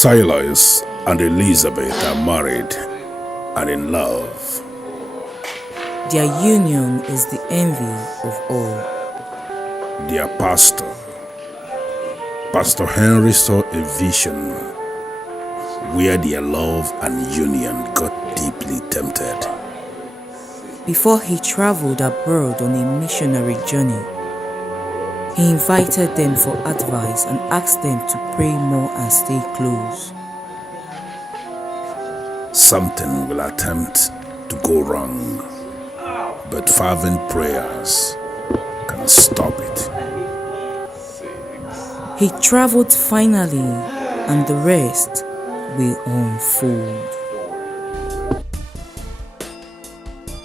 Silas and Elizabeth are married and in love. Their union is the envy of all. Their pastor, Pastor Henry, saw a vision where their love and union got deeply tempted. Before he traveled abroad on a missionary journey, he invited them for advice and asked them to pray more and stay close. Something will attempt to go wrong, but fervent prayers can stop it. He traveled finally, and the rest will unfold.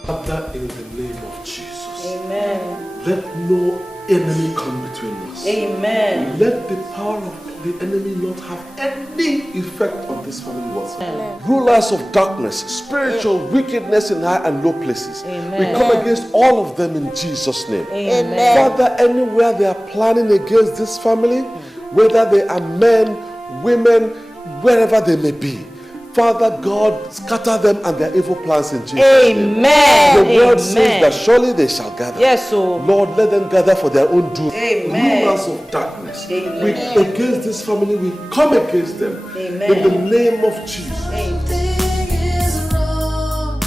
Father, in the name of Jesus. Amen. Let no enemy come between us. Amen. Let the power of the enemy not have any effect on this family whatsoever. Rulers of darkness, spiritual wickedness in high and low places. Amen. We come against all of them in Jesus' name. Amen. Father, anywhere they are planning against this family, whether they are men, women, wherever they may be, Father God, scatter them and their evil plans in Jesus' name. Amen. The word says that surely they shall gather. Yes, so Lord, let them gather for their own doom. Amen. Rulers of darkness, Amen. we against this family, we come against them. Amen. In the name of Jesus. Something is wrong.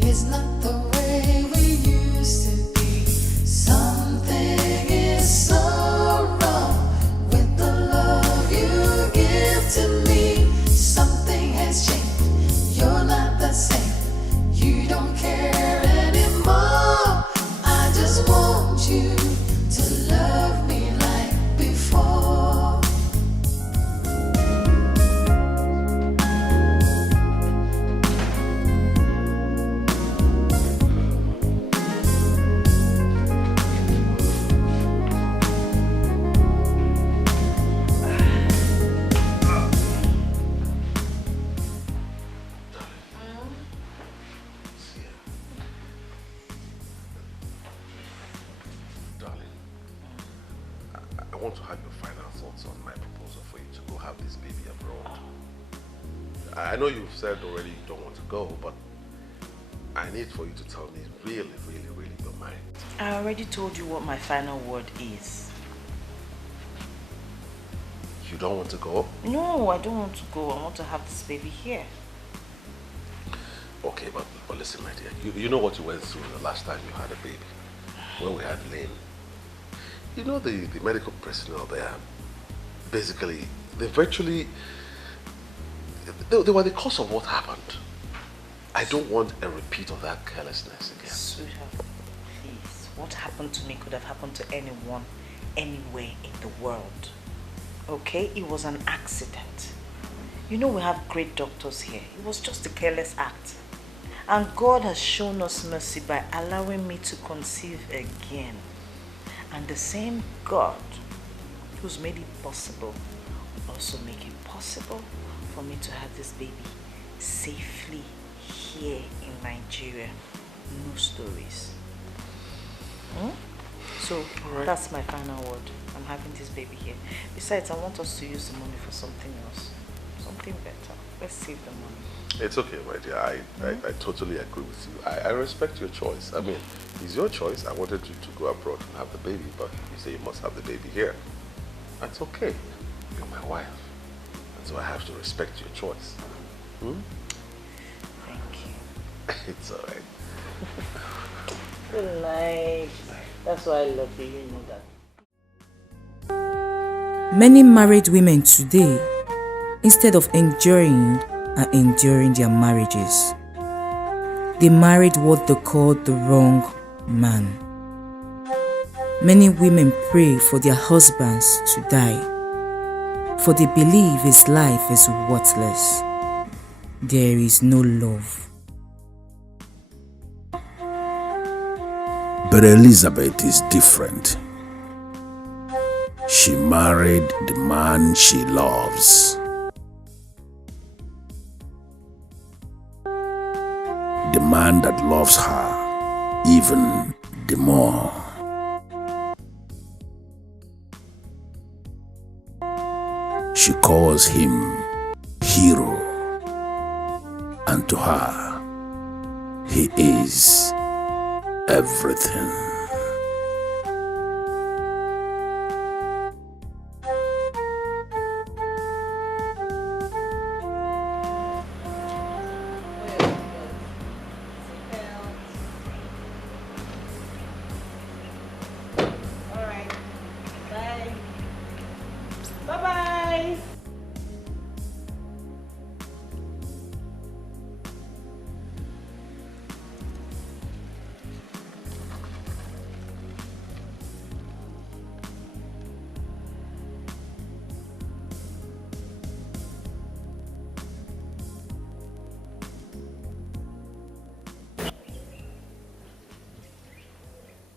It's not the way we used to be. Something is so wrong with the love you give to me. Something has changed. You're not the same. You don't care anymore. I just want you to love me like before. Darling, I want to have your final thoughts on my proposal for you to go have this baby abroad. I know you've said already you don't want to go, but I need for you to tell me really your mind. I already told you what my final word is. You don't want to go? No, I don't want to go. I want to have this baby here. Okay, but listen, my dear, you know what you went through the last time you had a baby, when we had Lynn. You know the medical personnel there, basically, they virtually, they were the cause of what happened. I don't want a repeat of that carelessness again. Sweetheart, please. What happened to me could have happened to anyone, anywhere in the world. Okay? It was an accident. You know we have great doctors here. It was just a careless act. And God has shown us mercy by allowing me to conceive again. And the same God who's made it possible will also make it possible for me to have this baby safely here in Nigeria. No stories. So that's my final word. I'm having this baby here. Besides, I want us to use the money for something else. Something better. Let's save the money. It's okay, my dear. I totally agree with you. I respect your choice. I mean, it's your choice. I wanted you to go abroad and have the baby, but you say you must have the baby here. That's okay. You're my wife. And so I have to respect your choice. Thank you. It's alright. Good night. That's why I love you, you know that. Many married women today, instead of enjoying, are enduring their marriages. They married what they call the wrong man. Many women pray for their husbands to die, for they believe his life is worthless. There is no love. But Elizabeth is different. She married the man she loves. The man that loves her even the more. She calls him hero, and to her, he is everything.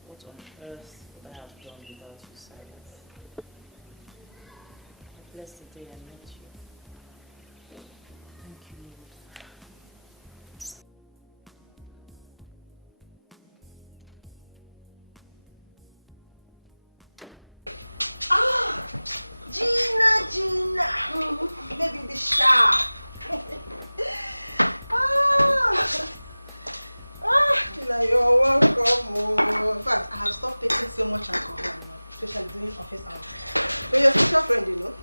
What I have done without you, Silas. I bless the day I met you. Thank you, Lord. Gina, baby, the shark. Gina, you're welcome. Oh. In fact, I have stopped taking so much alcohol now, especially during office hours. But you're such a friend, you know,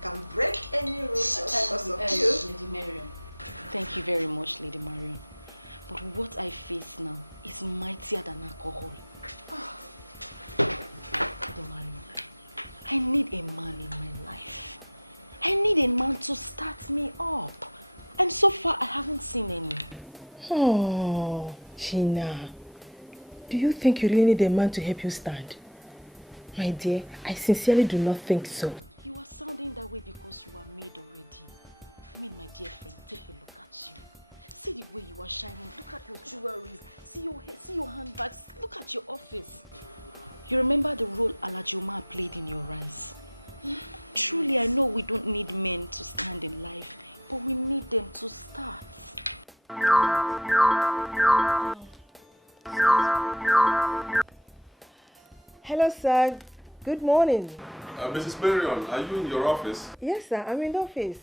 can break any rules just because of you. Lady Marion. Thank you very much, Lady Marion. But what I face now is mightier than alcohol. Lady Marion, I need a man in my life. I need a man to start me up. And so far, I haven't seen any. Oh, Gina, do you think you really need a man to help you stand? My dear, I sincerely do not think so. You are sounding that way because you are made already. I mean, my dear friend, take a look at you. See the way you are shining. Look at your jewelry. See your hair, see your handbags. Look at your office. You remember the role Alajoma played in your rise? Truly, I know we don't need men to stand in life, but we need them to start. Hello, sir. Good morning. Mrs. Marion, are you in your office? Yes, sir. I'm in the office.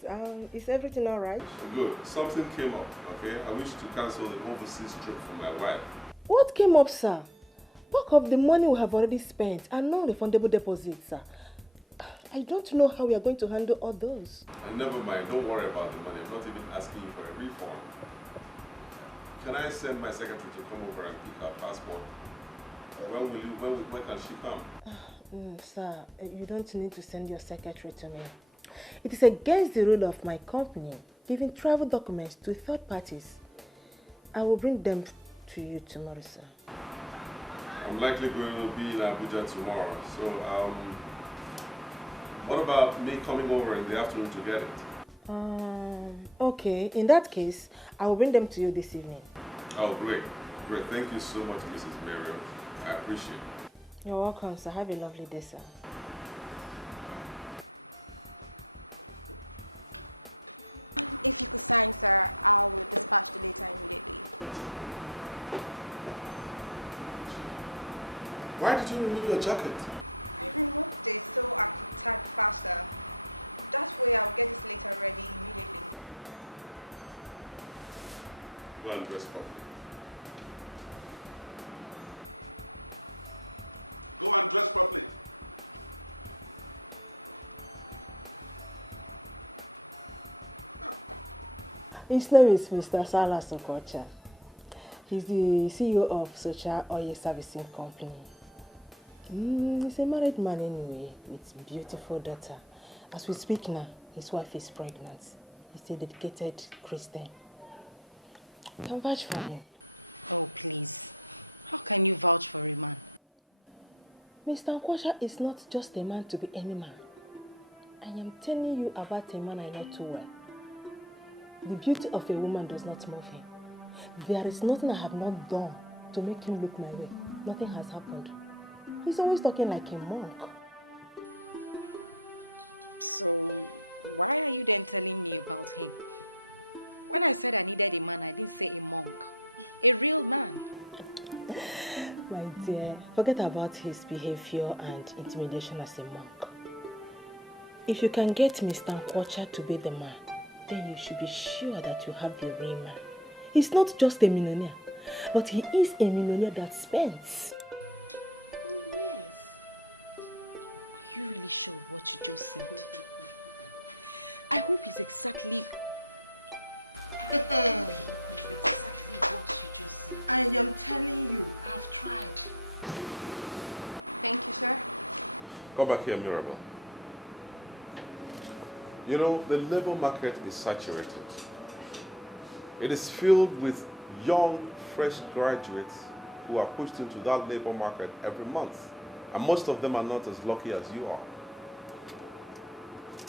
Is everything all right? Good. Something came up, okay? I wish to cancel the overseas trip for my wife. What came up, sir? Bulk of the money we have already spent and non-refundable deposits, sir. I don't know how we are going to handle all those. And never mind, don't worry about the money. I'm not even asking you for a refund. Can I send my secretary to come over and pick her passport? When can she come? Sir, you don't need to send your secretary to me. It is against the rule of my company giving travel documents to third parties. I will bring them to you tomorrow, sir. I'm likely going to be in Abuja tomorrow, so what about me coming over in the afternoon to get it? Okay, in that case, I will bring them to you this evening. Oh, great. Great. Thank you so much, Mrs. Marion. I appreciate it. You're welcome, sir. Have a lovely day, sir. If you could sign, sir, I will dispatch the data immediately. Why did you remove your jacket? I removed it so I could type faster. That way I'll get this letter ready immediately. Go and dress properly. Go and dress properly. His name is Mr. Silas Okocha. He's the CEO of Social Oil Servicing Company. He's a married man anyway, with beautiful daughter. As we speak now, his wife is pregnant. He's a dedicated Christian. You can vouch for him. Oh, please. How can you vouch for a man? Mr. Okocha is not just a man to be any man. I am telling you about a man I know too well. The beauty of a woman does not move him. There is nothing I have not done to make him look my way. Nothing has happened. He's always talking like a monk. So, why are you then telling me about him? When I said I needed a man, I didn't say a monk. A real man. My dear, forget about his behavior and intimidation as a monk. If you can get Mr. Nkwocha to be the man, then you should be sure that you have the real man. He's not just a millionaire, but he is a millionaire that spends. Oh, yes. Are you really sure of what you just said? I hope it's exactly... exactly what you just said. I am telling you, I've tried. Thank you, sir. Come back here, Mirabel. You know, the labor market is saturated. It is filled with young, fresh graduates who are pushed into that labor market every month. And most of them are not as lucky as you are.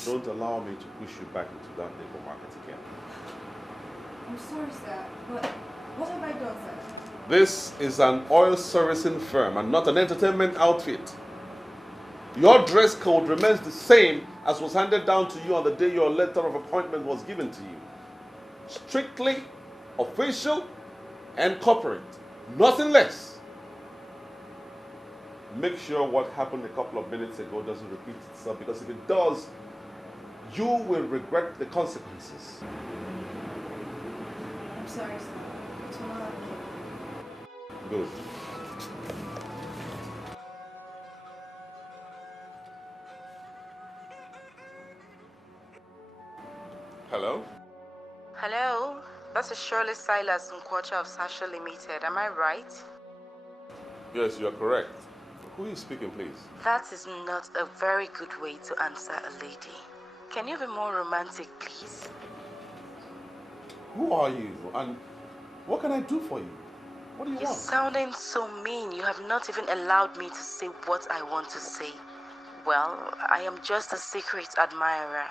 Don't allow me to push you back into that labor market again. I'm sorry, sir, but what have I done, sir? This is an oil servicing firm and not an entertainment outfit. Your dress code remains the same as was handed down to you on the day your letter of appointment was given to you. Strictly official and corporate, nothing less. Make sure what happened a couple of minutes ago doesn't repeat itself, because if it does, you will regret the consequences. I'm sorry, sir. It will not happen. Good. Hello? Hello, this is surely Silas of Sasha Limited. Am I right? Yes, you are correct. Who is speaking, please? That is not a very good way to answer a lady. Can you be more romantic, please? Who are you? And what can I do for you? What do you You're want? sounding so mean. You have not even allowed me to say what I want to say. Well, I am just a secret admirer.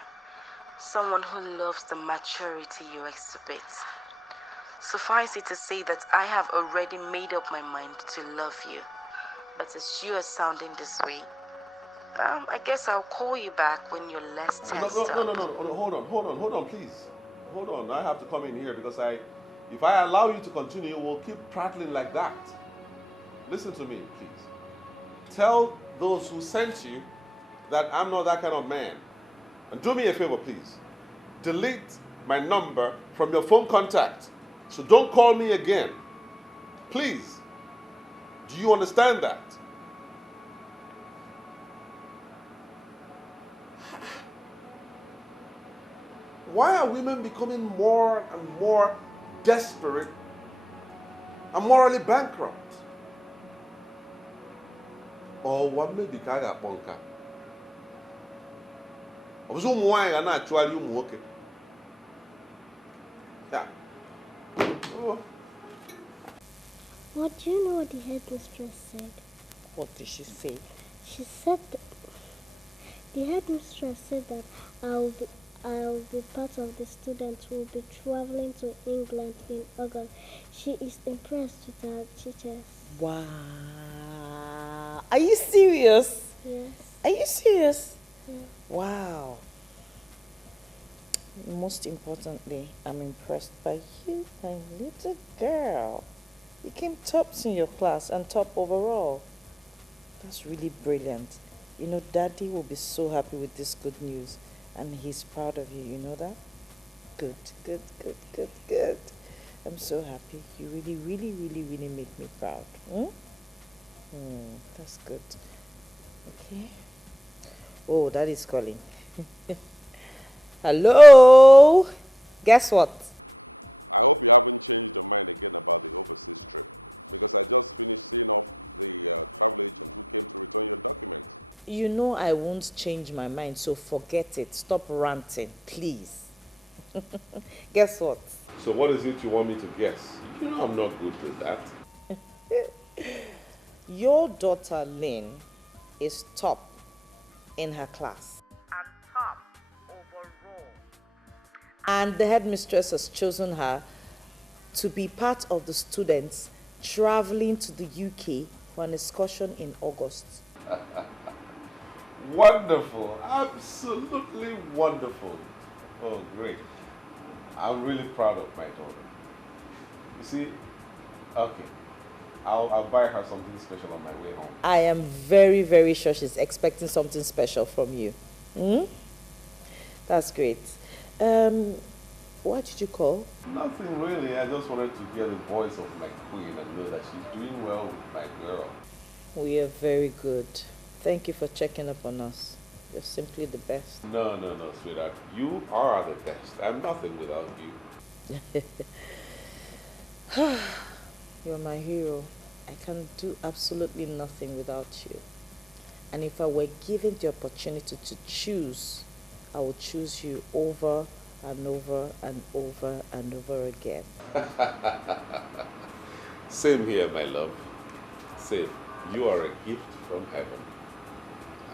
Someone who loves the maturity you exhibit. Suffice it to say that I have already made up my mind to love you. But as you are sounding this way, I guess I'll call you back when you're less tensed No, up. hold on, please. Hold on, I have to come in here because if I allow you to continue, we'll keep prattling like that. Listen to me, please. Tell those who sent you that I'm not that kind of man. And do me a favor, please. Delete my number from your phone contact. So don't call me again. Please. Do you understand that? Why are women becoming more and more desperate and morally bankrupt? Or what may be kaga ponka? Obuzo ụmụ nwaanyị ga na-achụgharị ụmụ nwoke. Yeah. Oh. What do you know what the headmistress said? What did she say? She said the headmistress said that I'll be part of the students who will be traveling to England in August. She is impressed with her teachers. Wow. Are you serious? Yes. Are you serious? Yeah. Wow. Most importantly, I'm impressed by you, my little girl. You came tops in your class and top overall. That's really brilliant. You know, Daddy will be so happy with this good news, and he's proud of you. You know that? Good, good, good, good, good. I'm so happy. You really, really, really, really make me proud. That's good. Okay. Oh, Daddy's calling. Hello? Guess what? I hope you haven't changed your mind again about the overseas trip, because I just finished seeing off the travel agent who came to return your documents. You know I won't change my mind, so forget it. Stop ranting, please. Guess what? So what is it you want me to guess? You know I'm not good with that. Your daughter Lynn is top in her class. And top overall. And the headmistress has chosen her to be part of the students traveling to the UK for an excursion in August. Wonderful. Absolutely wonderful. Oh, great. I'm really proud of my daughter. You see, okay. I'll buy her something special on my way home. I am very, very sure she's expecting something special from you. That's great. Why did you call? Nothing really. I just wanted to hear the voice of my queen and know that she's doing well with my girl. We are very good. Thank you for checking up on us. You're simply the best. No, sweetheart. You are the best. I'm nothing without you. You're my hero. I can do absolutely nothing without you. And if I were given the opportunity to choose, I would choose you over and over and over and over again. Same here, my love. Same. You are a gift from heaven.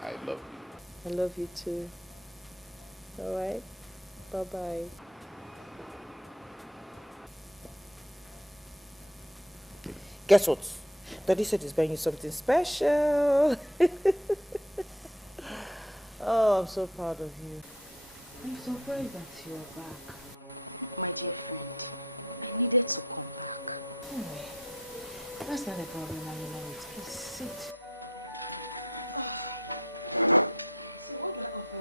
I love you. I love you too. All right? Bye-bye. Guess what? Daddy said he's buying you something special. Oh, I'm so proud of you. I'm surprised that you're back. My dear friend, I needed to come back. Anyway, that's not a problem, I know it. Please sit. So what do I offer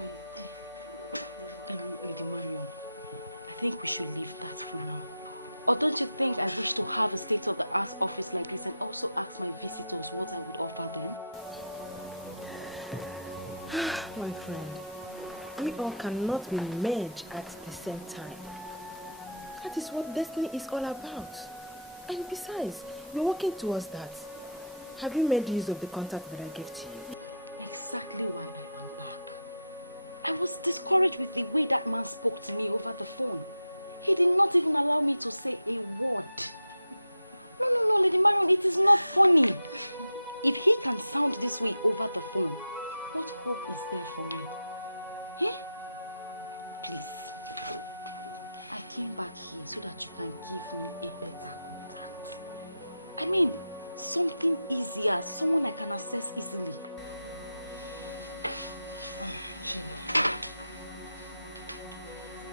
you? Lady Marion, I think we should leave that for now. Or don't you think I wish to have a state-of-the-art office like this and also ask my visitors what I would offer them? My friend, we all cannot be merged at the same time. That is what destiny is all about. And besides, we're working towards that. Have you made use of the contact that I gave to you? Exactly why I am back. I was discouraged with the way that man spoke to me over the phone. He did not even allow me to say a word. No, Lady Marion, it is not funny. If he can sound this way over the phone, what hope is there for me? Eh? Please. I came back here so that you can give me a better contact. I mean, something easier, someone I can access easily. Gina,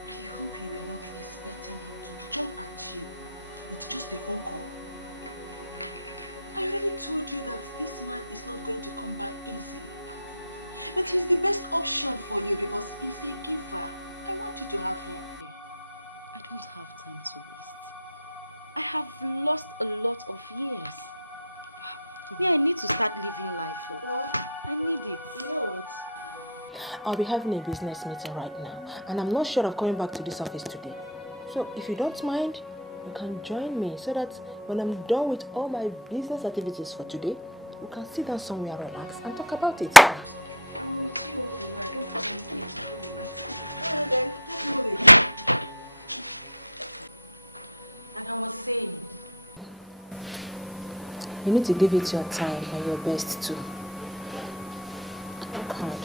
I hope you were not expecting him to jump at you with just a phone call. I already told you that this man is not going to come back easily. But he's the best option for you because he's a giver. I want you to have him. I don't have time to waste. I have lost a lot of years. Me, I need to start living life. I need it. You know what? I'll be having a business meeting right now, and I'm not sure of coming back to this office today. So if you don't mind, you can join me so that when I'm done with all my business activities for today, we can sit down somewhere, relax, and talk about it. I'm with you all the way. I don't have anything to do right now. Alright then, let's move it. And I was saying, you need to give it your time and your best too. Work hard.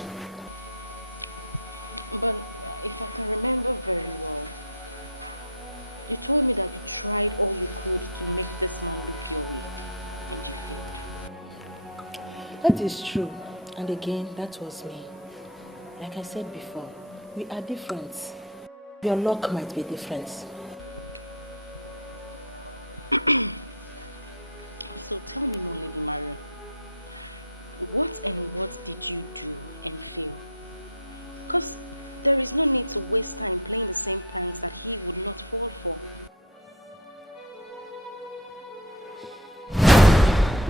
but if I can remember very well, you told me that you tried all you could to make this man look your way, and you failed. That is true. And again, that was me. Like I said before, we are different. Your luck might be different. So tell me more, Lady Marion. What did you do and fail? Because there is no need to waste time playing the same pranks that he would not fall for.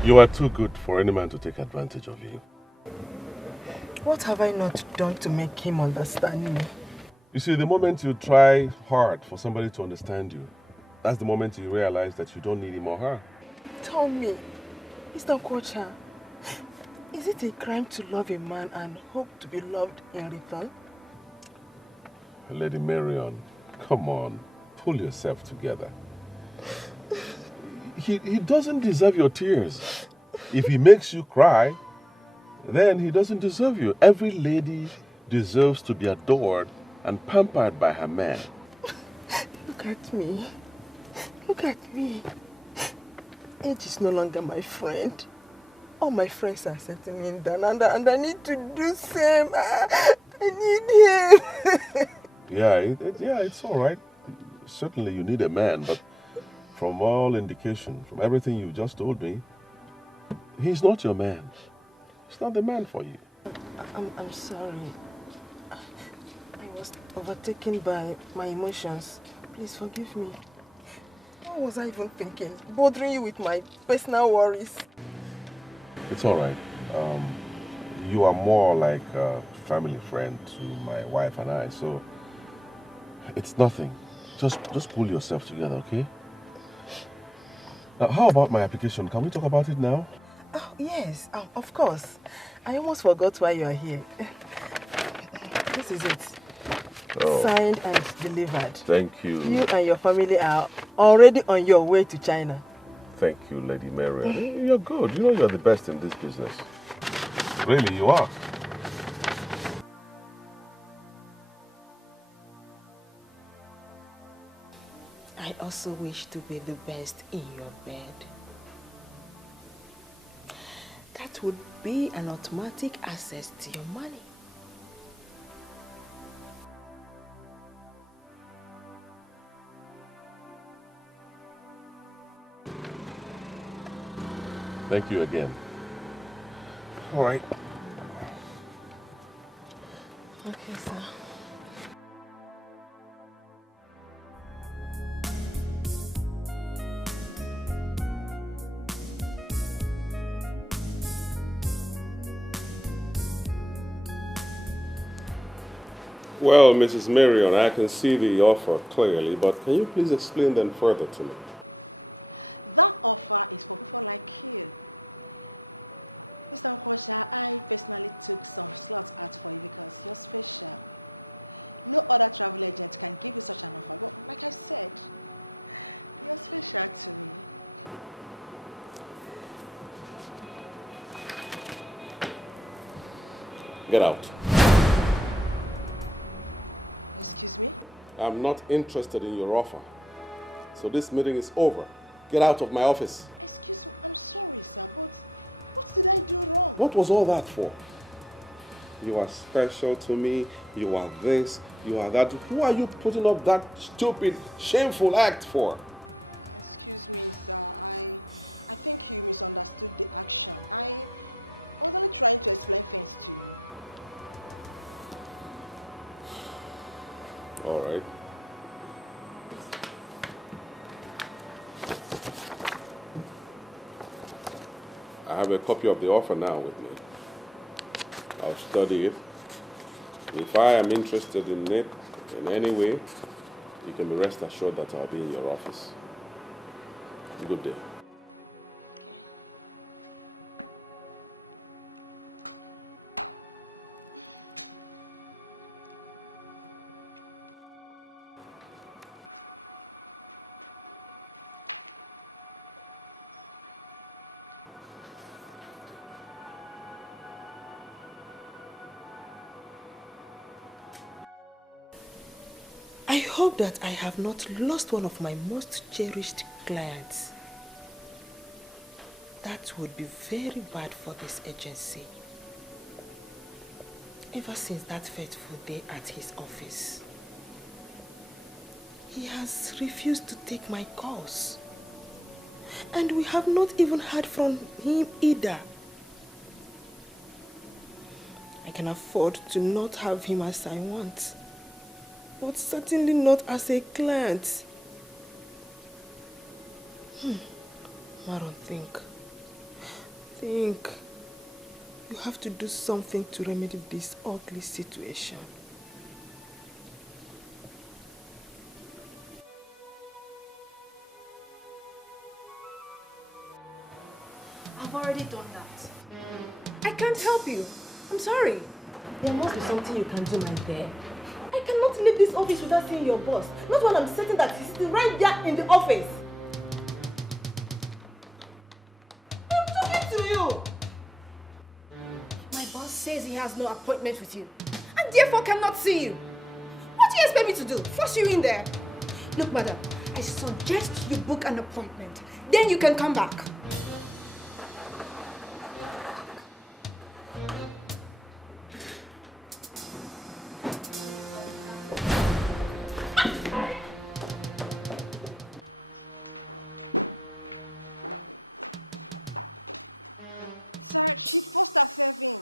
You are too good for any man to take advantage of you. What have I not done to make him understand me? You see, the moment you try hard for somebody to understand you, that's the moment you realize that you don't need him or her. Tell me, Mr. Kocha, is it a crime to love a man and hope to be loved in return? Lady Marion, come on, pull yourself together. He doesn't deserve your tears. If he makes you cry, then he doesn't deserve you. Every lady deserves to be adored and pampered by her man. Look at me. Look at me. Age is no longer my friend. All my friends are settling down and I need to do the same. I need him. Yeah, it's all right. Certainly you need a man, but from all indication, from everything you just told me, he's not your man. He's not the man for you. I'm sorry. I was overtaken by my emotions. Please forgive me. What was I even thinking? Bothering you with my personal worries. It's all right. You are more like a family friend to my wife and I, so it's nothing. Just pull yourself together, okay? Now, how about my application? Can we talk about it now? Oh, yes, of course. I almost forgot why you are here. This is it. Oh. Signed and delivered. Thank you. You and your family are already on your way to China. Thank you, Lady Mary. You're good. You know you're the best in this business. Really, you are. I also wish to be the best in your bed. That would be an automatic access to your money. Thank you again. All right. Okay, sir. Well, Mrs. Marion, I can see the offer clearly, but can you please explain them further to me? That offer is for people like you. Mr. Nkosha, I personally took some slots out for you because you're special. No other travel agent can give you such an offer, but like I said, you're special to me. Get out. Excuse me? I'm not interested in your offer. So this meeting is over. Get out of my office. Excuse me, I'm sorry, sir, but what did I do wrong? What was all that for? You are special to me. You are this. You are that. Who are you putting up that stupid, shameful act for? Excuse me, sir. I think you misunderstood the action. I was only trying to explain things to you. All right. I have a copy of the offer now with me. I'll study it. If I am interested in it in any way, you can be rest assured that I'll be in your office. Good day. I hope that I have not lost one of my most cherished clients. That would be very bad for this agency. Ever since that fateful day at his office, he has refused to take my calls. And we have not even heard from him either. I can afford to not have him as I want, but certainly not as a client. Maron, think. You have to do something to remedy this ugly situation. I've already done that. I can't help you. I'm sorry. There must be something you can do, my dear. I cannot leave this office without seeing your boss. Not when I'm certain that he's still right there in the office. I'm talking to you. My boss says he has no appointment with you and therefore cannot see you. What do you expect me to do? Force you in there? Look, madam, I suggest you book an appointment. Then you can come back. Sir, she forced herself in.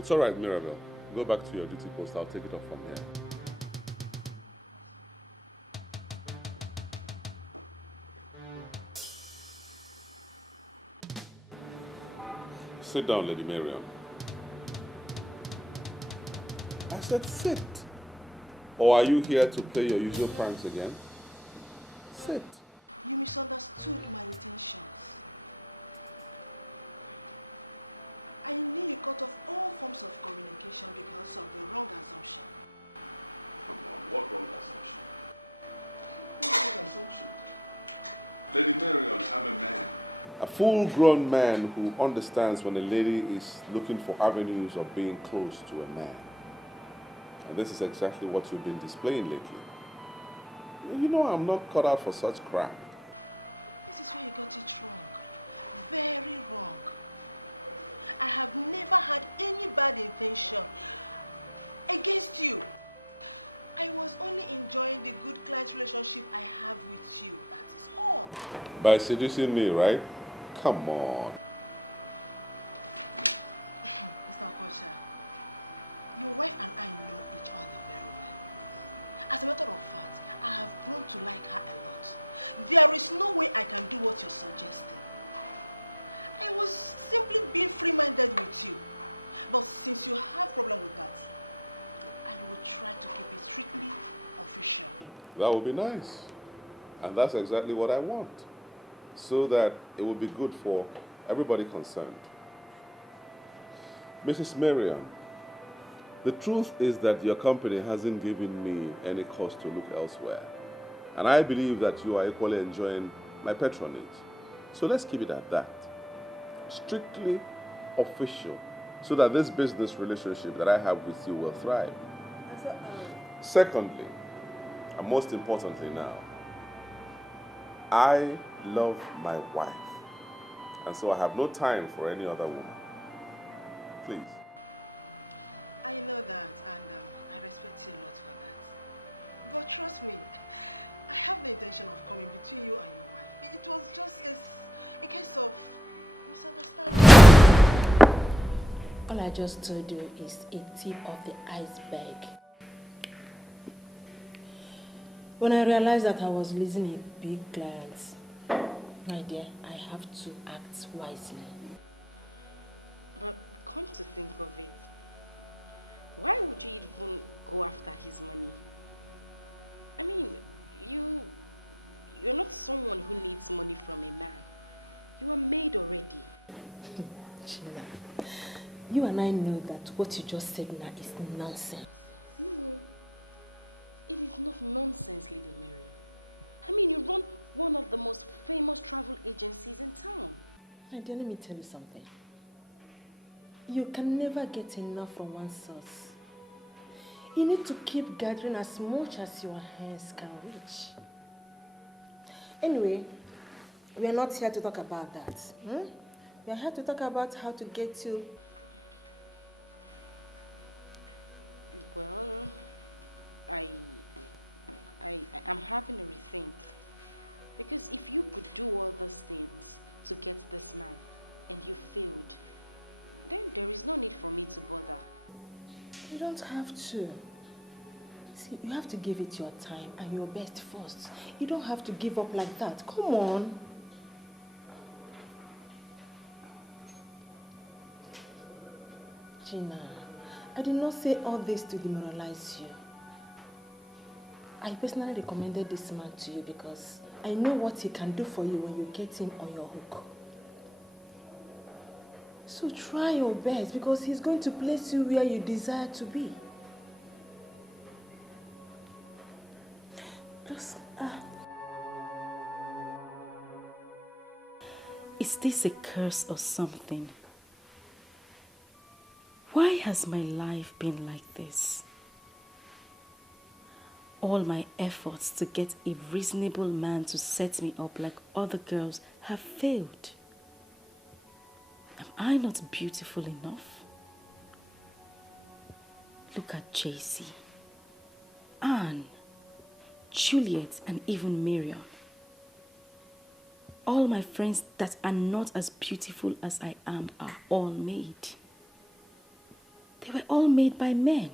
It's all right, Mirabel. Go back to your duty post. I'll take it up from here. Sit down, Lady Miriam. I said sit. Or are you here to play your usual pranks again? Sit. You misunderstood my intentions. I knew you cut off all forms of communication because of the wrong assumption. Come on, what wrong assumption? What wrong assumption? Lady Marion, I'm a man. A full-grown man who understands when a lady is looking for avenues of being close to a man. And this is exactly what you've been displaying lately. You know I'm not cut out for such crap. This is where you got it wrong. Very wrong. I have never had any bad intention against you. I was only enjoying the good client relationship I have with you. That is all. By seducing me, right? Come on. Mr. Okocha, your wife and I know each other very well. As a matter of fact, I have grown to like her a lot. There is no way I can do what you're suggesting. I was simply being free-minded with you. But since you have problem with that, I will try to keep it strictly official. That would be nice. And that's exactly what I want. So that it will be good for everybody concerned. Mrs. Miriam, the truth is that your company hasn't given me any cause to look elsewhere. And I believe that you are equally enjoying my patronage. So let's keep it at that. Strictly official, so that this business relationship that I have with you will thrive. Secondly, and most importantly now, I love my wife. And so I have no time for any other woman. Please. I know that, and I respect you a lot for that. But trust me, I have the intention of coming between you and your wife. It was just a case of misunderstanding. All I just told you is a tip of the iceberg. When I realized that I was losing a big client, my dear, I have to act wisely. But come to think of it, why would you even go after his money? I mean, you're not someone who needs money from a man. You are made already. Sheila, you and I know that what you just said now is nonsense. No, it is not nonsense, Lady Mary. I mean, you run one of the most famous travel agencies in town. My dear, let me tell you something. You can never get enough from one source. You need to keep gathering as much as your hands can reach. Anyway, we are not here to talk about that. We are here to talk about how to get you. Well, I'm having a rethink. Because if you could do all those things to get this man and you failed, then there is no need for me to bother. You don't have to. See, you have to give it your time and your best first. You don't have to give up like that. Come on. Gina, I did not say all this to demoralize you. I personally recommended this man to you because I know what he can do for you when you get him on your hook. So try your best because he's going to place you where you desire to be. Just, Is this a curse or something? Why has my life been like this? All my efforts to get a reasonable man to set me up like other girls have failed. Am I not beautiful enough? Look at JC, Anne, Juliet, and even Miriam. All my friends that are not as beautiful as I am are all made. They were all made by men.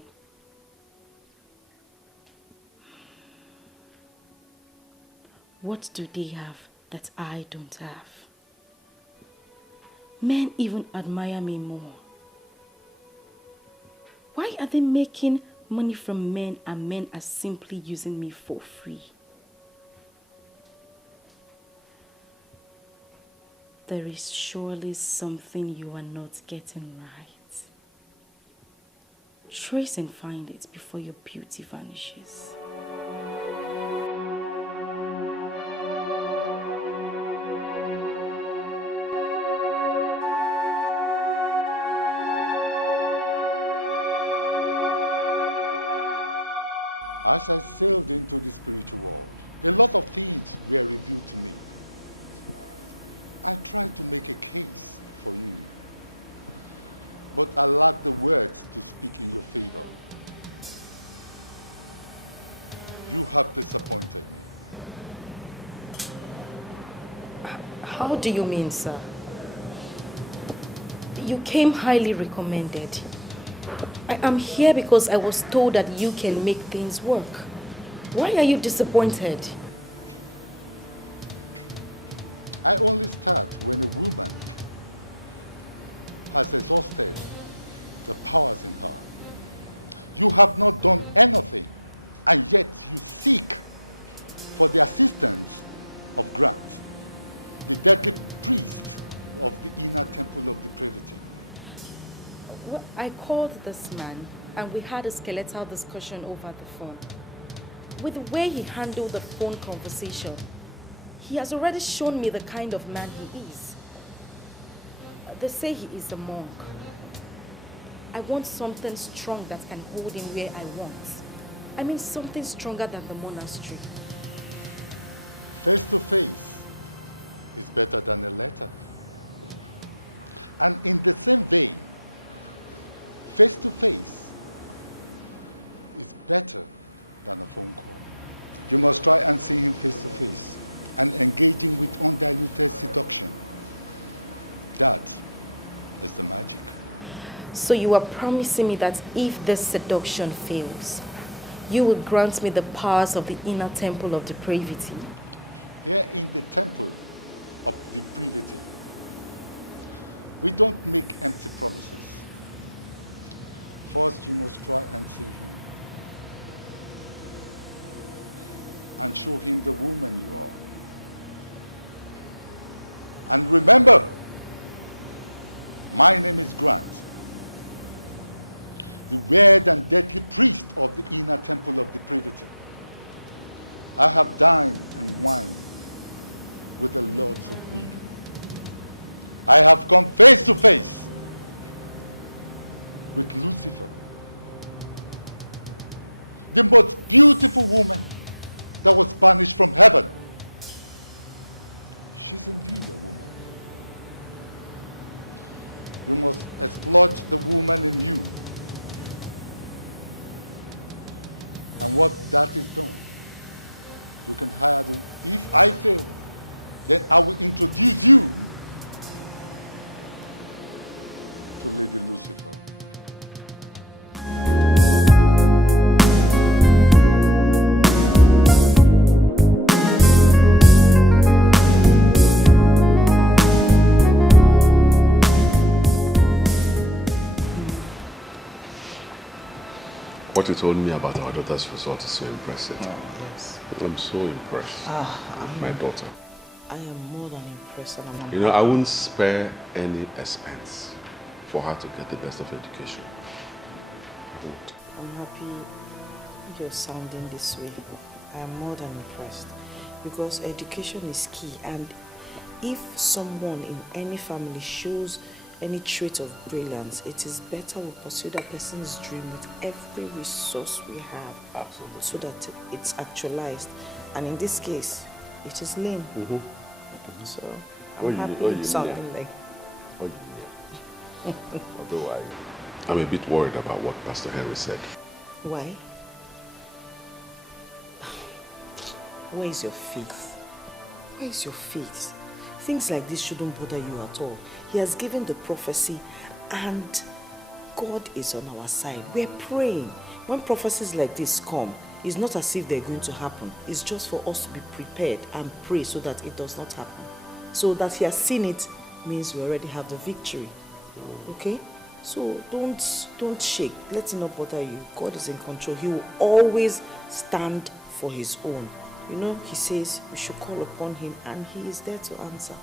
What do they have that I don't have? Men even admire me more. Why are they making money from men and men are simply using me for free? There is surely something you are not getting right. Trace and find it before your beauty vanishes. As I sailed into the spiritual world, a lot of things were revealed to me. I tried to make a case for you, but I lacked the words to speak in your favor. You have disappointed me. How do you mean, sir? You came highly recommended. I am here because I was told that you can make things work. Why are you disappointed? I only start when a woman has exhausted the powers in her. You have not done anything, and yet you seek for the assistance of Grant, the deadly priest of the inner temple of depravity. Well, I called this man and we had a skeletal discussion over the phone. With the way he handled the phone conversation, he has already shown me the kind of man he is. They say he is a monk. I want something strong that can hold him where I want. I mean something stronger than the monastery. Face to face is better than a letter. And in the same vein, face to face is better than a phone call. You must try and see him face to face and engage him with undiluted seduction. That is the magic. So you are promising me that if this seduction fails, you will grant me the powers of the inner temple of depravity? Here in the temple of depravity, we don't make empty promises. First, you must try and see him and show him the woman you are. And remember, my name is Grant, the weird and deadly priest of the inner temple of depravity. I have dined and wined with the lords of women. I have come face to face with Lucifer, the most beautiful woman that was banished from heaven. She's indeed a woman. You must exploit the woman in you. And what that is done, you can hire them. If I fail, then I will introduce you to Lady Lucifer. What you told me about our daughter's result is so impressive. Oh, yes. I'm so impressed with my daughter. I am more than impressed. And I'm You know, I wouldn't spare any expense for her to get the best of education. I won't. I'm happy you're sounding this way. I am more than impressed because education is key, and if someone in any family shows any trait of brilliance, it is better we pursue that person's dream with every resource we have. Absolutely. So that it's actualized. And in this case, it is lame. So I'm happy sounding like... Otherwise, I'm a bit worried about what Pastor Henry said. Why? Where is your faith? Where is your faith? Things like this shouldn't bother you at all. He has given the prophecy and God is on our side. We're praying. When prophecies like this come, it's not as if they're going to happen. It's just for us to be prepared and pray so that it does not happen. So that he has seen it means we already have the victory. Okay? So don't shake. Let it not bother you. God is in control. He will always stand for his own. You know, he says we should call upon him and he is there to answer.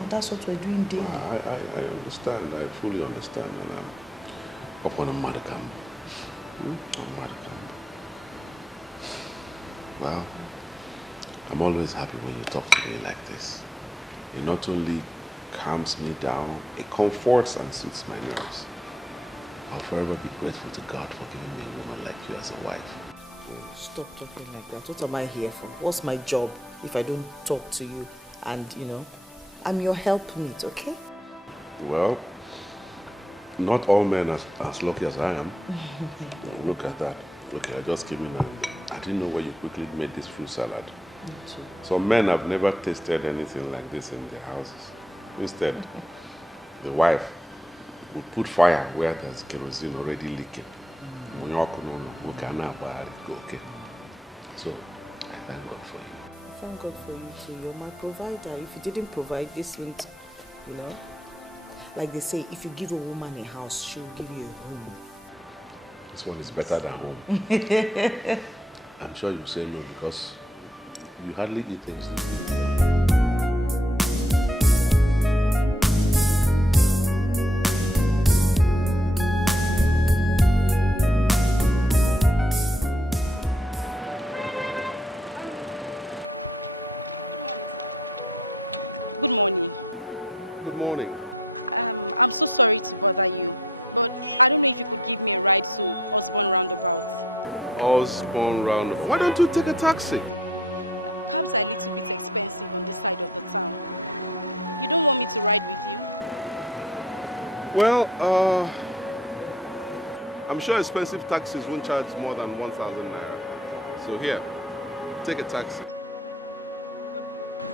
And that's what we're doing daily. I understand. I fully understand. And I'm up on a mother camp. Well, I'm always happy when you talk to me like this. It not only calms me down, it comforts and soothes my nerves. I'll forever be grateful to God for giving me a woman like you as a wife. Stop talking like that. What am I here for? What's my job if I don't talk to you? And, you know, I'm your helpmate, okay? Well, not all men are as lucky as I am. Look at that. Okay, I just came in and I didn't know where you quickly made this fruit salad. Some men have never tasted anything like this in their houses. Instead, the wife would put fire where there's kerosene already leaking. Okay. So, I thank God for you. I thank God for you too. You're my provider. If you didn't provide this, wouldn't, you know, like they say, if you give a woman a house, she'll give you a home. This one is better than home. I'm sure you say no because you hardly eat things. Good morning. Good morning. I'm so sorry to bother you, but I don't know if you could give me a ride to Osborne Roundabout. Osborne Roundabout. Why don't you take a taxi? Cabs are a little bit expensive on this side of the town. You don't want me to ride with you? Well, I'm sure expensive taxis won't charge more than 1,000 naira. So here, take a taxi.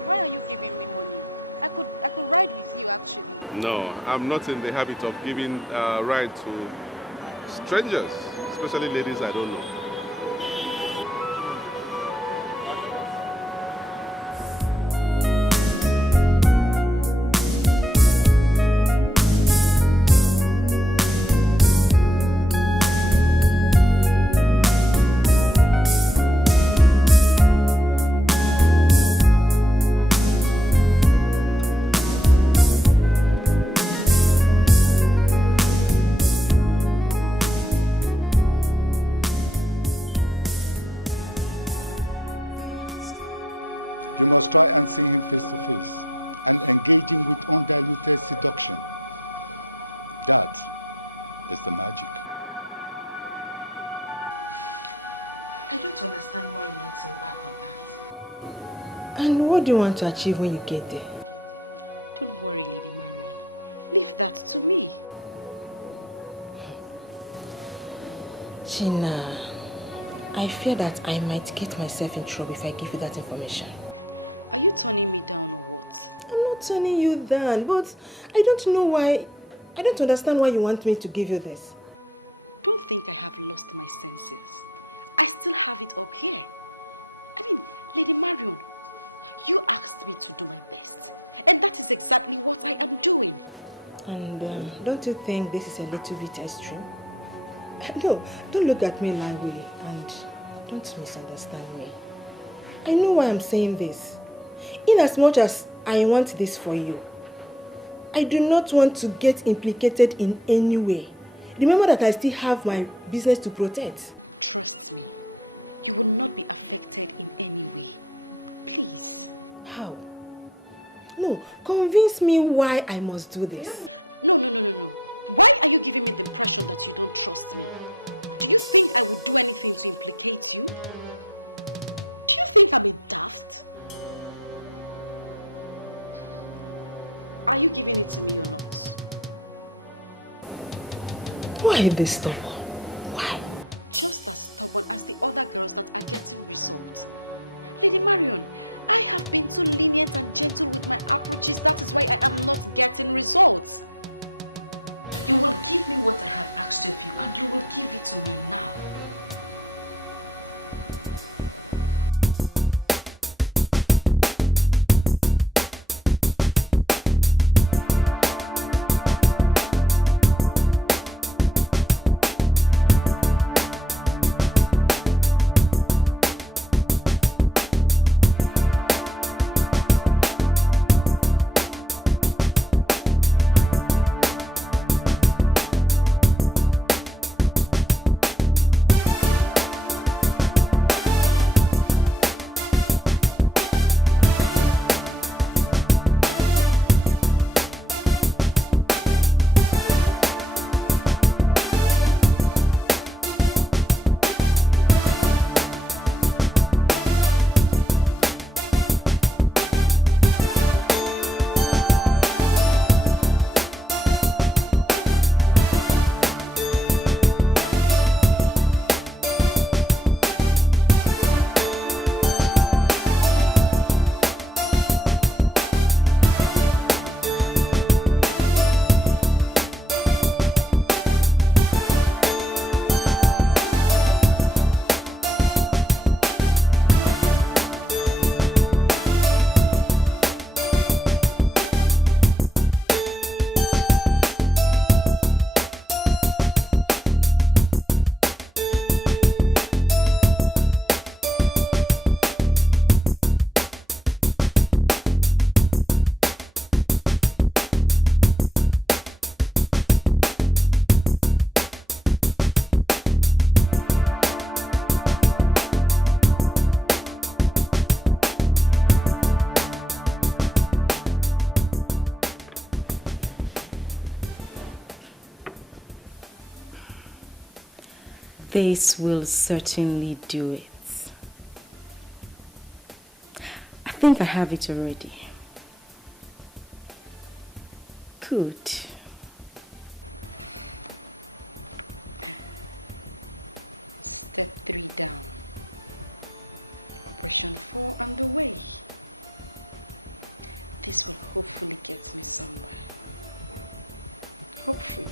Why are you giving me money? I could ride with you actually. No, I'm not in the habit of giving a ride to strangers, especially ladies I don't know. You must try and see him face to face and engage him with undiluted seduction. That is the magic. I don't understand why you want him back on that. And what do you want to achieve when you get there? Don't worry, Lady Marion. Leave that to me. Gina, I fear that I might get myself in trouble if I give you that information. Are you turning me down or what? I'm not turning you down, but I don't know why. I don't understand why you want me to give you this. Don't think I have lost my senses. I still have it up here. I mean, Lady Marion, you asked me to do my best. And that is exactly what I am doing. And don't you think this is a little bit extreme? No, don't look at me that way and don't misunderstand me. I know why I'm saying this. In as much as I want this for you, I do not want to get implicated in any way. Remember that I still have my business to protect. Trust me, you will not be affected in any way. Please. How? No, convince me why I must do this. No. Why are you giving me the impression that you don't trust me? Do you think I would do anything to implicate you? Do you think I'm a daft? Are you giving it to me or not? Why this stubborn? Why? Just as stubborn as the other girls that are getting results. Lady Marion, I have been too lenient and gentle with my approaches. That is why I am not getting results. You will give me what I have asked of you, and you will give it to me now. This will certainly do it. I think I have it already. Good. Step 3 down. Operation 4 underway. This will hopefully get me somewhere. Hopefully.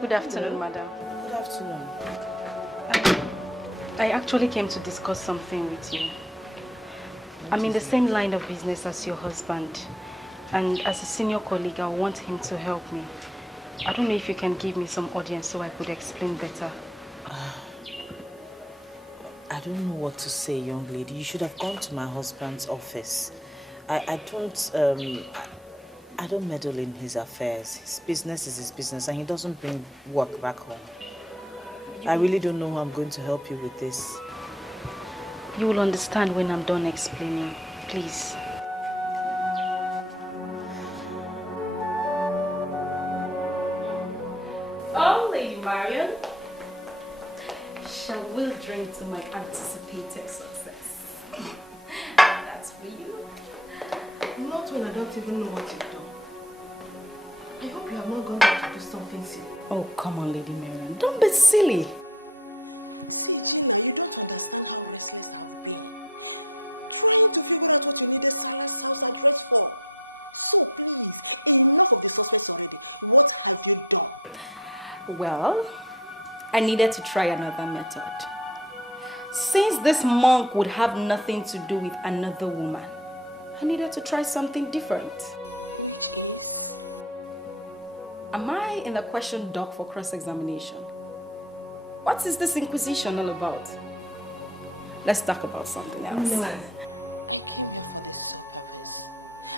Good afternoon, madam. Good afternoon. I actually came to discuss something with you. I'm in the same line of business as your husband, and as a senior colleague, I want him to help me. I don't know if you can give me some audience so I could explain better. I don't know what to say, young lady. You should have gone to my husband's office. I don't meddle in his affairs. His business is his business, and he doesn't bring work back home. I really don't know how I'm going to help you with this. You will understand when I'm done explaining. Please. Oh, Lady Marion. Shall we drink to my anticipated success? That's for you. Not when I don't even know what you've done. I hope you have not gone there to do something silly. Oh, come on, Lady Marion. Don't be silly. See, Gina, you don't understand how restless I've been. Trying to figure out what you needed Silas' house address for. So please, enough of the suspects already. What have you done? Well, I needed to try another method. Since this monk would have nothing to do with another woman, I needed to try something different. Which is? Am I in the question dock for cross-examination? What is this inquisition all about? Let's talk about something else. No, I came here for this sole purpose.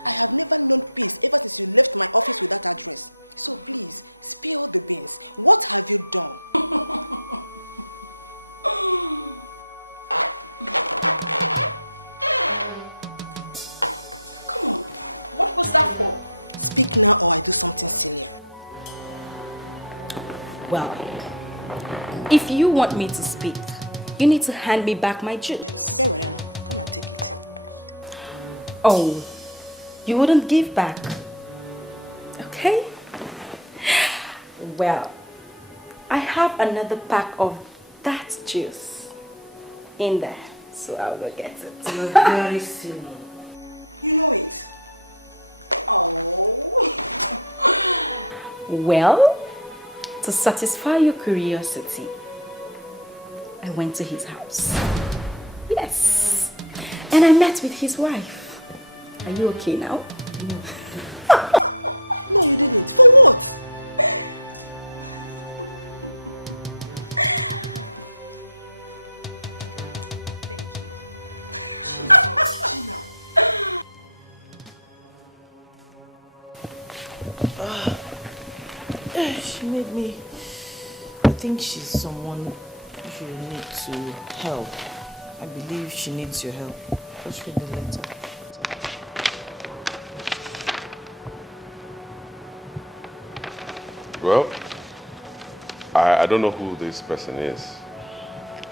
I have never known peace ever since you left my office with that address. So please, spill the beans. What have you done? Come on, what was that for? Speak now or I do something silly. Well, if you want me to speak, you need to hand me back my juice. Okay, well, come and take it. Oh, you wouldn't give back? Okay. Well, I have another pack of that juice in there, so I'll go get it. You're very silly. You know it. Oh. Well, to satisfy your curiosity, I went to his house. Yes. And I met with his wife. Are you okay now? No, you didn't. For what? Thank you. Jesus, Gina. She made me. I think she's someone you need to help. I believe she needs your help. Just read the letter. Well, I don't know who this person is.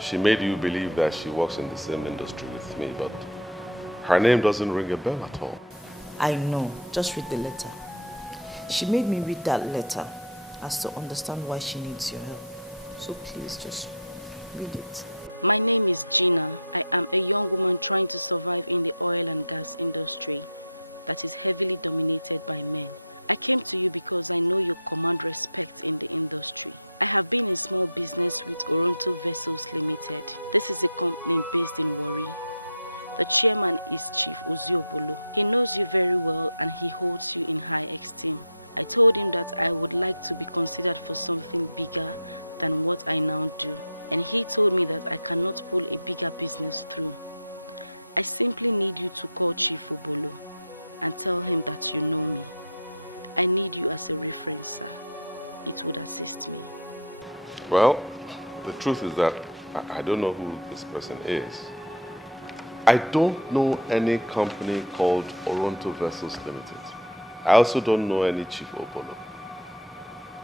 She made you believe that she works in the same industry with me, but her name doesn't ring a bell at all. I know. Just read the letter. She made me read that letter as to understand why she needs your help. So please just read it. My name is Gina. I am a young woman trying to survive in the oil and gas industry that is heavily dominated by men. I came to you because I know you command respect in the industry. I have been in small business with Oronto Vessels Limited. This is a company based in Warri. The chairman is Chief Oziobolo. He knows you very well and he holds you in high esteem. I told him that I would like to be considered for something bigger than what I now do. And he told me that I cannot pull a bigger business through. I simply need you to call Chief Obolo and tell him that you know me. I need you as a reference, sir. It would assist me. Well, the truth is that I don't know who this person is. I don't know any company called Oronto Vessels Limited. I also don't know any Chief Obolo.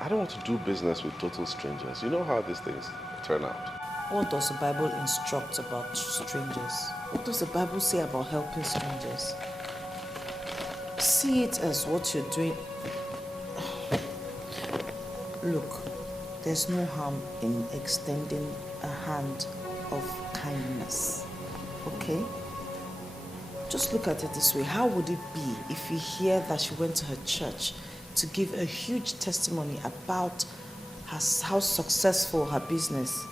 I don't want to do business with total strangers. You know how these things turn out. What does the Bible instruct about strangers? What does the Bible say about helping strangers? See it as what you're doing. Look, there's no harm in extending a hand of kindness, okay? Just look at it this way. How would it be if you hear that she went to her church to give a huge testimony about how successful her business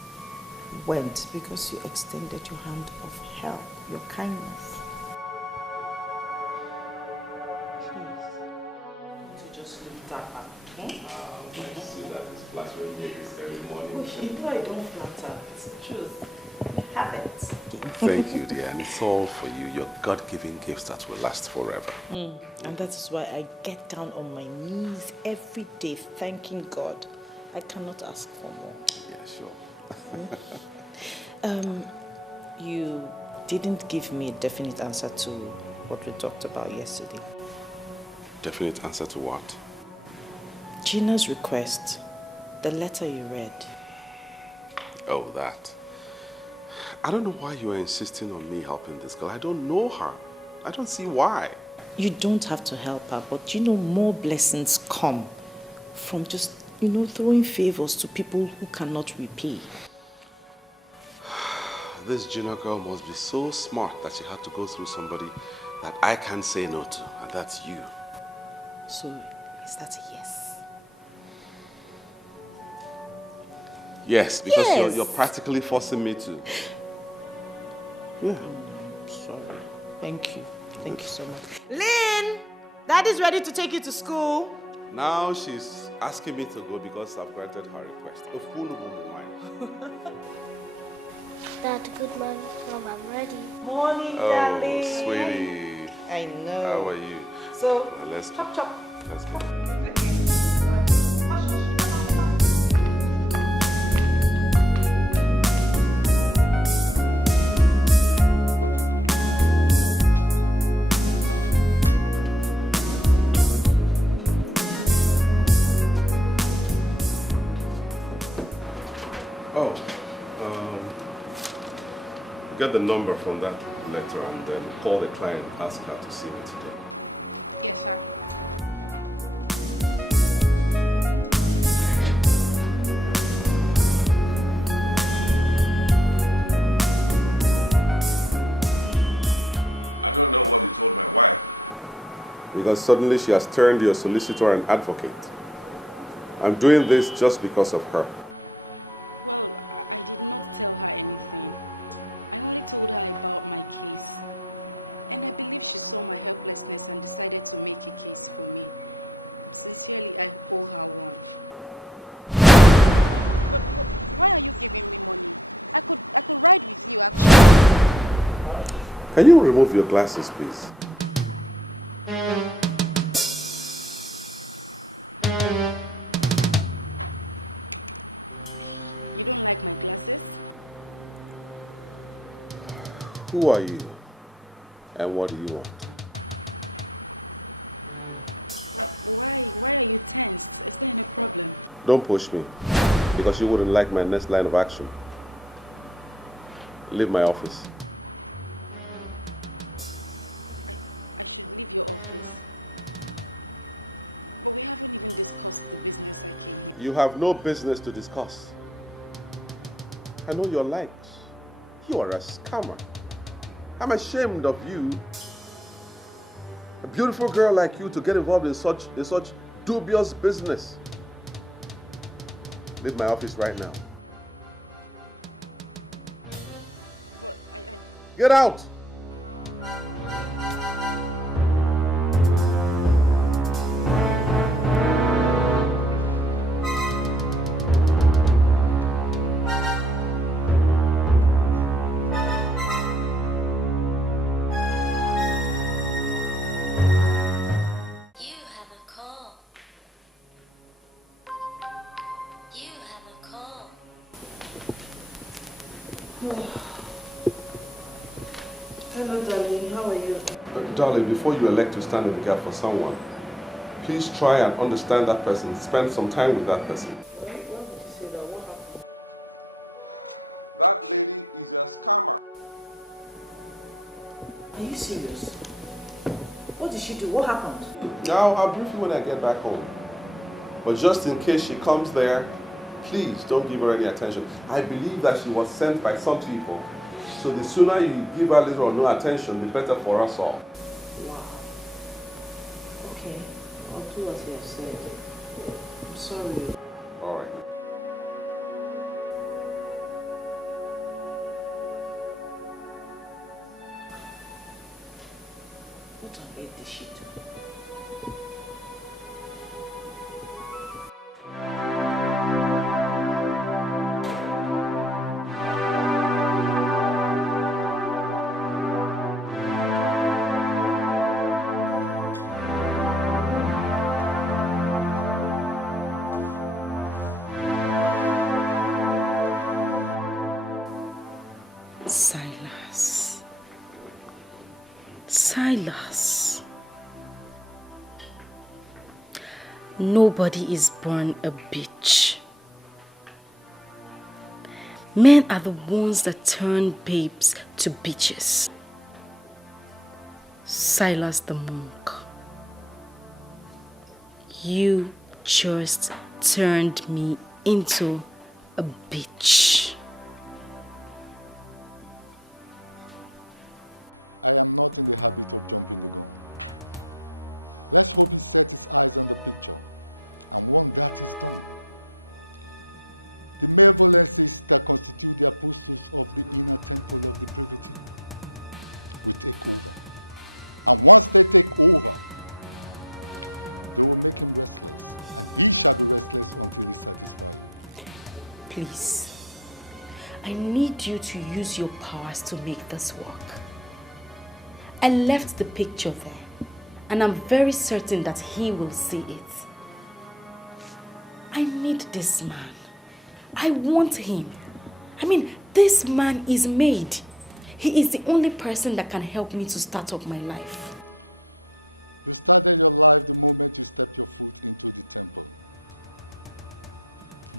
went because you extended your hand of help, your kindness? Please. To just leave that up, okay? I see that it's flattering me this early morning. You know I don't flatter. It's the truth. Have it. Thank you, dear. And it's all for you. Your God-given gifts that will last forever. And that is why I get down on my knees every day thanking God. I cannot ask for more. Yeah, sure. You didn't give me a definite answer to what we talked about yesterday. Definite answer to what? Gina's request, the letter you read. Oh, that. I don't know why you are insisting on me helping this girl. I don't know her. I don't see why. You don't have to help her, but you know more blessings come from just, throwing favors to people who cannot repay. This Gina girl must be so smart that she had to go through somebody that I can't say no to, and that's you. So, is that a yes? Yes, because Yes. You're practically forcing me to. Yeah. Sorry. Thank you. Thank you so much. Lynn! Daddy's ready to take you to school. Now she's asking me to go because I've granted her request. A fool woman mine. Morning, Oh, darling. sweetie. I know. How are you? Let's go. Chop, chop. Let's go. Oh, get the number from that letter and then call the client and ask her to see me today. Yes, sir. I don't know what you told my wife. Because suddenly she has turned your solicitor and advocate. I'm doing this just because of her. Well, I did not tell her anything. I only told her about my case. And I believe she saw my helplessness and decided to make a case for me. Sincerely, I owe her one. But why are you giving me money? I could ride with you, actually. Can you remove your glasses, please? You don't like my glasses? Who are you? And what do you want? Why are you tensed? Is there any problem? Don't push me, because you wouldn't like my next line of action. Leave my office. I should leave your office. But we haven't even discussed the business I came here. You have no business to discuss. I know your likes. You are a scammer. I'm ashamed of you. A beautiful girl like you to get involved in such dubious business. Leave my office right now. But Get out! Hello, darling. How are you? Darling, before you elect to stand in the gap for someone, please try and understand that person. Spend some time with that person. Why did you say that? What happened? That lady is a scammer. Are you serious? What did she do? What happened? Now, I'll brief you when I get back home. But just in case she comes there, please don't give her any attention. I believe that she was sent by some people. So the sooner you give her little or no attention, the better for us all. Wow. Okay. I'll do what you have said. I'm sorry. All right. What on earth did she do? Silas. Nobody is born a bitch. Men are the ones that turn babes to bitches. Silas the monk. You just turned me into a bitch. I am not in the habit of jumping the gun. Let's hope he set his eyes on the picture, and once that is done, the malevolences that constitute the apostles of the inner temple of the privity will take over. And once they take over, they will make him restless, and he shall be restless until he satisfies you. Please, I need you to use your powers to make this work. I left the picture there. And I'm very certain that he will see it. I need this man. I want him. I mean, this man is made. He is the only person that can help me to start up my life. You started your life the moment you stepped your foot into the temple.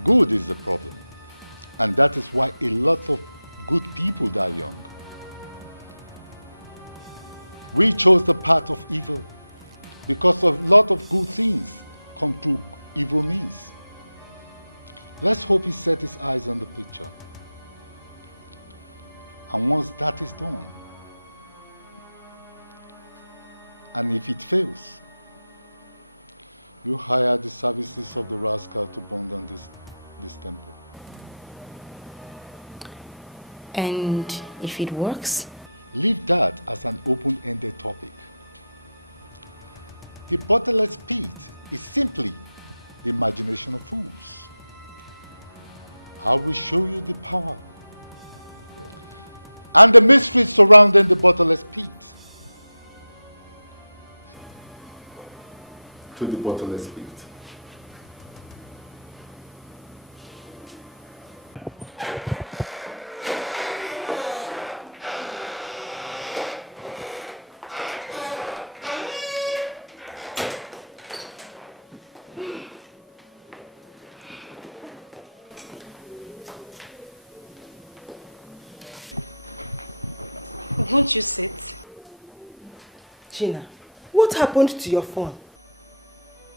Good is the problem. And that is why a lot of good people die young. We chose the path of evil because a lot of good things come through evil means. Let's hope he set his eyes on the picture. And once that is done, and if it fails, you hire the services of the rascal to burn down this temple. And if it works? Leave that as an open-ended topic. The bottomless pit is simply the imagination of fools. I will show you the power and the mysteries surrounding the bottomless pit. To the bottomless pit. Won't you sit? Gina, what happened to your phone?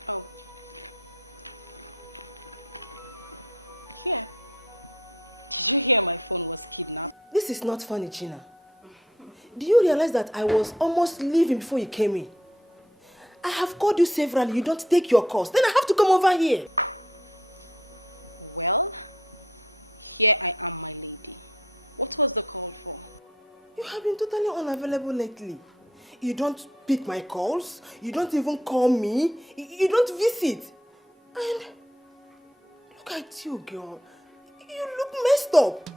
Oh. Here. Did you hear my phone was kidnapped? This is not funny, Gina. Do you realize that I was almost leaving before you came in? I have called you severally, you don't take your calls. Then I have to come over here. Well, here I am, my lady. What was the call for? You have been totally unavailable lately. You don't pick my calls. You don't even call me. You don't visit. And look at you, girl. You look messed up.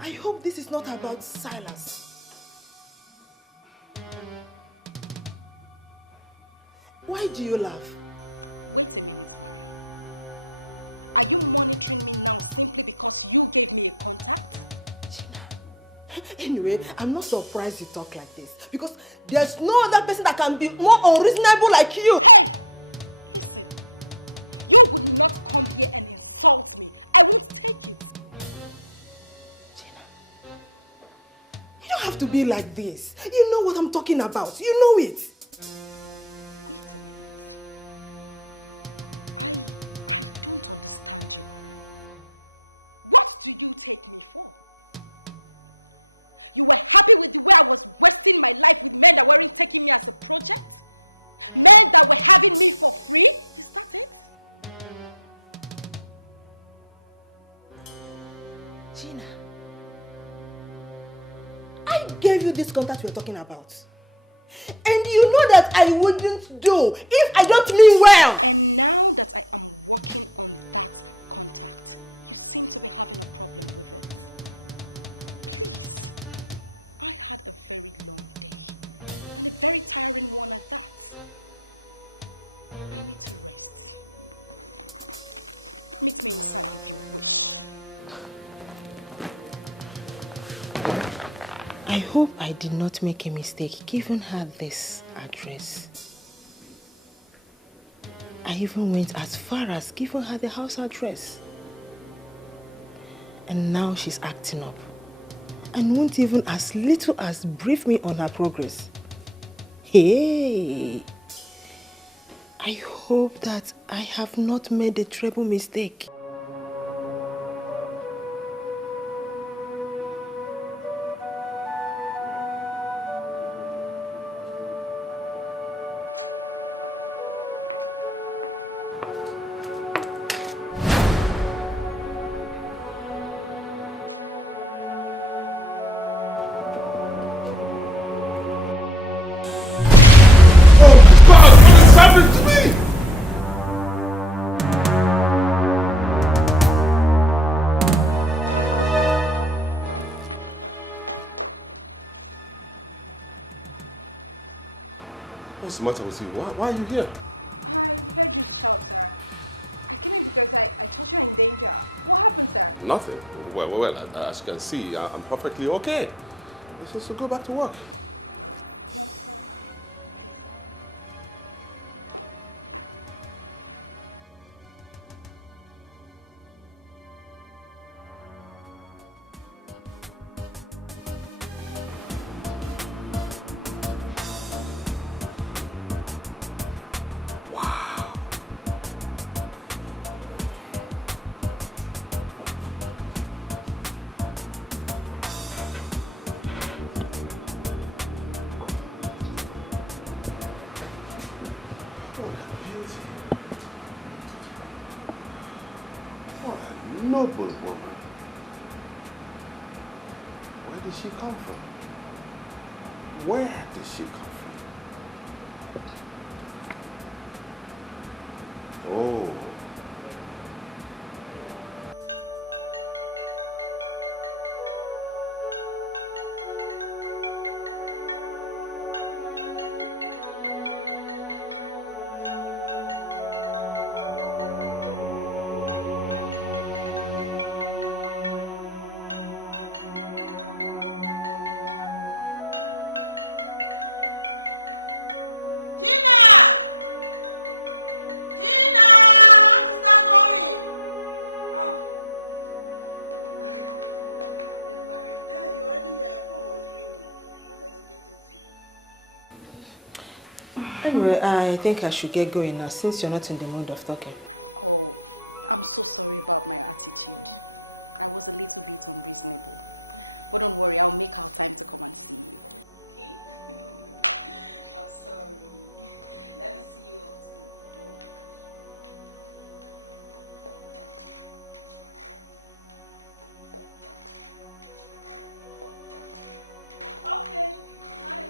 I hope this is not about Silas. Why do you laugh? Wait a minute, Mariam. Are you monitoring me now simply because you gave me a contact? Anyway, I'm not surprised you talk like this because there's no other person that can be more unreasonable like you. Hey! Listen, you would not come here and insult me. I won't take it. Gina, you don't have to be like this. You know what I'm talking about. You know it. Wait a minute. I don't understand you, Mariam. What do you take me for? You were happy with the way I was wasting my life with men that weren't taking me as a project? Men that were having me for free? Is that it? Gina, I gave you this contact we're talking about. And you know that I wouldn't do if I don't mean well. And now that I am working on that contact, you seem to be having a problem with it. Please. I had a very long day and a very tiring one at that. I need to rest. Meet me inside if you wish. I hope I did not make a mistake giving her this address. I even went as far as giving her the house address. And now she's acting up. And won't even as little as brief me on her progress. Hey! I hope that I have not made a terrible mistake. the matter with you? Why are you here? I heard you shout, sir. I came in because I thought you were in danger. What happened, sir? Nothing. Well, as you can see, I'm perfectly okay. So go back to work. Yes, sir. Okay, sir. Noble woman. Where did she come from? Where did she come from? Oh. Anyway, I think I should get going now since you're not in the mood of talking. Oh, I'm so sorry about my attitude. I was a little bit unreasonable. But don't worry, I'll make our time to come and see you. Okay? I'm sorry. Let me see you up to the door. Okay. Hi.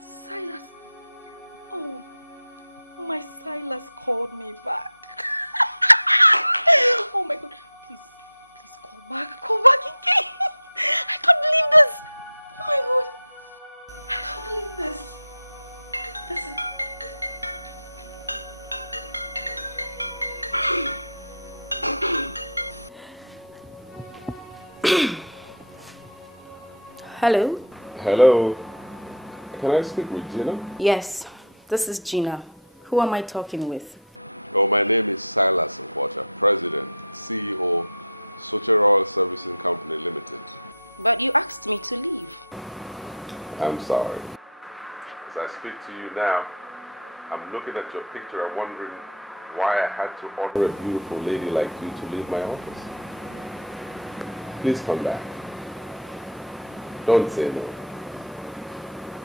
Silas. Oh, my Silas called me back. Oh my God. Please call back. Call back again. I can't believe this. Oh my God. I can't believe this. Listen. Hello? Hello. Can I speak with Gina? Yes, this is Gina. Who am I talking with? Oh, my name is Silas Nkwacha, President, CEO, Socheral Servicing Company Limited. But you asked me to leave. I'm sorry. As I speak to you now, I'm looking at your picture and wondering why I had to order a beautiful lady like you to leave my office. Please come back. Don't say no.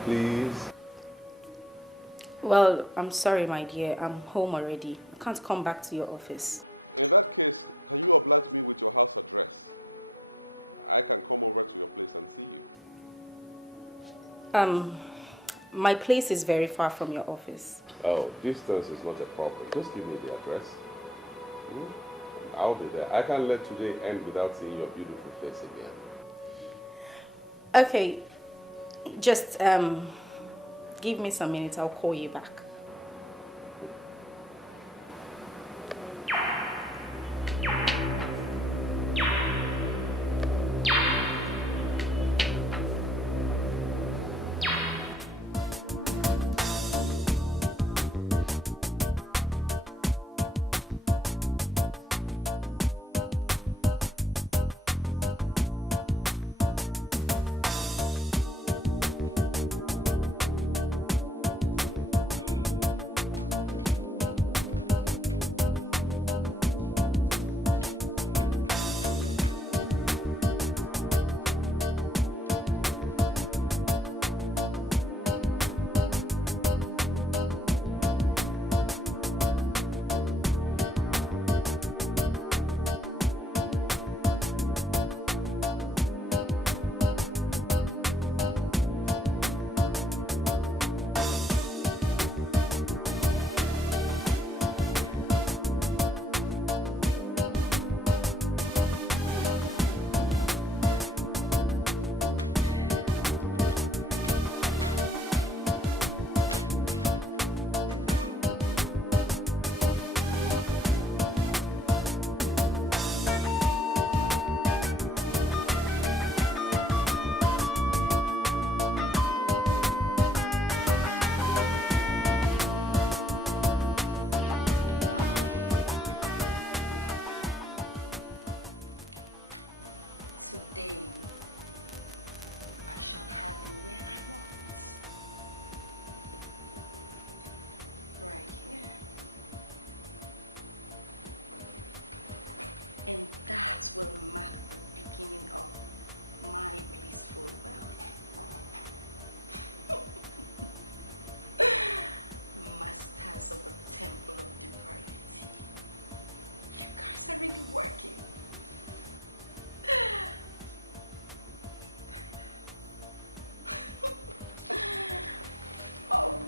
Please. Well, I'm sorry, my dear. I'm home already. I can't come back to your office. In that case, can you oblige me with your house address? I can come over to your place and see you. My place is very far from your office. Oh, distance is not a problem. Just give me the address. I'll be there. I can't let today end without seeing your beautiful face again. Okay, just give me some minutes. I'll call you back. And that will mark the beginning of my blissful wealth. Masters of the temple of depravity. You guys are really working. Oh.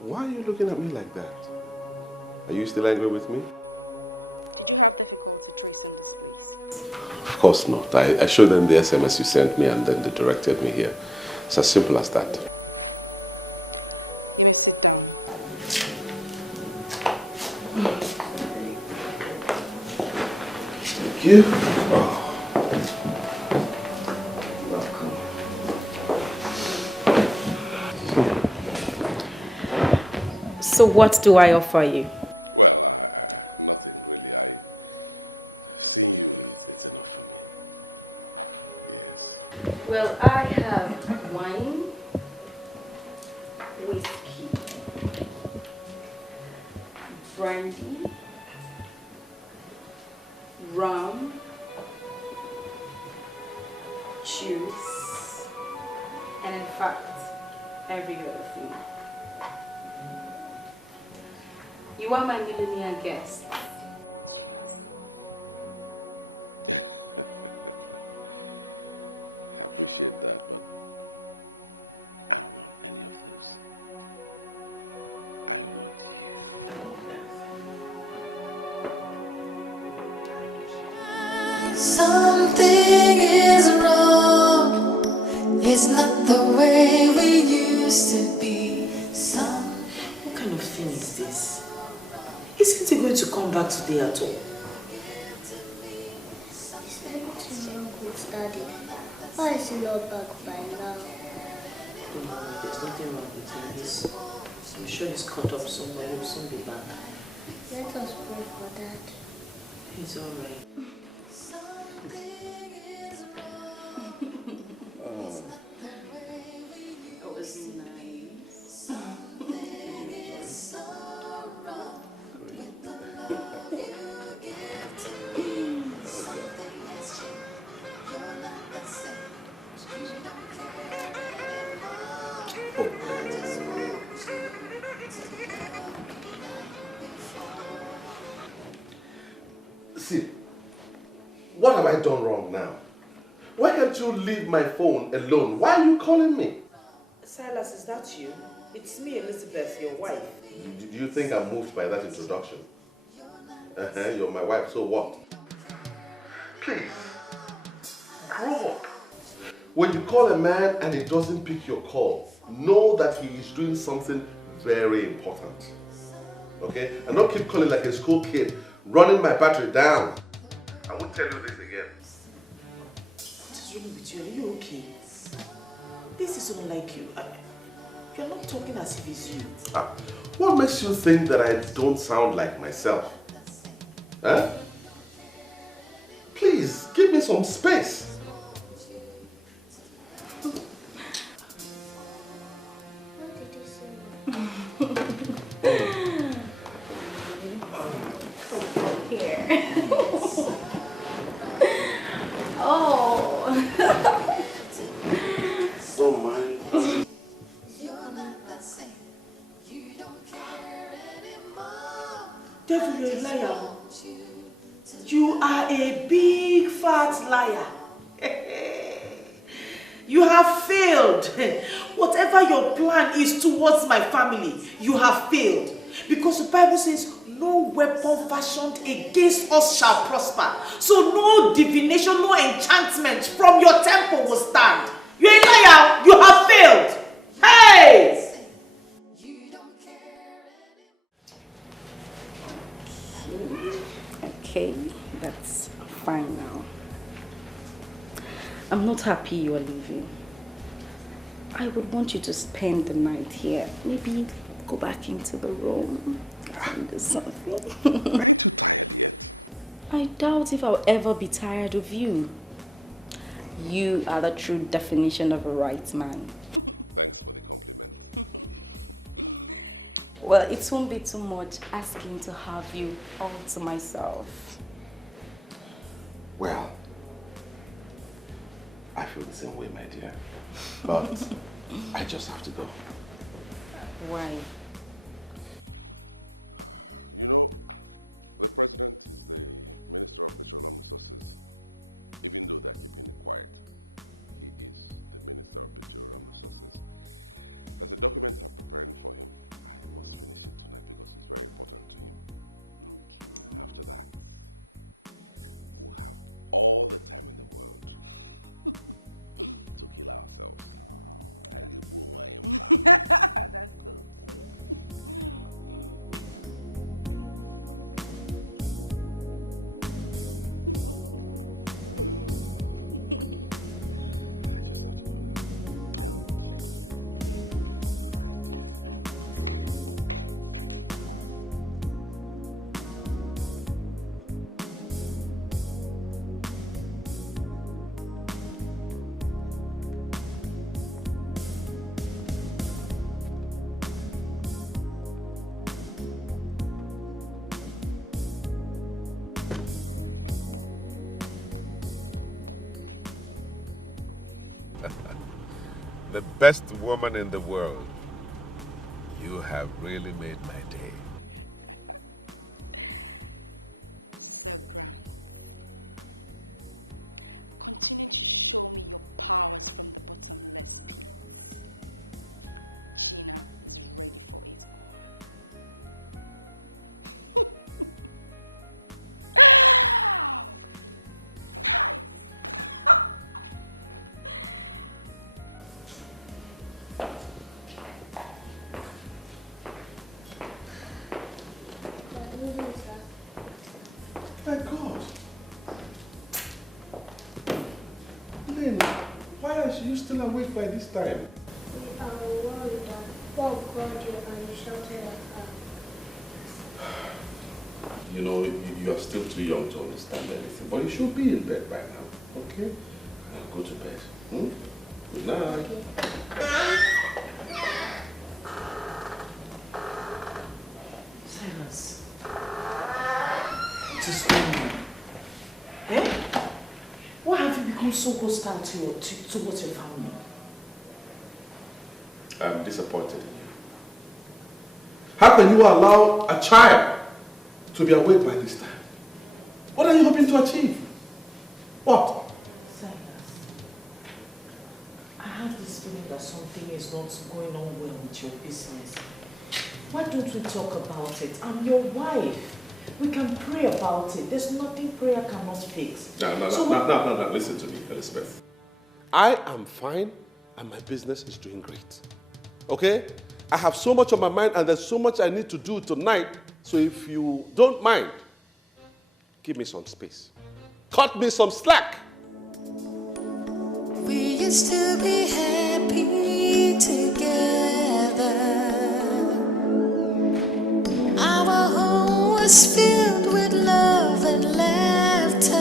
Why are you looking at me like that? Are you still angry with me? Did you have difficulty tracing this place? Of course not. I showed them the SMS you sent me and then they directed me here. It's as simple as that. You may sit down. Thank you. Oh. So what do I offer you? Well, nothing really. Seeing you, it's enough for me. Yes. Well, I have wine, whiskey, brandy, rum, juice, and in fact, every other thing. You are my millionaire guest. What's your ask? I appreciate that, but I don't want any of those. I want you. Something is wrong. It's not the way we used to be. What kind of thing is this? Isn't he going to come back today at all? Is everything wrong with Daddy? Why is he not back by now? There's nothing wrong with him. I'm sure he's caught up somewhere. He'll soon be back. Let us pray for Dad. He's alright. It was nice. See, what have I done wrong now? Why can't you leave my phone alone? Why are you calling me? Silas, is that you? It's me, Elizabeth, your wife. Do you think I'm moved by that introduction? You're my wife, so what? Please, grow up. When you call a man and he doesn't pick your call, know that he is doing something very important. Okay? And don't keep calling like a school kid, running my battery down. I won't tell you this again. What is wrong with you? Are you okay? This is unlike you. You're not talking as if it's you. What makes you think that I don't sound like myself? Huh? Please, give me some space. Devil, you're a liar. You are a big fat liar. You have failed. Whatever your plan is towards my family, you have failed. Because the Bible says, no weapon fashioned against us shall prosper. So no divination, no enchantment from your temple will stand. You're a liar. You have failed. Hey! Okay, that's fine now. I'm not happy you are leaving. I would want you to spend the night here. Maybe go back into the room and do something. Aren't you tired yet? I doubt if I'll ever be tired of you. You are the true definition of a right man. Thanks for the compliment. Well, it won't be too much asking to have you all to myself. Well, I feel the same way, my dear. But I just have to go. Why? You know, the president is the Minister of Petroleum Resources. Even though they're keeping it quiet, he is the Minister of Petroleum Resources. There's a document I'm preparing for him. I must finish it tonight because it's very important to him. Okay. And after that, we'll have all the time in the world to kill ourselves. Oh, that's that's so sweet. I just have to go now. Okay. The best woman in the world. You have really made my day. Sir Grant, continue to show me your powers from the bottomless pits. Gina is ready for it all. My God. Lynn, why are you still awake by this time? I was worried that Bob called you and you shouted at her. You know, you are still too young to understand anything, but you should be in bed by now, okay? Now go to bed. Hmm? Good night. Silas, what is going on? Eh? Why have you become so hostile towards your family? I'm disappointed in you. How can you allow a child to be awake by this time? What are you hoping to achieve? What? Silas, I have this feeling that something is not going on well with your business. Why don't we talk about it? I'm your wife. We can pray about it. There's nothing prayer cannot fix. No. Listen to me, Elizabeth. I am fine and my business is doing great. Okay? I have so much on my mind and there's so much I need to do tonight. So if you don't mind, give me some space. Cut me some slack. We used to be happy together. Our home was filled with love and laughter.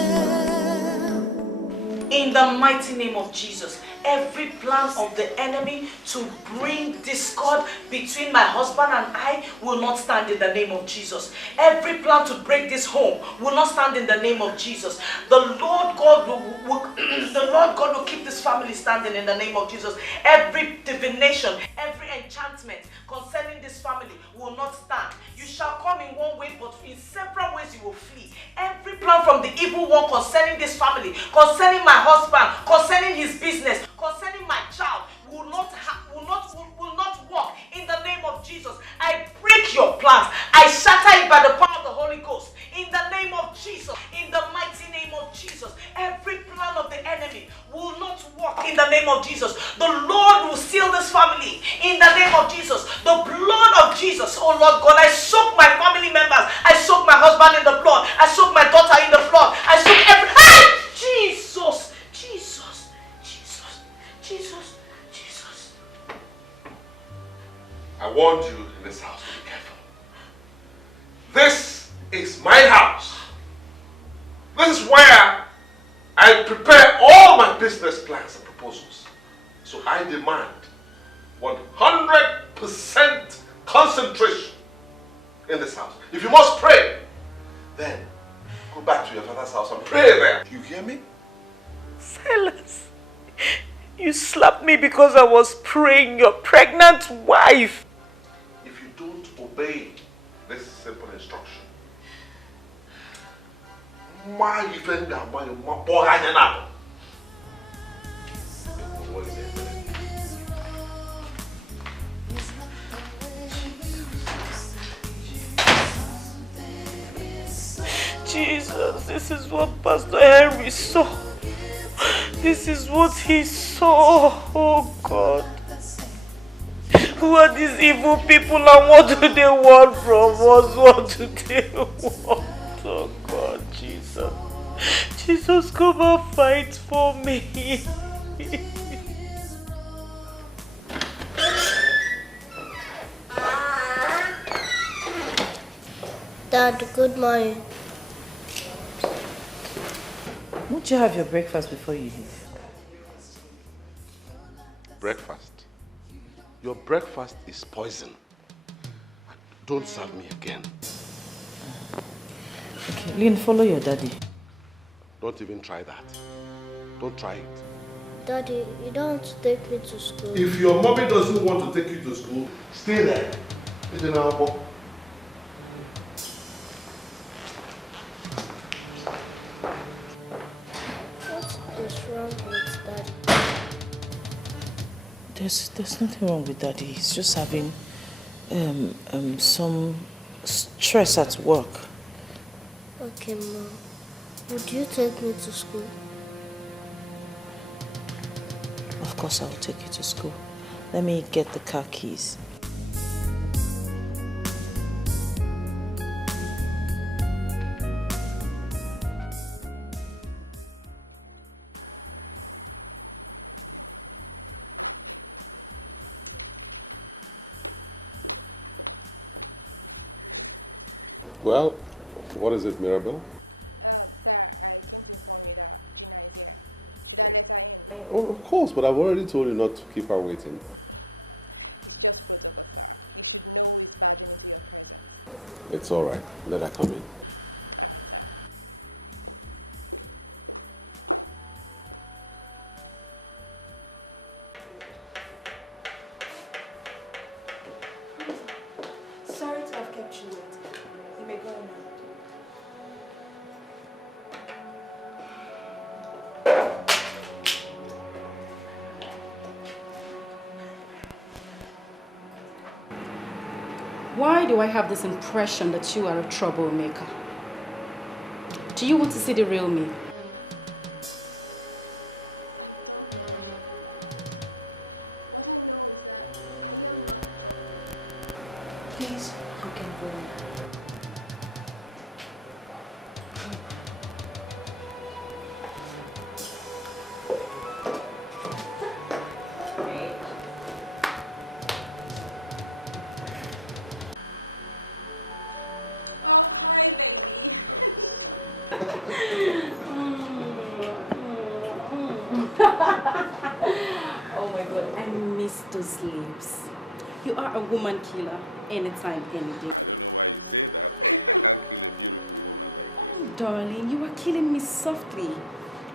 In the mighty name of Jesus, every plan of the enemy to bring discord between my husband and I will not stand in the name of Jesus. Every plan to break this home will not stand in the name of Jesus. The Lord God will keep this family standing in the name of Jesus. Every divination, every enchantment concerning this family will not stand. You shall come in one way, but in several ways you will flee. Every plan from the evil one concerning this family, concerning my husband, concerning his business, concerning my child, will not work in the name of Jesus. I break your plans. I shatter it by the power of the Holy Ghost. In the name of Jesus, in the mighty name of Jesus, every plan of the enemy will not work in the name of Jesus. The Lord will seal this family in the name of Jesus. The blood of Jesus, oh Lord God, I soak my family members. I soak my husband in the blood. I soak my daughter in the blood. I soak every... Hey! Jesus! Jesus! Jesus! Jesus! Jesus! I warned you in this house to be careful. This is my house. This is where I prepare all my business plans and proposals. So I demand 100% concentration in this house. If you must pray, then go back to your father's house and pray there. You hear me? Silas, you slapped me because I was praying, your pregnant wife. If you don't obey this simple instruction, Jesus, this is what Pastor Henry saw. This is what he saw. Oh God. Who are these evil people and what do they want from us? What do they want? Oh God, Jesus. Jesus, come and fight for me. Dad, good morning. Won't you have your breakfast before you leave? breakfast. Your breakfast is poison. Don't serve me again. Okay, Lynn, follow your daddy. Don't even try that. Don't try it. Daddy, you don't want to take me to school. If your mommy doesn't want to take you to school, stay there. It's an elbow. What is wrong with Daddy? There's nothing wrong with Daddy. He's just having some stress at work. Okay, Mom. Would you take me to school? Of course I will take you to school. Let me get the car keys. Well, what is it, Mirabelle? Sir, I came to inform you that Gina is here. Should I let her in? Oh, of course, but I've already told you not to keep her waiting. It's just protocol, sir. You should know who is barging into your presence. It's all right. Let her come in. All right, sir. Sorry to have kept you waiting. You may go now. Why do I have this impression that you are a troublemaker? Do you want to see the real me? I don't know what you mean by that. What I know is that I am not a troublemaker. Please, you can go now. Oh, hi, baby. kiss those lips. You are a woman killer, anytime, any day. I don't know why you say that, but I can't kill a beautiful woman like you. Oh, darling, you are killing me softly.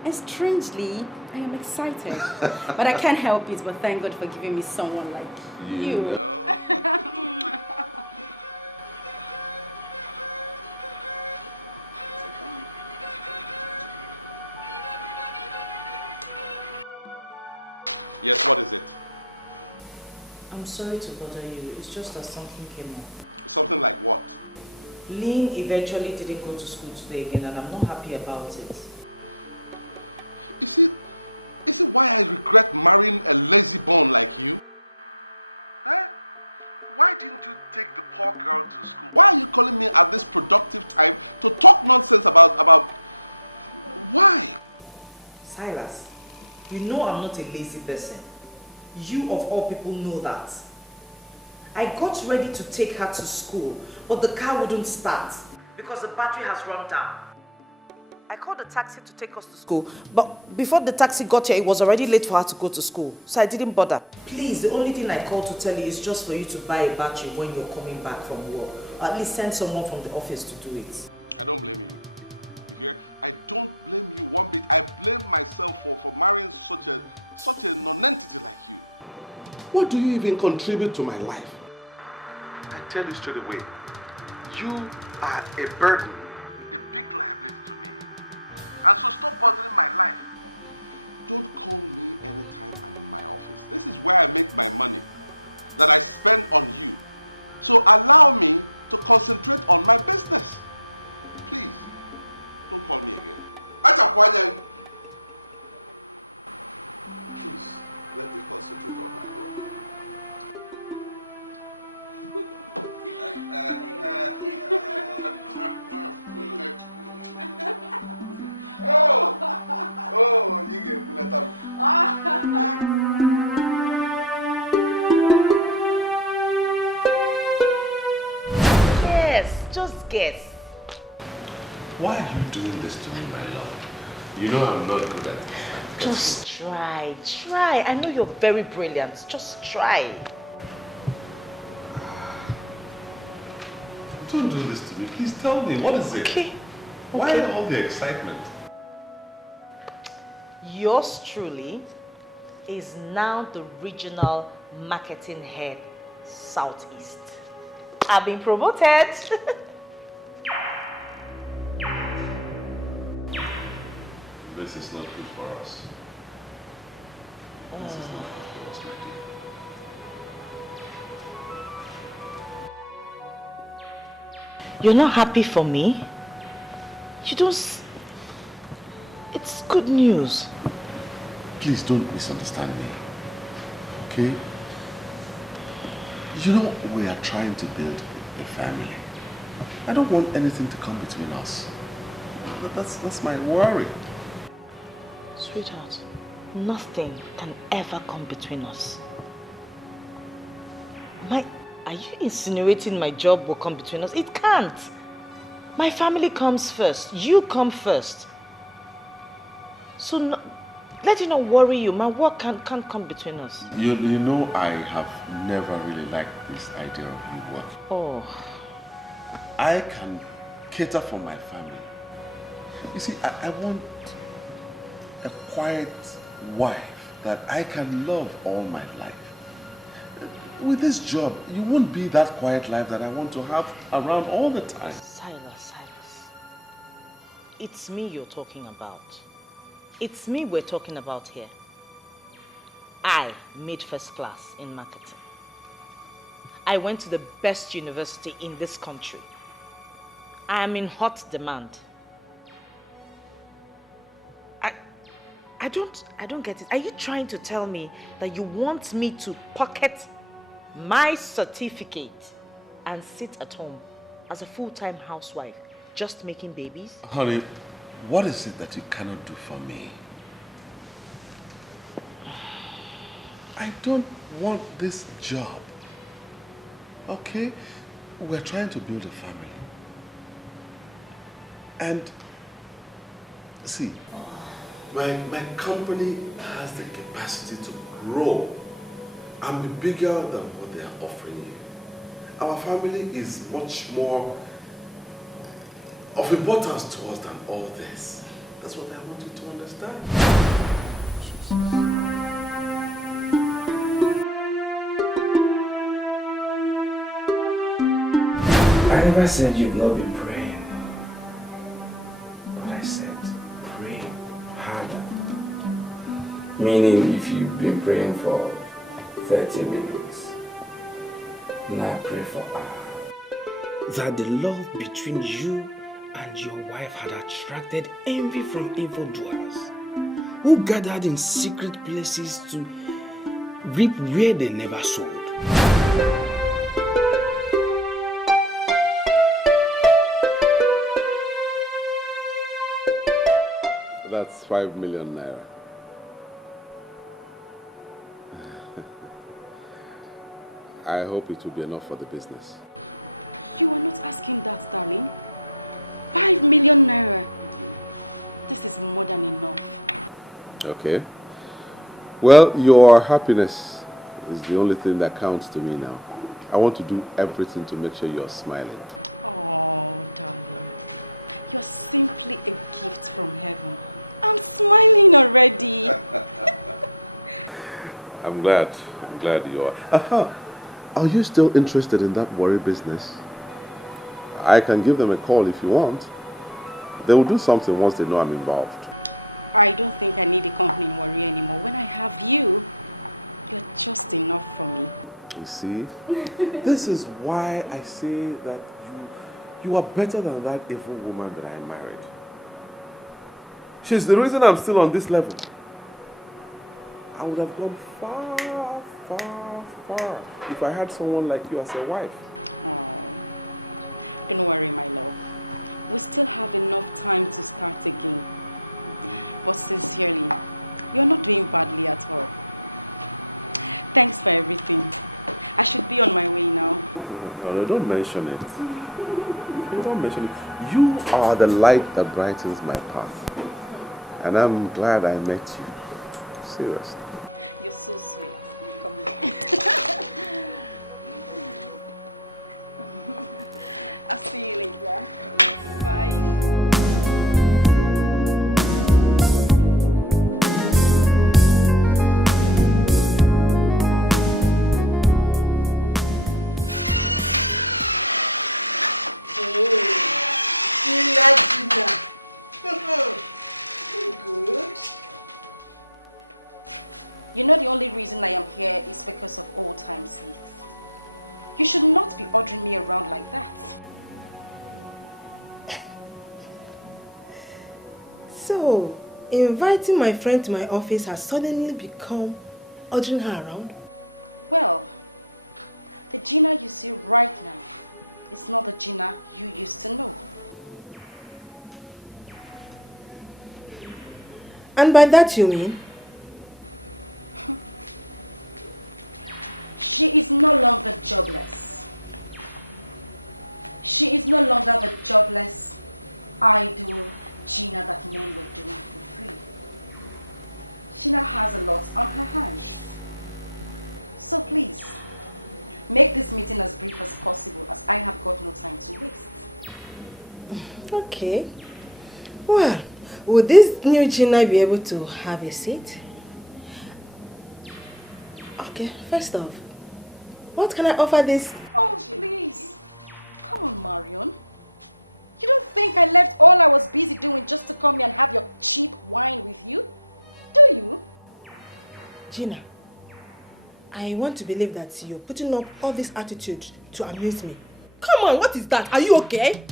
And strangely, I am excited. But I can't help it, but thank God for giving me someone like you. Know? Yes, what is it? I'm sorry to bother you. It's just that something came up. Something like what? Lynn eventually didn't go to school today again, and I'm not happy about it. Is it why I regret marrying a lazy bone like you? Eh? Why didn't you take the poor girl to school? Why are you calling me at this productive time to talk nonsense about... Why? Silas, you know I'm not a lazy person. You of all people know that. I got ready to take her to school, but the car wouldn't start because the battery has run down. I called the taxi to take us to school, but before the taxi got here, it was already late for her to go to school, so I didn't bother. Please, the only thing I called to tell you is just for you to buy a battery when you're coming back from work, or at least send someone from the office to do it. I don't blame you. You hear? I don't blame you one bit. I blame myself for marrying such a non-entity like you. What do you even contribute to my life? I tell you straight away, you are a burden, a big liability to me. And so stop bothering my life. Don't call me anytime I'm in my office. This is where I make my money that I spend on you. So allow me to concentrate on my business. Please, don't call me again. Please, let me concentrate on my work. Oh, you get Bunatam. Yes, just guess. Why are you doing this to me, my love? You know I'm not good at this. Just try. I know you're very brilliant. Just try. Don't do this to me. Please tell me, what is it? Okay. Why all the excitement? Yours truly is now the regional marketing head, Southeast. I've been promoted. This is not good for us. This is not good for us, my dear. You're not happy for me? You don't... It's good news. Please don't misunderstand me, okay? You know, we are trying to build a family. I don't want anything to come between us. That's my worry. Sweetheart, nothing can ever come between us. Are you insinuating my job will come between us? It can't. My family comes first. You come first. So let it not worry you. My work can't come between us. You know, I have never really liked this idea of you working. Oh. I can cater for my family. You see, I want a quiet wife that I can love all my life. With this job, you won't be that quiet life that I want to have around all the time. Silas. It's me you're talking about. It's me we're talking about here. I made first class in marketing. I went to the best university in this country. I am in hot demand. I don't get it. Are you trying to tell me that you want me to pocket my certificate and sit at home as a full-time housewife just making babies? Honey, what is it that you cannot do for me? I don't want this job. Okay? We're trying to build a family. And see, my company has the capacity to grow I'm bigger than what they are offering you. Our family is much more of importance to us than all this. That's what I want you to understand. I never said you've not been praying. But I said pray harder. Meaning if you've been praying for 30 minutes, now pray for hours. That the love between you and your wife had attracted envy from evildoers who gathered in secret places to reap where they never sowed. That's 5 million naira. I hope it will be enough for the business. You are not asking that, darling. 5 million naira. This is more than enough. Okay. Well, your happiness is the only thing that counts to me now. I want to do everything to make sure you're smiling. Oh, darling. You're simply a gift from heaven. I'm smiling already. I'm glad you are. Are you still interested in that worry business? I can give them a call if you want. They will do something once they know I'm involved. I don't think I need a company in worry anymore. When I have you, you're just enough for me. You see, this is why I say that you are better than that evil woman that I married. She's the reason I'm still on this level. I would have gone far, far, far if I had someone like you as a wife. Oh, don't worry, my love. We still have enough time to start again. But sincerely, you're not doing badly at all. Thanks for everything. I should be on my way now. No, don't mention it. Don't mention it. You are the light that brightens my path. And I'm glad I met you. Seriously. You're so sweet. Come here. I'll see you later. Bye. Good. You know the only reason I am here is because of old time's sake. You should not be ordering me around like that. So, inviting my friend to my office has suddenly become ordering her around? Well, the Gina you see right now is not the Gina you used to know. And by that you mean? She is no longer jobless. She is no longer the jobless, idle Gina that men were doing for free. She now has a lot on her hands. So please, make this meeting as brief as possible, as I have got no time to waste. Okay. Well, would this new Gina be able to have a seat? Okay, first off, what can I offer this? Oh, please. Come on, Marion. You don't think I left all I was busy doing just to come here and have your cheap wine with you? Do you? Gina, I want to believe that you're putting up all this attitude to amuse me. Come on, what is that? Are you okay?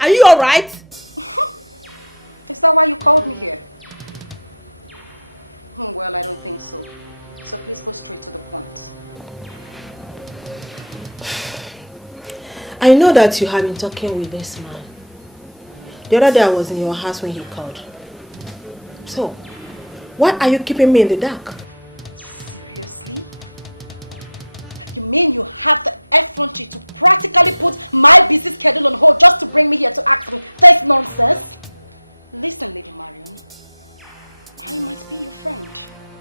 Are you alright? Is that why you called me here? Well, I don't think so. So please go straight to the point. I know that you have been talking with this man. The other day I was in your house when he called. So, why are you keeping me in the dark? Seriously? You mean you have the effrontery to practically put my busy schedule on hold just to bring me here to ask me this nonsense? Listen, Lady Marion. I might be your friend,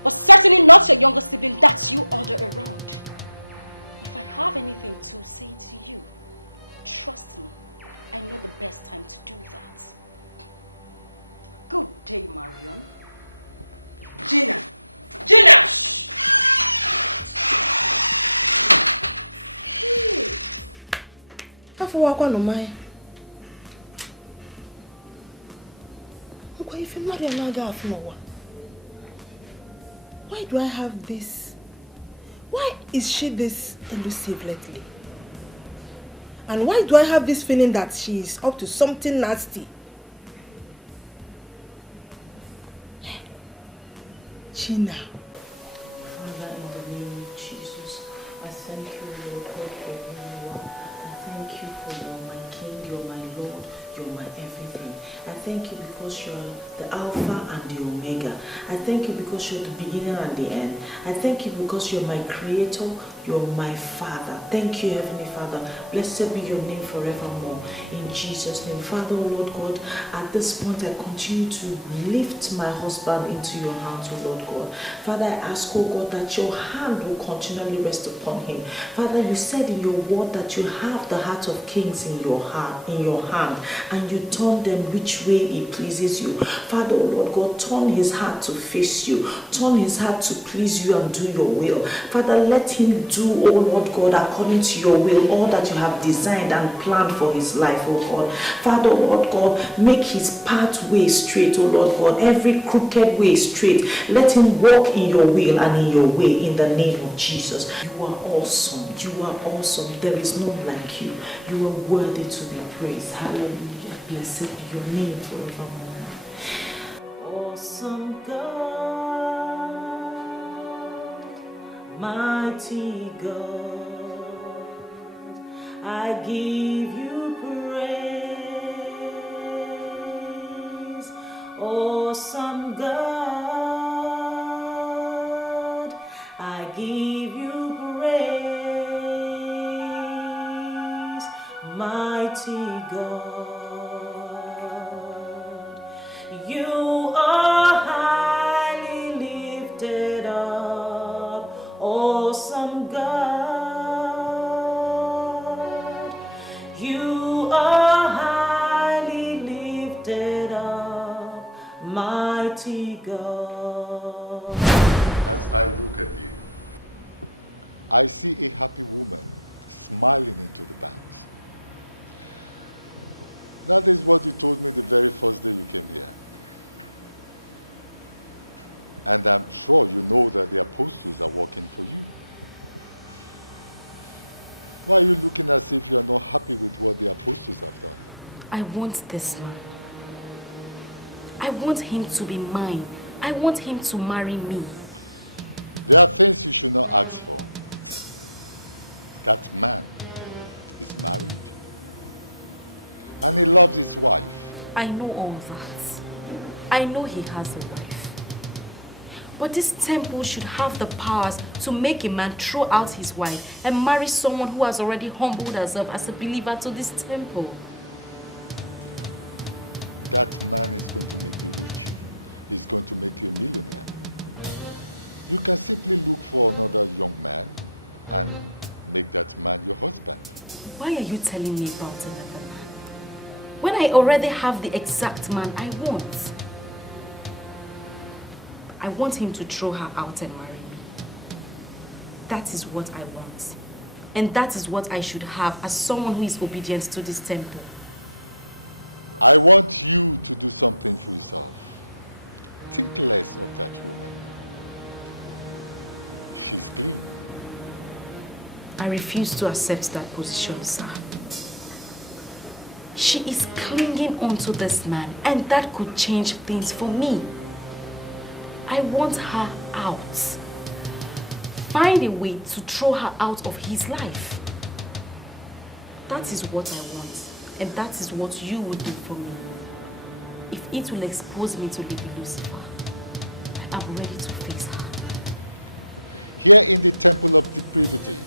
but certainly not your younger sibling that you order around. If I have anything to say to you, trust me, I know the best time to do that. Good day, Marion. Gina! Gina! Shh! Afọwakwa no mai. Nkwa ife Marion na-aga afọ n'ụwa. Why do I have this? Why is she this elusive lately? And why do I have this feeling that she is up to something nasty? Gina. Father, in the name of Jesus, I thank you, Lord God, for who you are. I thank you for you're my King, you're my Lord, you're my everything. I thank you because you're the Alpha and the Omega. I thank you because you're the beginning and the end. I thank you because you're my Creator, you're my Father. Thank you, Heavenly Father. Blessed be your name forevermore. In Jesus' name. Father, Lord God, at this point I continue to lift my husband into your hands, O Lord God. Father, I ask, O God, that your hand will continually rest upon him. Father, you said in your word that you have the heart of kings in your hand, and you turn them which way it pleases you. Father, O Lord God, turn his heart to face you. Turn his heart to please you and do your will. Father, let him do, O Lord God, according to your will, all that you have designed and planned for his life, O God. Father, O Lord God, make his pathway straight, O Lord God, every crooked way straight. Let him walk in your will and in your way, in the name of Jesus. You are awesome. You are awesome. There is none like you. You are worthy to be praised. Hallelujah. Blessed be your name forevermore. Awesome God, mighty God, I give you praise. Awesome God, I give you praise. Mighty God, you are highly lifted up. Awesome God, you are highly lifted up. Mighty God. As I look at you, I see a happy woman smiling into the banks. That is what you told me the very first day you came here. And I'm sure you know that the apostles are working for you. Why are you looking as if you are not happy with what the apostles have done? I want this man. I want him to be mine. I want him to marry me. There are things you should not ask for. That man is married. And he loves his wife. I know all that. I know he has a wife. But this temple should have the powers to make a man throw out his wife and marry someone who has already humbled herself as a believer to this temple. That man is going to make you rich. He's going to make you a millionaire. You can simply look for another young man and make that man your husband. Why are you telling me about another man? When I already have the exact man I want. I want him to throw her out and marry me. That is what I want. And that is what I should have as someone who is obedient to this temple. I want you to do something for yourself. Think less of that woman. She's clean. I refuse to accept that position, sir. She is clinging onto this man, and that could change things for me. I want her out. Find a way to throw her out of his life. That is what I want, and that is what you will do for me. If it will expose me to Lady Lucifer, I am ready to face her. Here in the temple of depravity,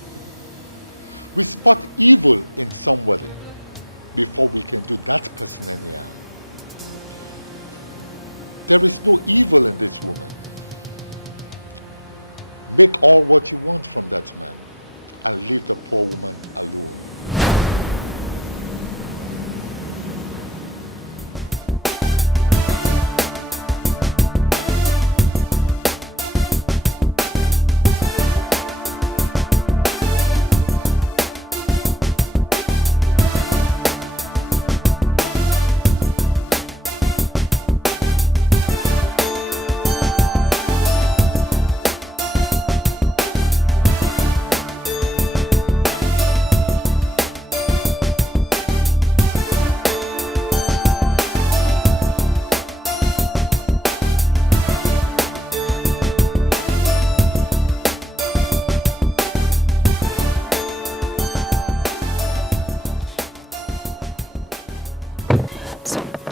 we spot evil in somebody before we can do that person any harm. There is no evil in this woman. Make all what you want from that man and leave the poor woman alone.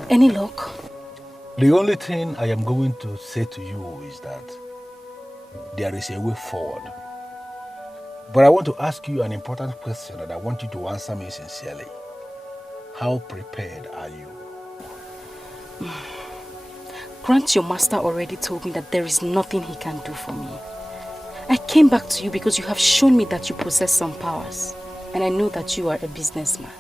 Any luck? The only thing I am going to say to you is that there is a way forward. But I want to ask you an important question and I want you to answer me sincerely. How prepared are you? Grant, your master already told me that there is nothing he can do for me. I came back to you because you have shown me that you possess some powers. And I know that you are a businessman.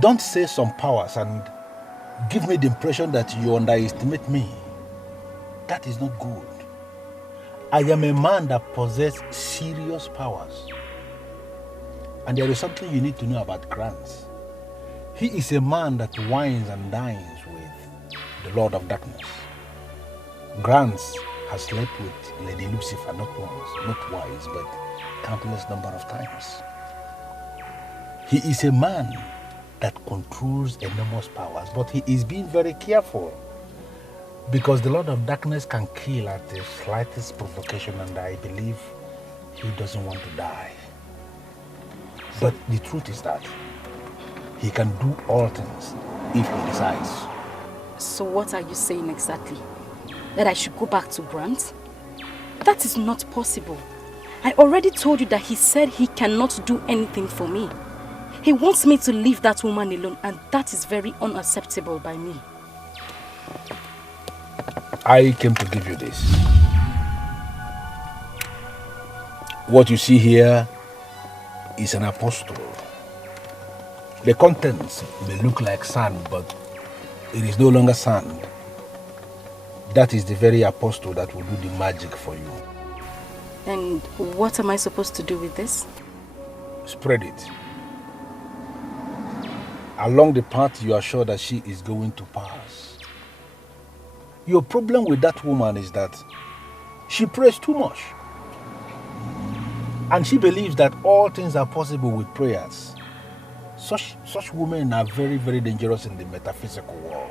Don't say some powers and give me the impression that you underestimate me. That is not good. I am a man that possesses serious powers. And there is something you need to know about Grants. He is a man that wines and dines with the Lord of Darkness. Grants has slept with Lady Lucifer not once, not twice, but countless number of times. He is a man that controls enormous powers, but he is being very careful because the Lord of Darkness can kill at the slightest provocation, and I believe he doesn't want to die. But the truth is that he can do all things if he decides. So what are you saying exactly? That I should go back to Grant? That is not possible. I already told you that he said he cannot do anything for me. He wants me to leave that woman alone, and that is very unacceptable by me. I came to give you this. What you see here is an apostle. The contents may look like sand, but it is no longer sand. That is the very apostle that will do the magic for you. And what am I supposed to do with this? Spread it. Along the path you are sure that she is going to pass. Your problem with that woman is that she prays too much. And she believes that all things are possible with prayers. Such women are very, very dangerous in the metaphysical world.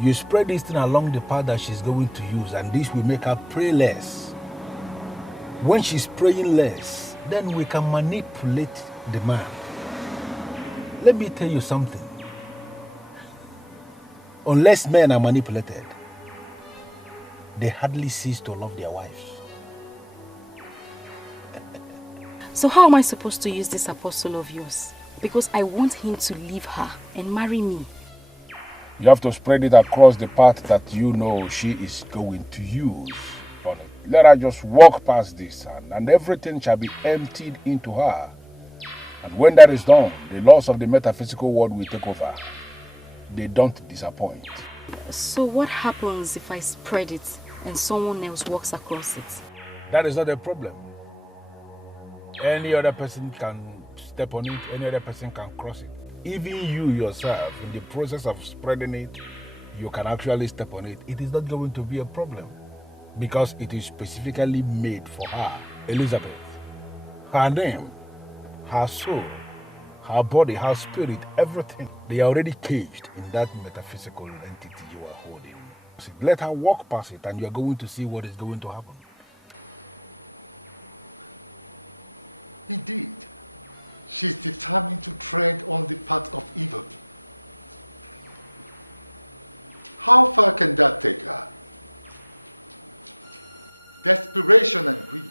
You spread this thing along the path that she's going to use, and this will make her pray less. When she's praying less, then we can manipulate the man. Let me tell you something. Unless men are manipulated, they hardly cease to love their wives. So how am I supposed to use this apostle of yours? Because I want him to leave her and marry me. You have to spread it across the path that you know she is going to use. Let her just walk past this, and everything shall be emptied into her. And when that is done, the laws of the metaphysical world will take over. They don't disappoint. So what happens if I spread it and someone else walks across it? That is not a problem. Any other person can step on it, any other person can cross it. Even you yourself, in the process of spreading it, you can actually step on it. It is not going to be a problem because it is specifically made for her, Elizabeth. Her name, her soul, her body, her spirit, everything. They are already caged in that metaphysical entity you are holding. So let her walk past it and you are going to see what is going to happen. Indeed, she's determined to tread on the path of evil. How far can that take her? Desperation and greed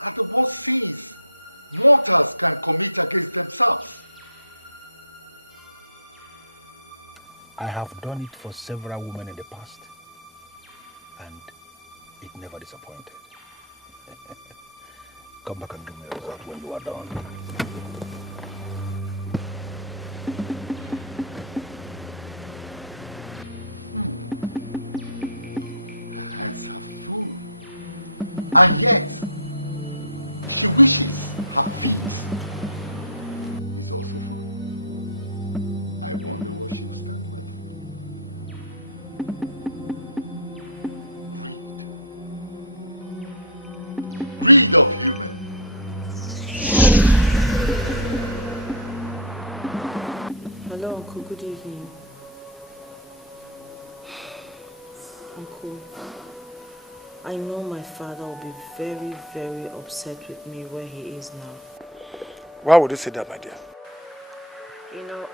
are the worst sins mortals can commit against themselves. I have done it for several women in the past, and it never disappointed. Come back and give me a result when you are done. Her hands are full. And yet, she wishes her feet is also full. I wonder what she'll stand with. Greed of human. Hello, Uncle. Good evening. Uncle, I know my father will be very, very upset with me where he is now. Why would you say that, my dear? You know,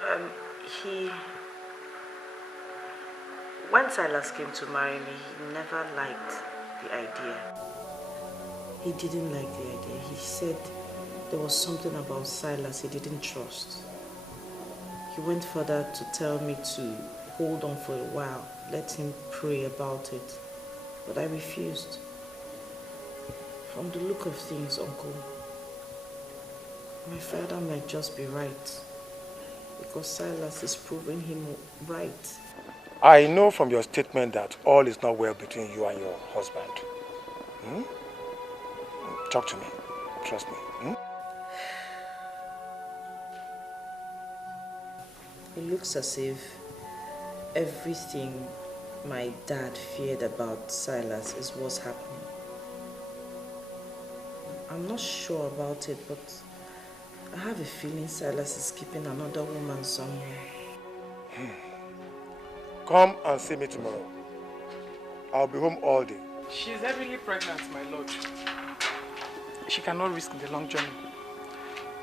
when Silas came to marry me, he never liked the idea. He didn't like the idea. He said there was something about Silas he didn't trust. He went further to tell me to hold on for a while, let him pray about it. But I refused. From the look of things, Uncle, my father might just be right, because Silas is proving him right. I know from your statement that all is not well between you and your husband. Talk to me. Trust me. It looks as if everything my dad feared about Silas is what's happening. I'm not sure about it, but I have a feeling Silas is keeping another woman somewhere. Come and see me tomorrow. I'll be home all day. She's heavily pregnant, my lord. She cannot risk the long journey.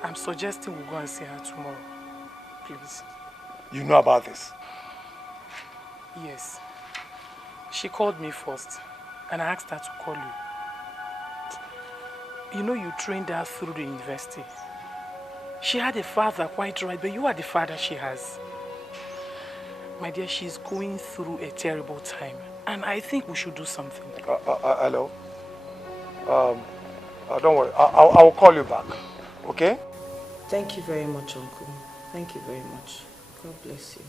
I'm suggesting we go and see her tomorrow. Please. You know about this? Yes. She called me first, and I asked her to call you. You know you trained her through the university. She had a father, quite right, but you are the father she has. My dear, she's going through a terrible time, and I think we should do something. Hello? Don't worry, I will call you back, okay? Thank you very much, Uncle. Thank you very much. God bless you.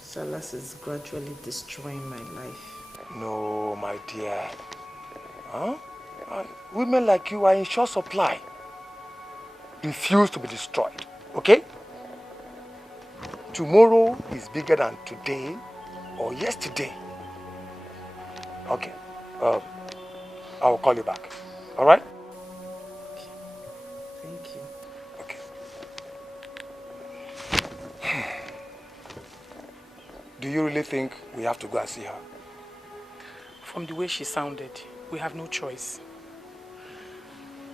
Silas is gradually destroying my life. No, my dear. Women like you are in short supply. Refuse to be destroyed, okay? Tomorrow is bigger than today or yesterday. Okay. I will call you back. All right? Thank you. Okay. Do you really think we have to go and see her? From the way she sounded, we have no choice.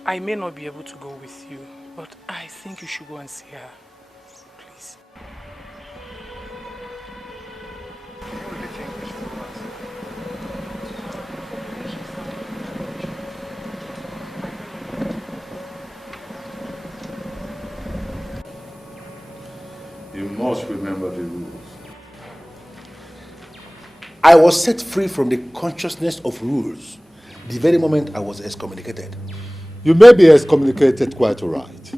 I may not be able to go with you, but I think you should go and see her. Please. You must remember the rules. I was set free from the consciousness of rules the very moment I was excommunicated. You may be excommunicated quite all right.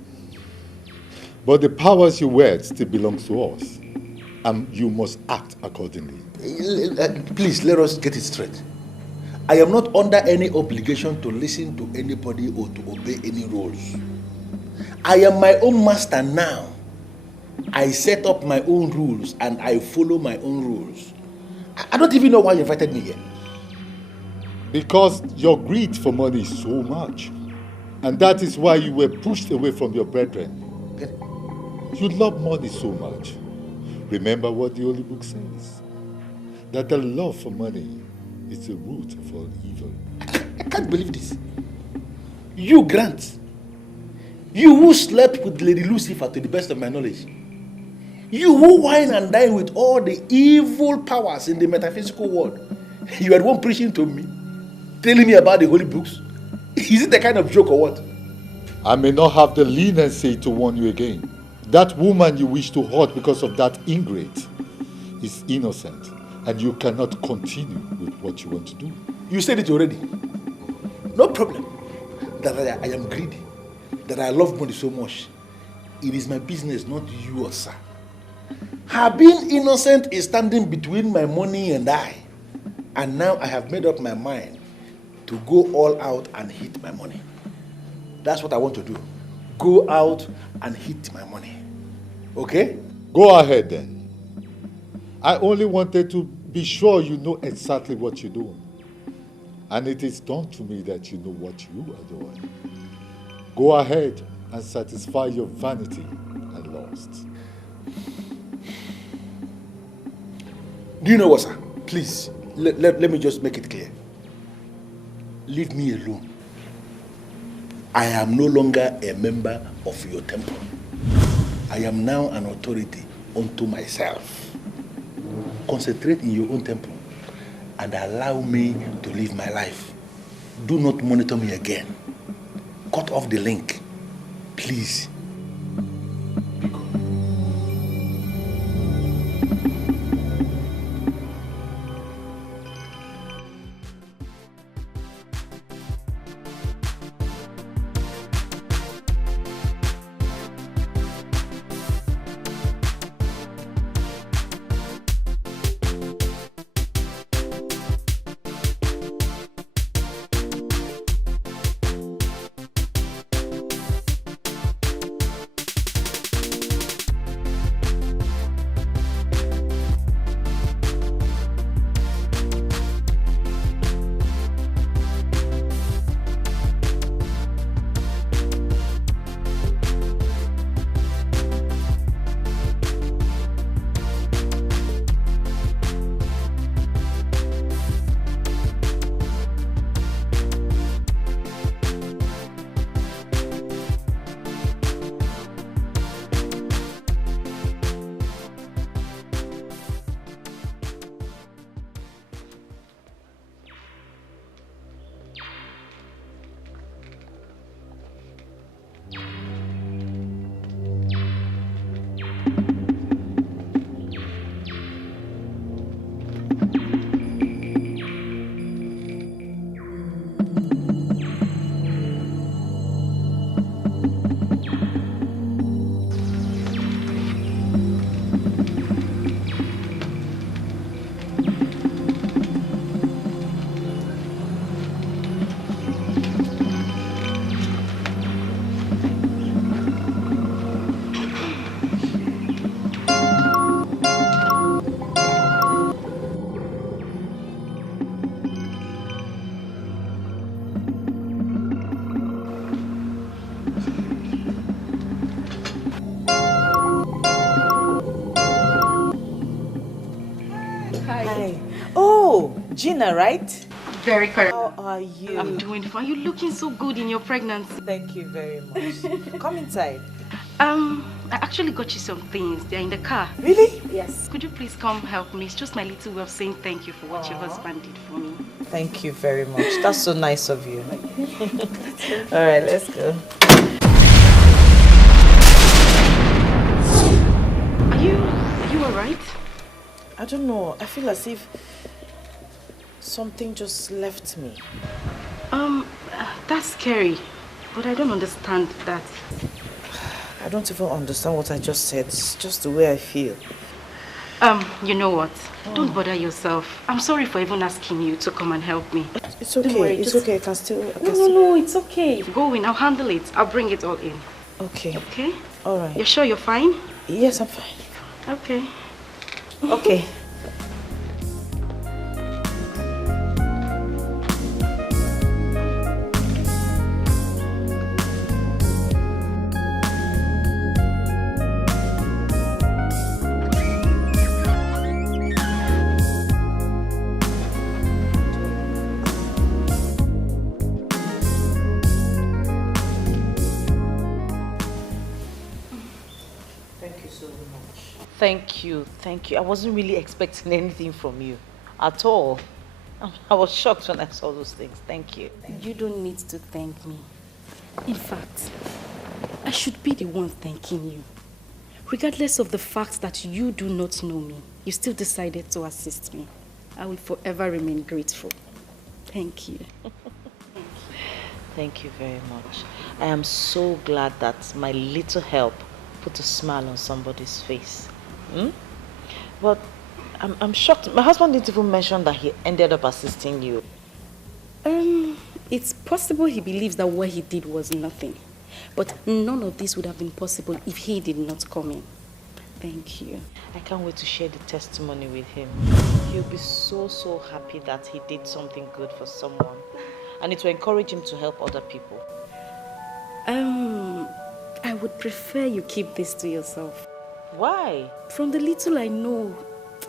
But the powers you wield still belongs to us. And you must act accordingly. Please, let us get it straight. I am not under any obligation to listen to anybody or to obey any rules. I am my own master now. I set up my own rules and I follow my own rules. I don't even know why you invited me here. Because your greed for money is so much. And that is why you were pushed away from your brethren. You love money so much. Remember what the Holy Book says. That the love for money is the root of all evil. I can't believe this. You, Grant. You who slept with Lady Lucifer to the best of my knowledge. You who wine and dine with all the evil powers in the metaphysical world. You are the one preaching to me, telling me about the holy books. Is it the kind of joke or what? I may not have the leniency to warn you again, That woman you wish to hurt because of that ingrate is innocent, and you cannot continue with what you want to do. You said it already. No problem. That I am greedy. That I love money so much. It is my business, not yours, sir. Her being innocent is standing between my money and I. And now I have made up my mind to go all out and hit my money. That's what I want to do. Go out and hit my money. Okay? Go ahead then. I only wanted to be sure you know exactly what you're doing. And it is done to me that you know what you are doing. Go ahead and satisfy your vanity and lust. Do you know what, sir? Please, let me just make it clear. Leave me alone. I am no longer a member of your temple. I am now an authority unto myself. Concentrate in your own temple and allow me to live my life. Do not monitor me again. Cut off the link, please. Gina, right? Very correct. How are you? I'm doing fine. You're looking so good in your pregnancy. Thank you very much. Come inside. I actually got you some things. They're in the car. Really? Yes. Could you please come help me? It's just my little way of saying thank you for what your husband did for me. Thank you very much. That's so nice of you. All right, let's go. Are you all right? I don't know. I feel as if something just left me. That's scary, but I don't understand that. I don't even understand what I just said. It's just the way I feel. You know what? Don't bother yourself. I'm sorry for even asking you to come and help me. It's okay. Worry, it's okay. I can still. No, it's okay. Go in. I'll handle it. I'll bring it all in. Okay. Okay? All right. You're sure you're fine? Yes, I'm fine. Okay. Okay. You don't need to thank me. In fact, I should be the one thanking you. Regardless of the fact that you do not know me, you still decided to assist me. I will forever remain grateful. Thank you. It's possible he believes that what he did was nothing. But none of this would have been possible if he did not come in. Thank you. I would prefer you keep this to yourself. From the little I know,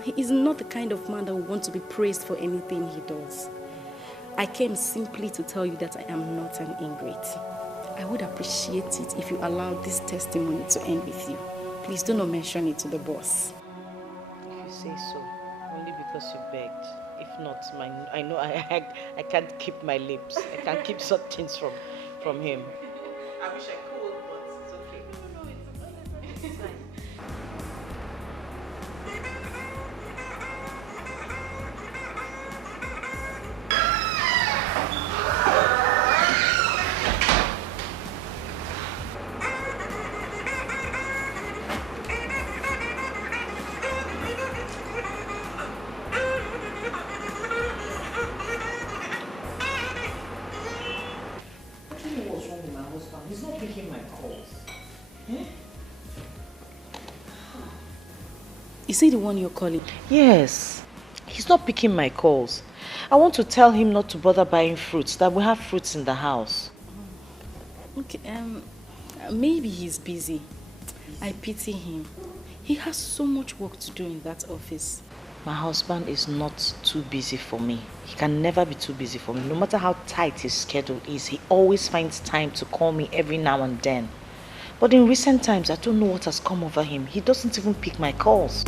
he is not the kind of man that would want to be praised for anything he does. I came simply to tell you that I am not an ingrate. I would appreciate it if you allowed this testimony to end with you. Please do not mention it to the boss. Is he the one you're calling? He's not picking my calls. I want to tell him not to bother buying fruits, that we have fruits in the house. Okay, maybe he's busy. I pity him. He has so much work to do in that office. My husband is not too busy for me. He can never be too busy for me. No matter how tight his schedule is, he always finds time to call me every now and then. But in recent times, I don't know what has come over him. He doesn't even pick my calls.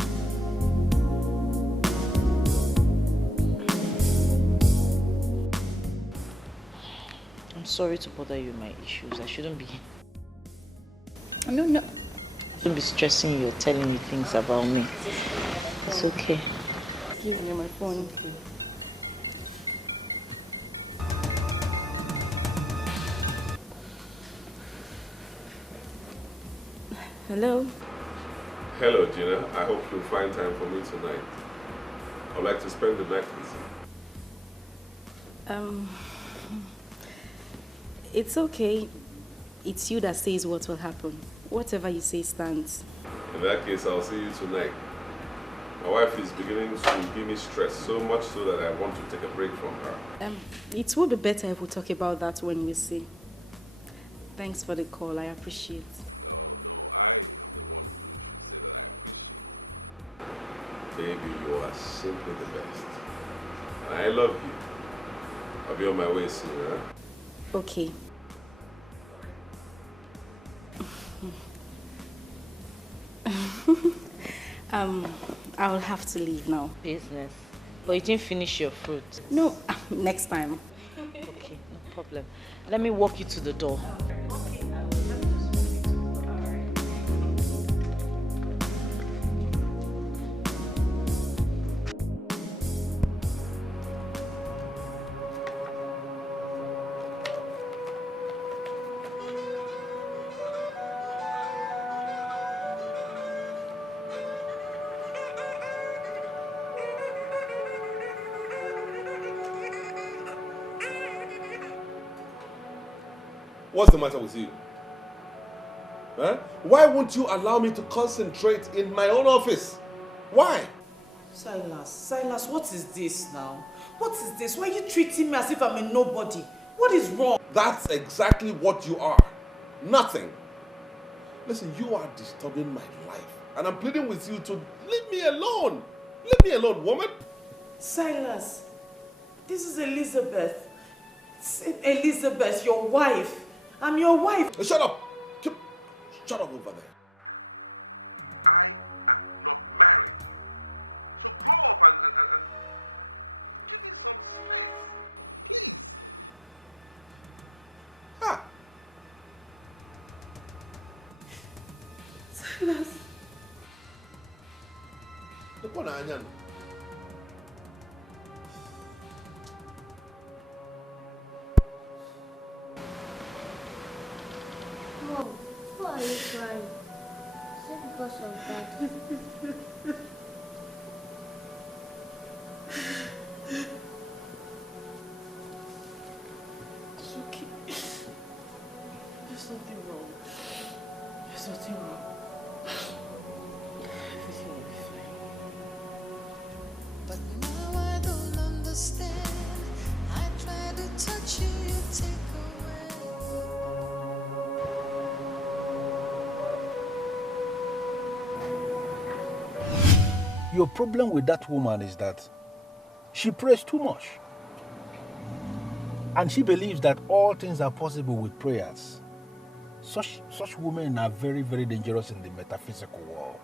I'm sorry to bother you with my issues. I shouldn't be... No. I shouldn't be stressing you or telling you things about me. It's okay. Give me my phone. Hello? Hello, Gina. I hope you'll find time for me tonight. I'd like to spend the night with you. It's okay. It's you that says what will happen. Whatever you say stands. In that case, I'll see you tonight. My wife is beginning to give me stress, so much so that I want to take a break from her. It would be better if we talk about that when we see. Thanks for the call. I appreciate it. No, I am the one who should say that I appreciate. Baby, you are simply the best. And I love you. I'll be on my way soon, huh? Okay. I'll have to leave now. Business. But you didn't finish your fruit. No, next time. Okay, no problem. Let me walk you to the door. What's the matter with you? Huh? Why won't you allow me to concentrate in my own office? Why? Silas, what is this now? What is this? Why are you treating me as if I'm a nobody? What is wrong? That's exactly what you are. Nothing. Listen, you are disturbing my life. And I'm pleading with you to leave me alone. Leave me alone, woman. Silas, this is Elizabeth. Elizabeth, your wife. I'm your wife. Shut up. Shut up over there. I am not married. So grow up and give me some space. Please. Silas, because of that. It's okay. There's nothing wrong. There's nothing wrong. Everything will be fine. But now I don't understand. I try to touch you, you take Your problem with that woman is that she prays too much. And she believes that all things are possible with prayers. Such women are very, very dangerous in the metaphysical world.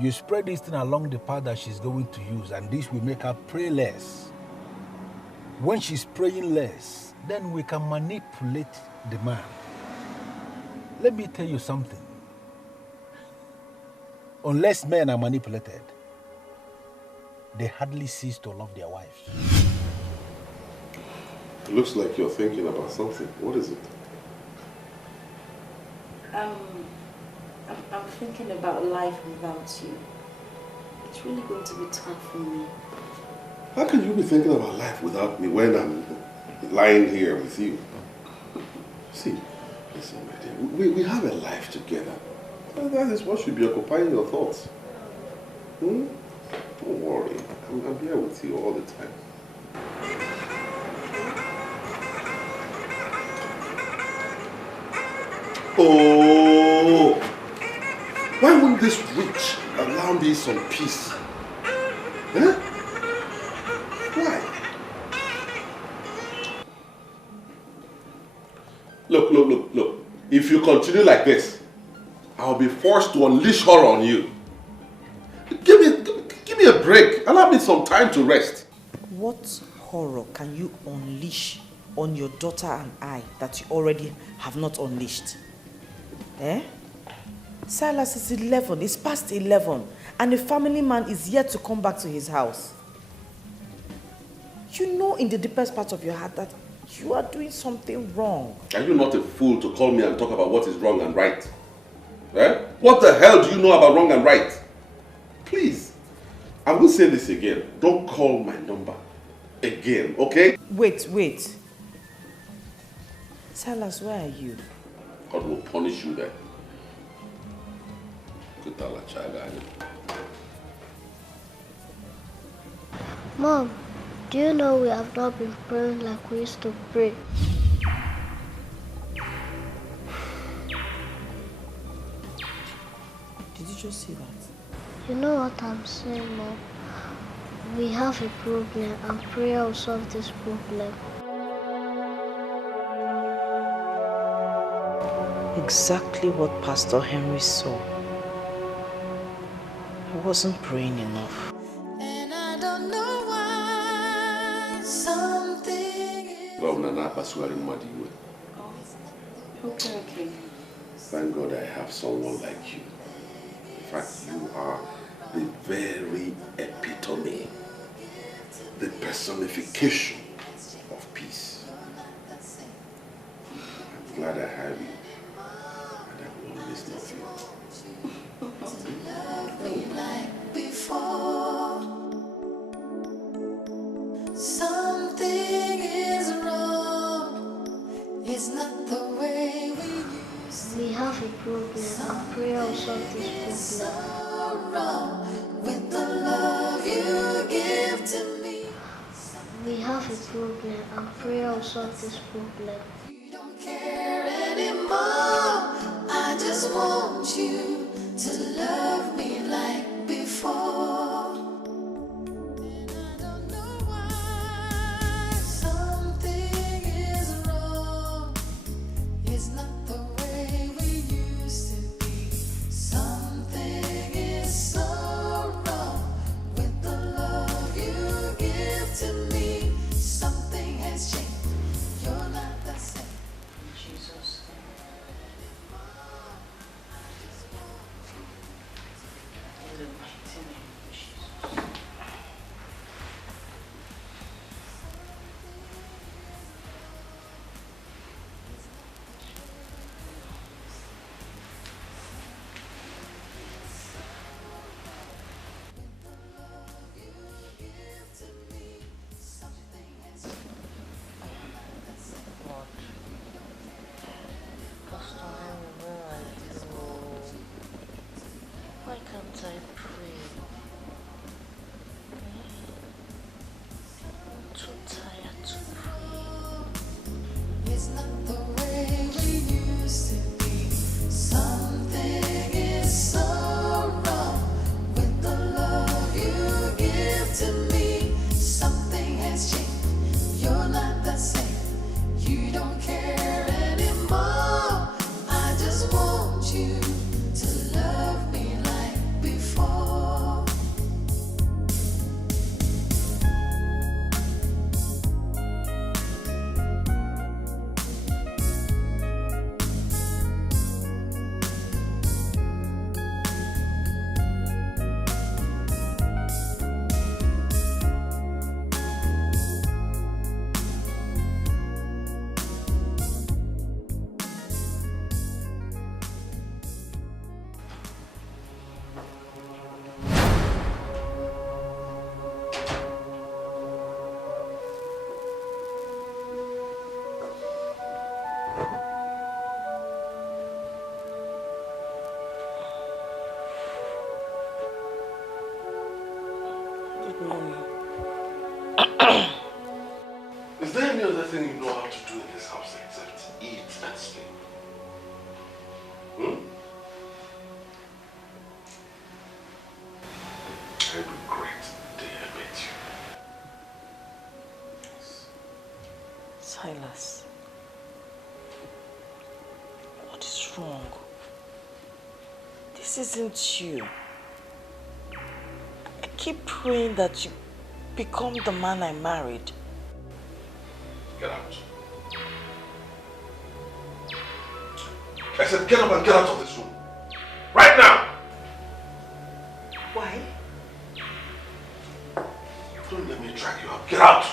You spread this thing along the path that she's going to use, and this will make her pray less. When she's praying less, then we can manipulate the man. Let me tell you something. Unless men are manipulated, they hardly cease to love their wives. It looks like you're thinking about something. What is it? I'm thinking about life without you. It's really going to be tough for me. How can you be thinking about life without me when I'm lying here with you? See, listen, my dear, we have a life together. That is what should be occupying your thoughts. Don't worry. I'm here with you all the time. Oh! Why wouldn't this witch allow me some peace? Huh? Why? Look. If you continue like this, I'll be forced to unleash her on you. Give me a break. Allow me some time to rest. What horror can you unleash on your daughter and I that you already have not unleashed? Silas is 11, it's past 11, and the family man is yet to come back to his house. You know in the deepest part of your heart that you are doing something wrong. Are you not a fool to call me and talk about what is wrong and right? What the hell do you know about wrong and right? Please, I will say this again. Don't call my number again, okay? Wait. Silas, where are you? God will punish you there. Mom, do you know we have not been praying like we used to pray? Did you just see that? You know what I'm saying, Mom? We have a problem and prayer will solve this problem. Exactly what Pastor Henry saw. I wasn't praying enough. and I don't know why something Okay. Thank God I have someone like you. In fact, you are the very epitome, the personification of peace. I'm glad I have you, and I will always love you. like before. Something is wrong. It's not the way we have a problem and prayer will solve this problem. wrong with the love you give to me. We have a problem and prayer will solve this problem. Don't care anymore. I just want you to love me like before. And I don't know why something is wrong. It's not the way we used to be. Something is so wrong with the love you give to me. Something has changed. You're not the same. Jesus. Is there any other thing you know how to do in this house except eat and sleep? I regret the day I met you. Silas, what is wrong? This isn't you. I keep praying that you become the man I married. Get out. I said get up and get out of this room. Right now! Why? Don't let me drag you up. Get out!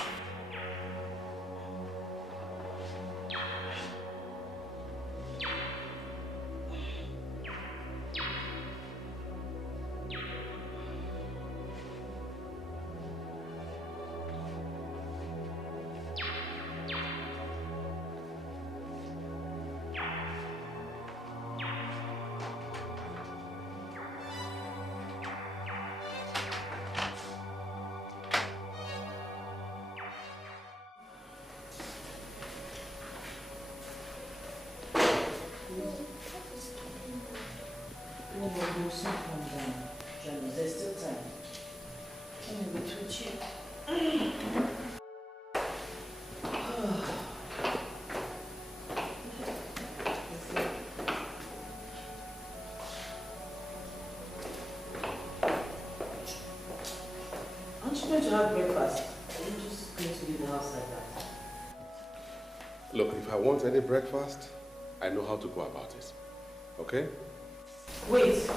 There's still time. Can you wait with you? Aren't you going to have breakfast? Are you just going to leave the house like that? Look, if I want any breakfast, I know how to go about it. Okay? Wait.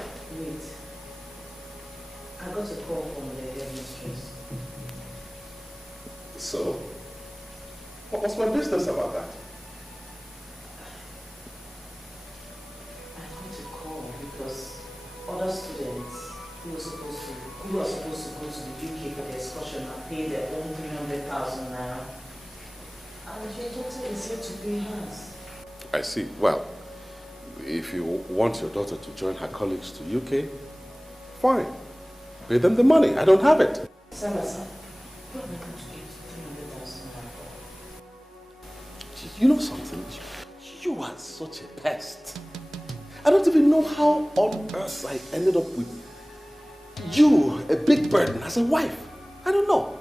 I got a call from the headmistress. So? What's my business about that? I got a call because other students who are supposed to go to the UK for the excursion and pay their own 300,000 naira. And your daughter is here to pay hers. I see. Well, if you want your daughter to join her colleagues to UK, fine. Pay them the money. I don't have it. Silas, what am I going to give 300,000 naira for? You know something? You are such a pest. I don't even know how on earth I ended up with you, a big burden, as a wife. I don't know.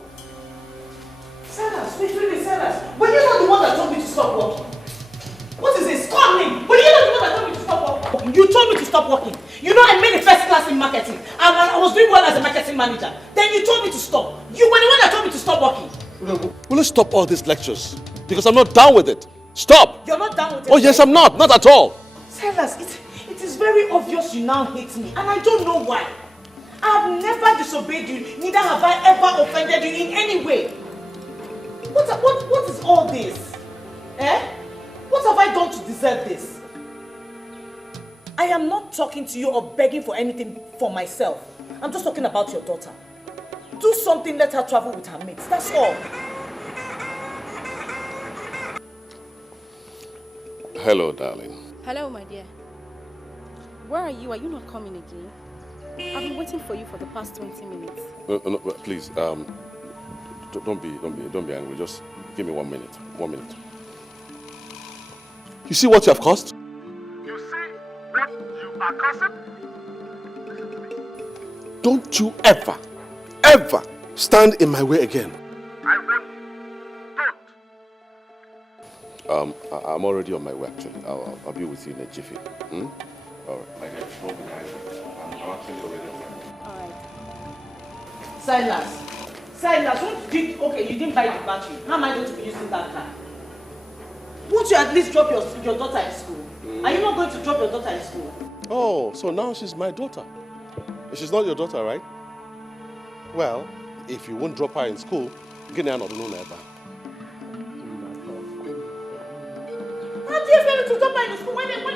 Silas, wait, Silas. Were you not the one that told me to stop working? What is this? Call me! Were you not the one that told me to stop working? You told me to stop working. You know I made a first class in marketing. And I was doing well as a marketing manager. Then you told me to stop. You were the one that told me to stop working. Will you stop all these lectures? Because I'm not down with it. Stop! You're not down with it? Oh yes, I'm not. Not at all. Silas, it is very obvious you now hate me. And I don't know why. I have never disobeyed you. Neither have I ever offended you in any way. What is all this? Eh? What have I done to deserve this? I am not talking to you or begging for anything for myself. I'm just talking about your daughter. Do something, let her travel with her mates. That's all. Hello, darling. Hello, my dear. Where are you? Are you not coming again? I've been waiting for you for the past 20 minutes. No, please, don't be angry. Just give me 1 minute. 1 minute. You see what you have caused? You see what you are causing? Don't you ever stand in my way again. I want you. Don't. I'm already on my way, actually. I'll be with you in a jiffy. All right. My dear, don't be angry. I'm actually already on my way. Silas, you didn't buy the battery. How am I going to be using that car? Won't you at least drop your daughter in school? Are you not going to drop your daughter in school? Oh, so now she's my daughter. She's not your daughter, right? Well, if you won't drop her in school, get her not alone ever. How do you expect me to drop her in school when they don't want to?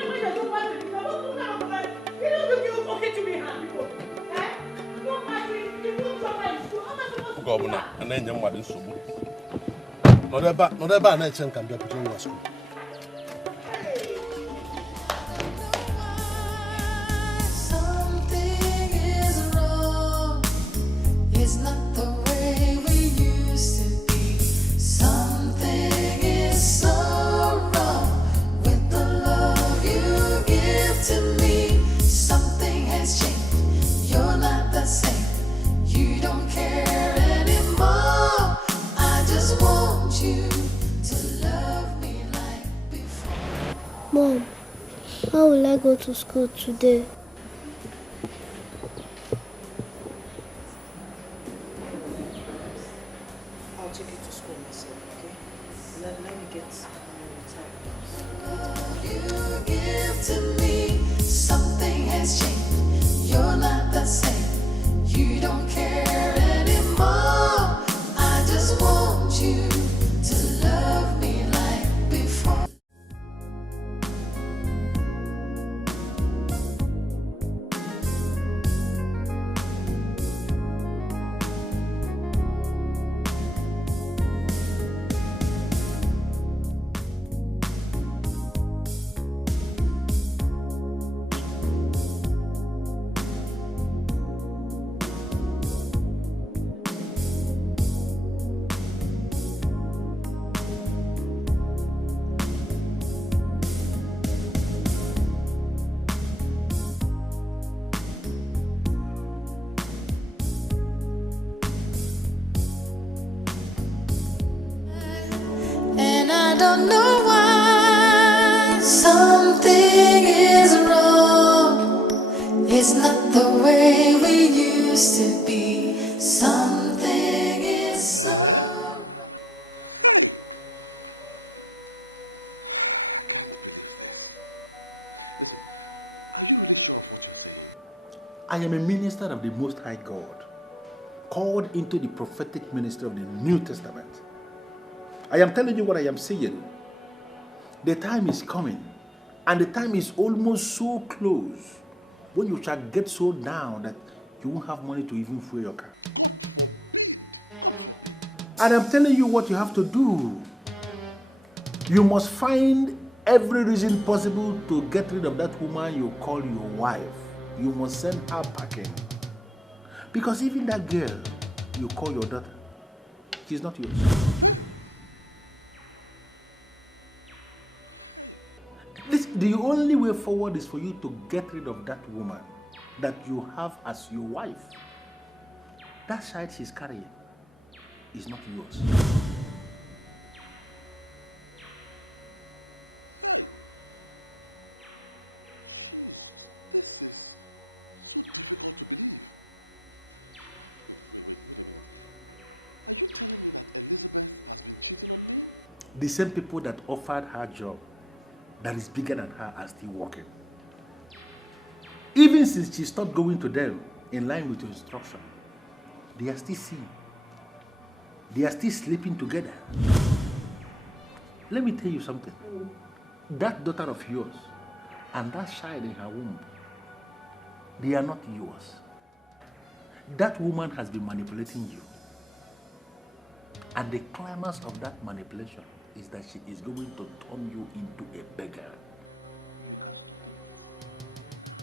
You don't look okay to me, huh? Eh? No battery, you won't drop her in school. How am I supposed to do that? And then you're in school. Not ever, next time can be a putting in school. Something is wrong. It's not the way we used to be. Mom, how will I go to school today? I'll take you to school myself, okay? Let me get You give to me, something has changed. You're not the same. You don't care anymore. I just want you to love me like before. And I don't know why something is wrong. It's not the way we used to be. Something is Hey! I can't believe this. Listen, are you really sure of what you're saying? I am a minister of the Most High God, called into the prophetic ministry of the New Testament. I am telling you what I am saying. The time is coming, and the time is almost so close, when you shall get so down that you won't have money to even fuel your car. God forbid! God forbid! And I'm telling you what you have to do. You must find every reason possible to get rid of that woman you call your wife. You must send her packing. Because even that girl you call your daughter, she's not yours. Huh? The only way forward is for you to get rid of that woman that you have as your wife. That child she's carrying is not yours. Hey! Jesus, this is so difficult to believe. Wait a minute. Are you telling me that Elizabeth has been cheating on me? The same people that offered her job that is bigger than her are still working. Even since she stopped going to them in line with your instruction, they are still seeing. They are still sleeping together. Let me tell you something. That daughter of yours and that child in her womb, they are not yours. That woman has been manipulating you. And the climax of that manipulation is that she is going to turn you into a beggar. You can stop it now.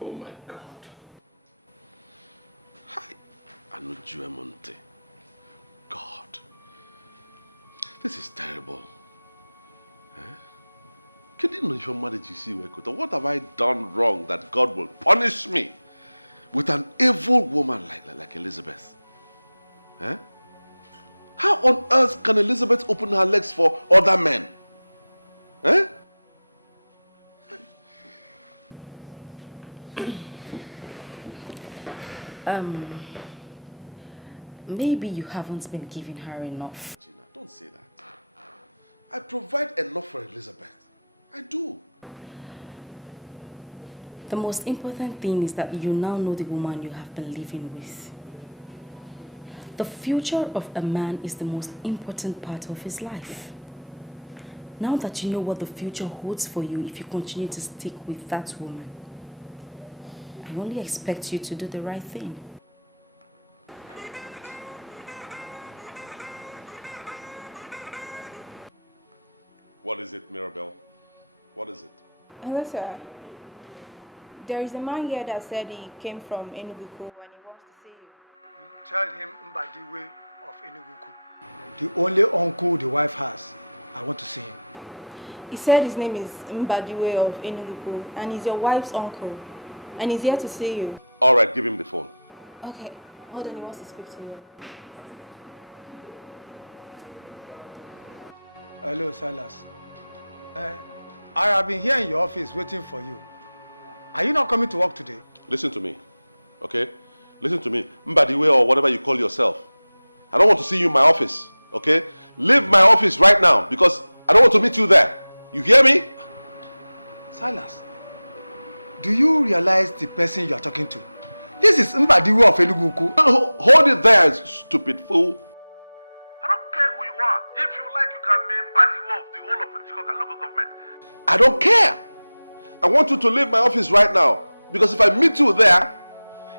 Oh my God. Hi, Anujue Monte. God. This is terrible. Huh? Can you know if your marriage is see what have I done wrong that God will punish me with an evil woman like Elizabeth? Huh? How on earth can Elizabeth open her legs for other men? Huh? Maybe you haven't been giving her enough. Gina, don't say that. I provide enough for Elizabeth. I do. The most important thing is that you now know the woman you have been living with. The future of a man is the most important part of his life. Now that you know what the future holds for you if you continue to stick with that woman, I only expect you to do the right thing. What is it, Mirabelle? What is it? Hello, sir. There is a man here that said he came from Enugu and he wants to see you. Tell him Mbadiwe of Enugu. The only uncle the wife has. I want to see him. He said his name is Mbadiwe of Enugu and he's your wife's uncle. And he's here to see you. All right, give him the phone. Okay, hold on, he wants to speak to you. Hello, Silas. I have been here in your office waiting for you. Are you not coming to work today? Listen to me, okay? Listen to me. Mbadiwe or whatever you call yourself. I don't want to see you in my office, okay? Leave my office right now because I don't want to meet you there. You hear me? Silas, do you realize the person you are talking to? This is Mbadiwe of Eluguku. Hold it there, stupid fool. I don't care who you are. If you like, you can be Mbadiwe of the whole of Njikok and local government. I don't care. I want you to leave my office right now because if I meet you there,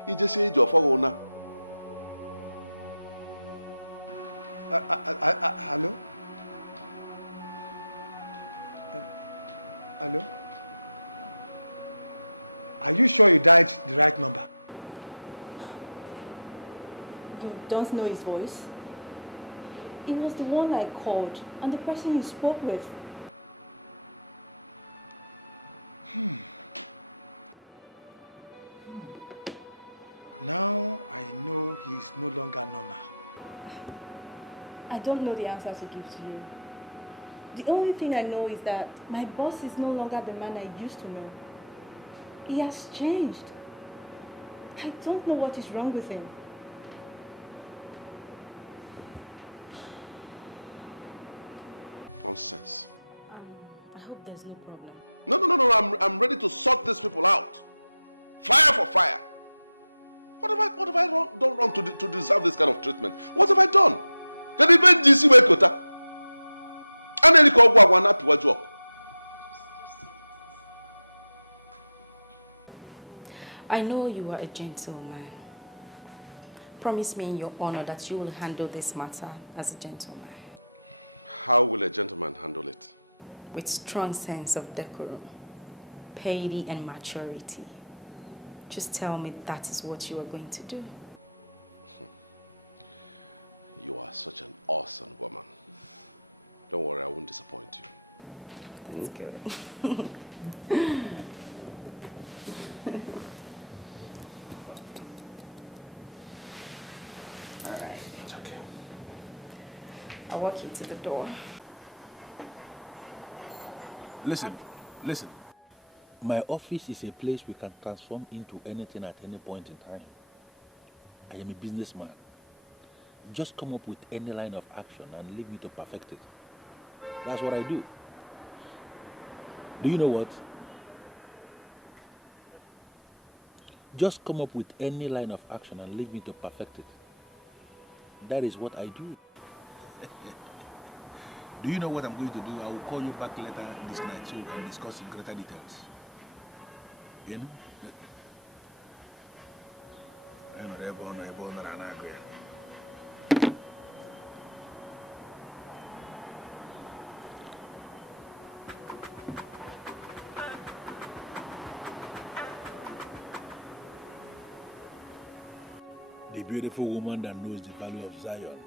you just say your owner. Hello? Hello? Are you sure you dialed the right number? You don't know his voice? It was the one I called and the person you spoke with. Now I know he is no longer normal. I don't know the answer to give to you. The only thing I know is that my boss is no longer the man I used to know. He has changed. I don't know what is wrong with him. Nonsense. I hope there's no problem. No. I'm ready to sort these people out. Fire for fire. What have I done wrong to deserve this kind of treatment? What have I done? Can even GC we kota? And then you call one up to a job. I know you are a gentleman. Promise me in your honor that you will handle this matter as a gentleman. How will a gentleman handle it? With strong sense of decorum, piety and maturity. Just tell me that is what you are going to do. You are such an awesome woman. Don't worry, I won't disappoint you. That's good. All right. It's okay. I'll walk you to the door. Listen. My office is a place we can transform into anything at any point in time. I am a businessman. Just come up with any line of action and leave me to perfect it. That's what I do. Do you know what? Just come up with any line of action and leave me to perfect it. That is what I do. Do you know what I'm going to do? I will call you back later this night so we can discuss in greater details. You know? The beautiful woman that knows the value of Zion.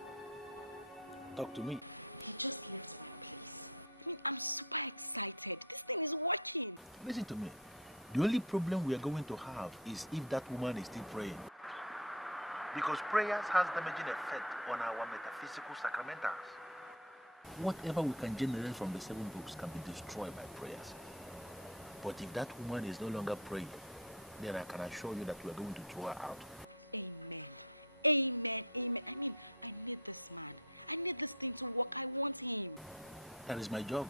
Talk to me. He just left my place. I mean, I'm super excited. This thing is working. Listen to me. The only problem we are going to have is if that woman is still praying. Because prayers has damaging effect on our metaphysical sacramentals. Whatever we can generate from the 7 books can be destroyed by prayers. But if that woman is no longer praying, then I can assure you that we are going to throw her out. Amen. Amen. I mean, I need this man. I need this thing to work. I want him. That is my job.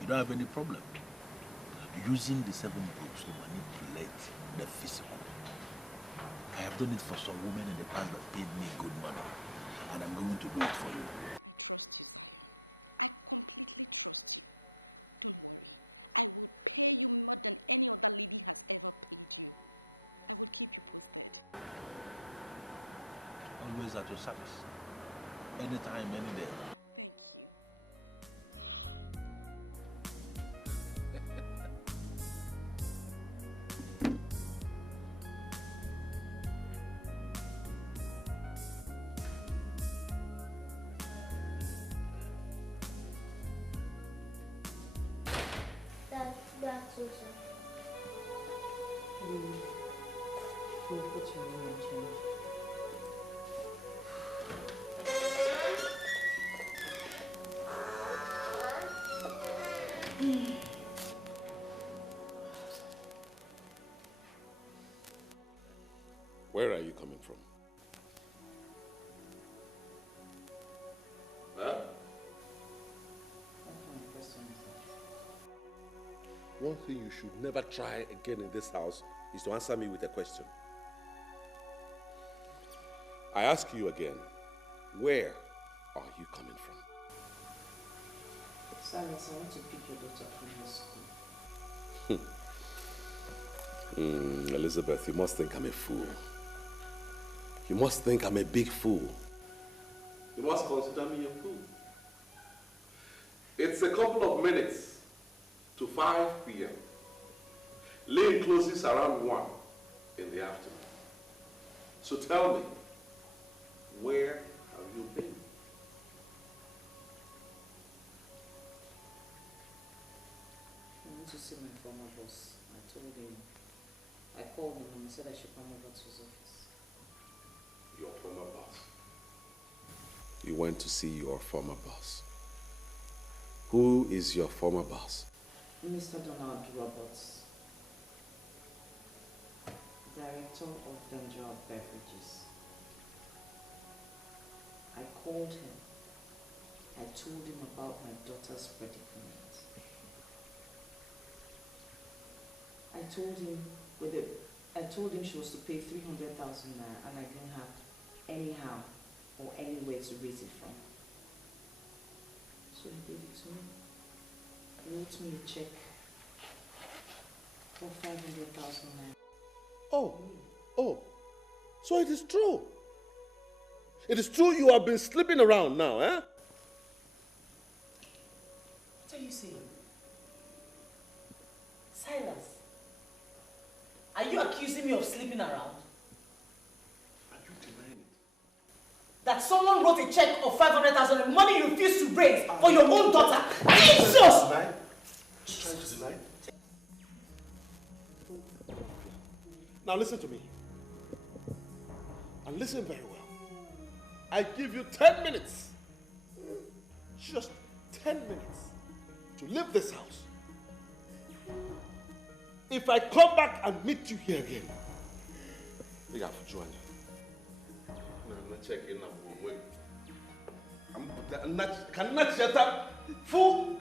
You don't have any problem. Using the 7 books to manipulate the physical. I have done it for some women in the past that paid me good money. And I'm going to do it for you. I trust you, Zion. I completely trust you. Don't worry. I will pay you more than any other lady has ever paid you. I will keep you posted. Always at your service. Anytime, any day. Thank you. That's also. Where are you coming from? Huh? One thing you should never try again in this house is to answer me with a question. I ask you again, where are you coming from? Silas, I want to pick your daughter from your school. Elizabeth, you must think I'm a fool. You must think I'm a big fool. You must consider me a fool. It's a couple of minutes to 5 p.m. Lane closes around 1 in the afternoon. So tell me, where have you been? I want to see my former boss. I called him and he said I should come over to his office. Your former boss? You went to see your former boss. Who is your former boss? Mr. Donald Roberts, Director of Danger Beverages. I called him. I told him about my daughter's predicament. I told him she was to pay 300,000 naira and I didn't have anyhow or anywhere to raise it from. So he gave it to me. He wrote me a check for 500,000 naira. Oh, so it is true. It is true you have been sleeping around now, eh? What are you saying? Silas, are you accusing me of sleeping around? Are you denying it? That someone wrote a check of 500,000 money you refused to raise for your own daughter? Jesus! Trying to deny? Now listen to me. And listen very well. I give you 10 minutes. Just 10 minutes to leave this house. If I come back and meet you here again, I have to join you. I'm not checking up on you. I'm not shut up. Fool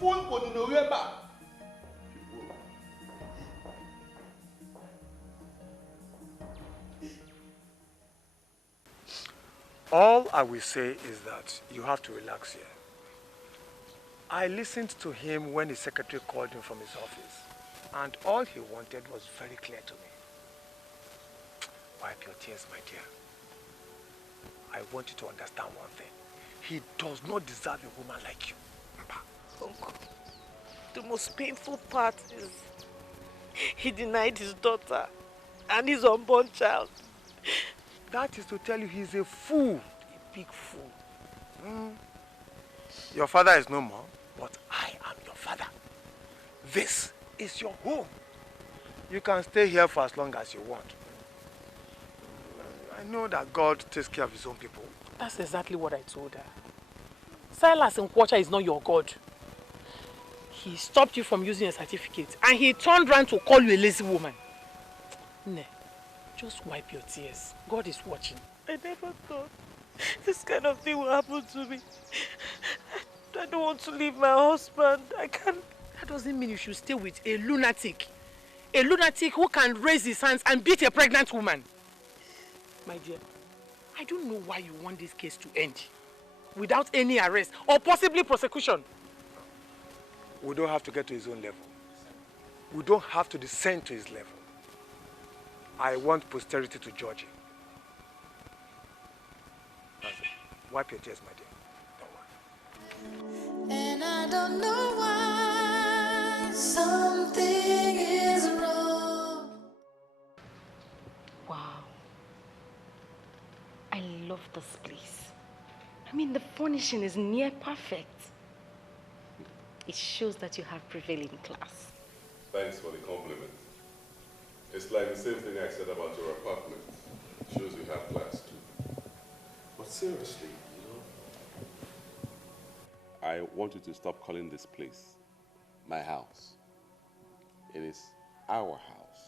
body no way back. All I will say is that you have to relax here. I listened to him when his secretary called him from his office, and all he wanted was very clear to me. Wipe your tears, my dear. I want you to understand one thing. He does not deserve a woman like you. Uncle, the most painful part is he denied his daughter and his unborn child. That is to tell you he's a fool, a big fool. Your father is no more, but I am your father. This is your home. You can stay here for as long as you want. I know that God takes care of his own people. That's exactly what I told her. Silas Nkwocha is not your God. He stopped you from using a certificate and he turned around to call you a lazy woman. Ne, just wipe your tears. God is watching. I never thought this kind of thing will happen to me. I don't want to leave my husband. I can't. That doesn't mean you should stay with a lunatic. A lunatic who can raise his hands and beat a pregnant woman. My dear, I don't know why you want this case to end without any arrest or possibly prosecution. We don't have to get to his own level. We don't have to descend to his level. I want posterity to judge him. That's it. Wipe your tears, my dear. Don't worry. And I don't know why something is wrong. Wow. I love this place. I mean, the furnishing is near perfect. It shows that you have prevailing class. Thanks for the compliment. It's like the same thing I said about your apartment. It shows you have class too. But seriously, I want you to stop calling this place my house. It is our house.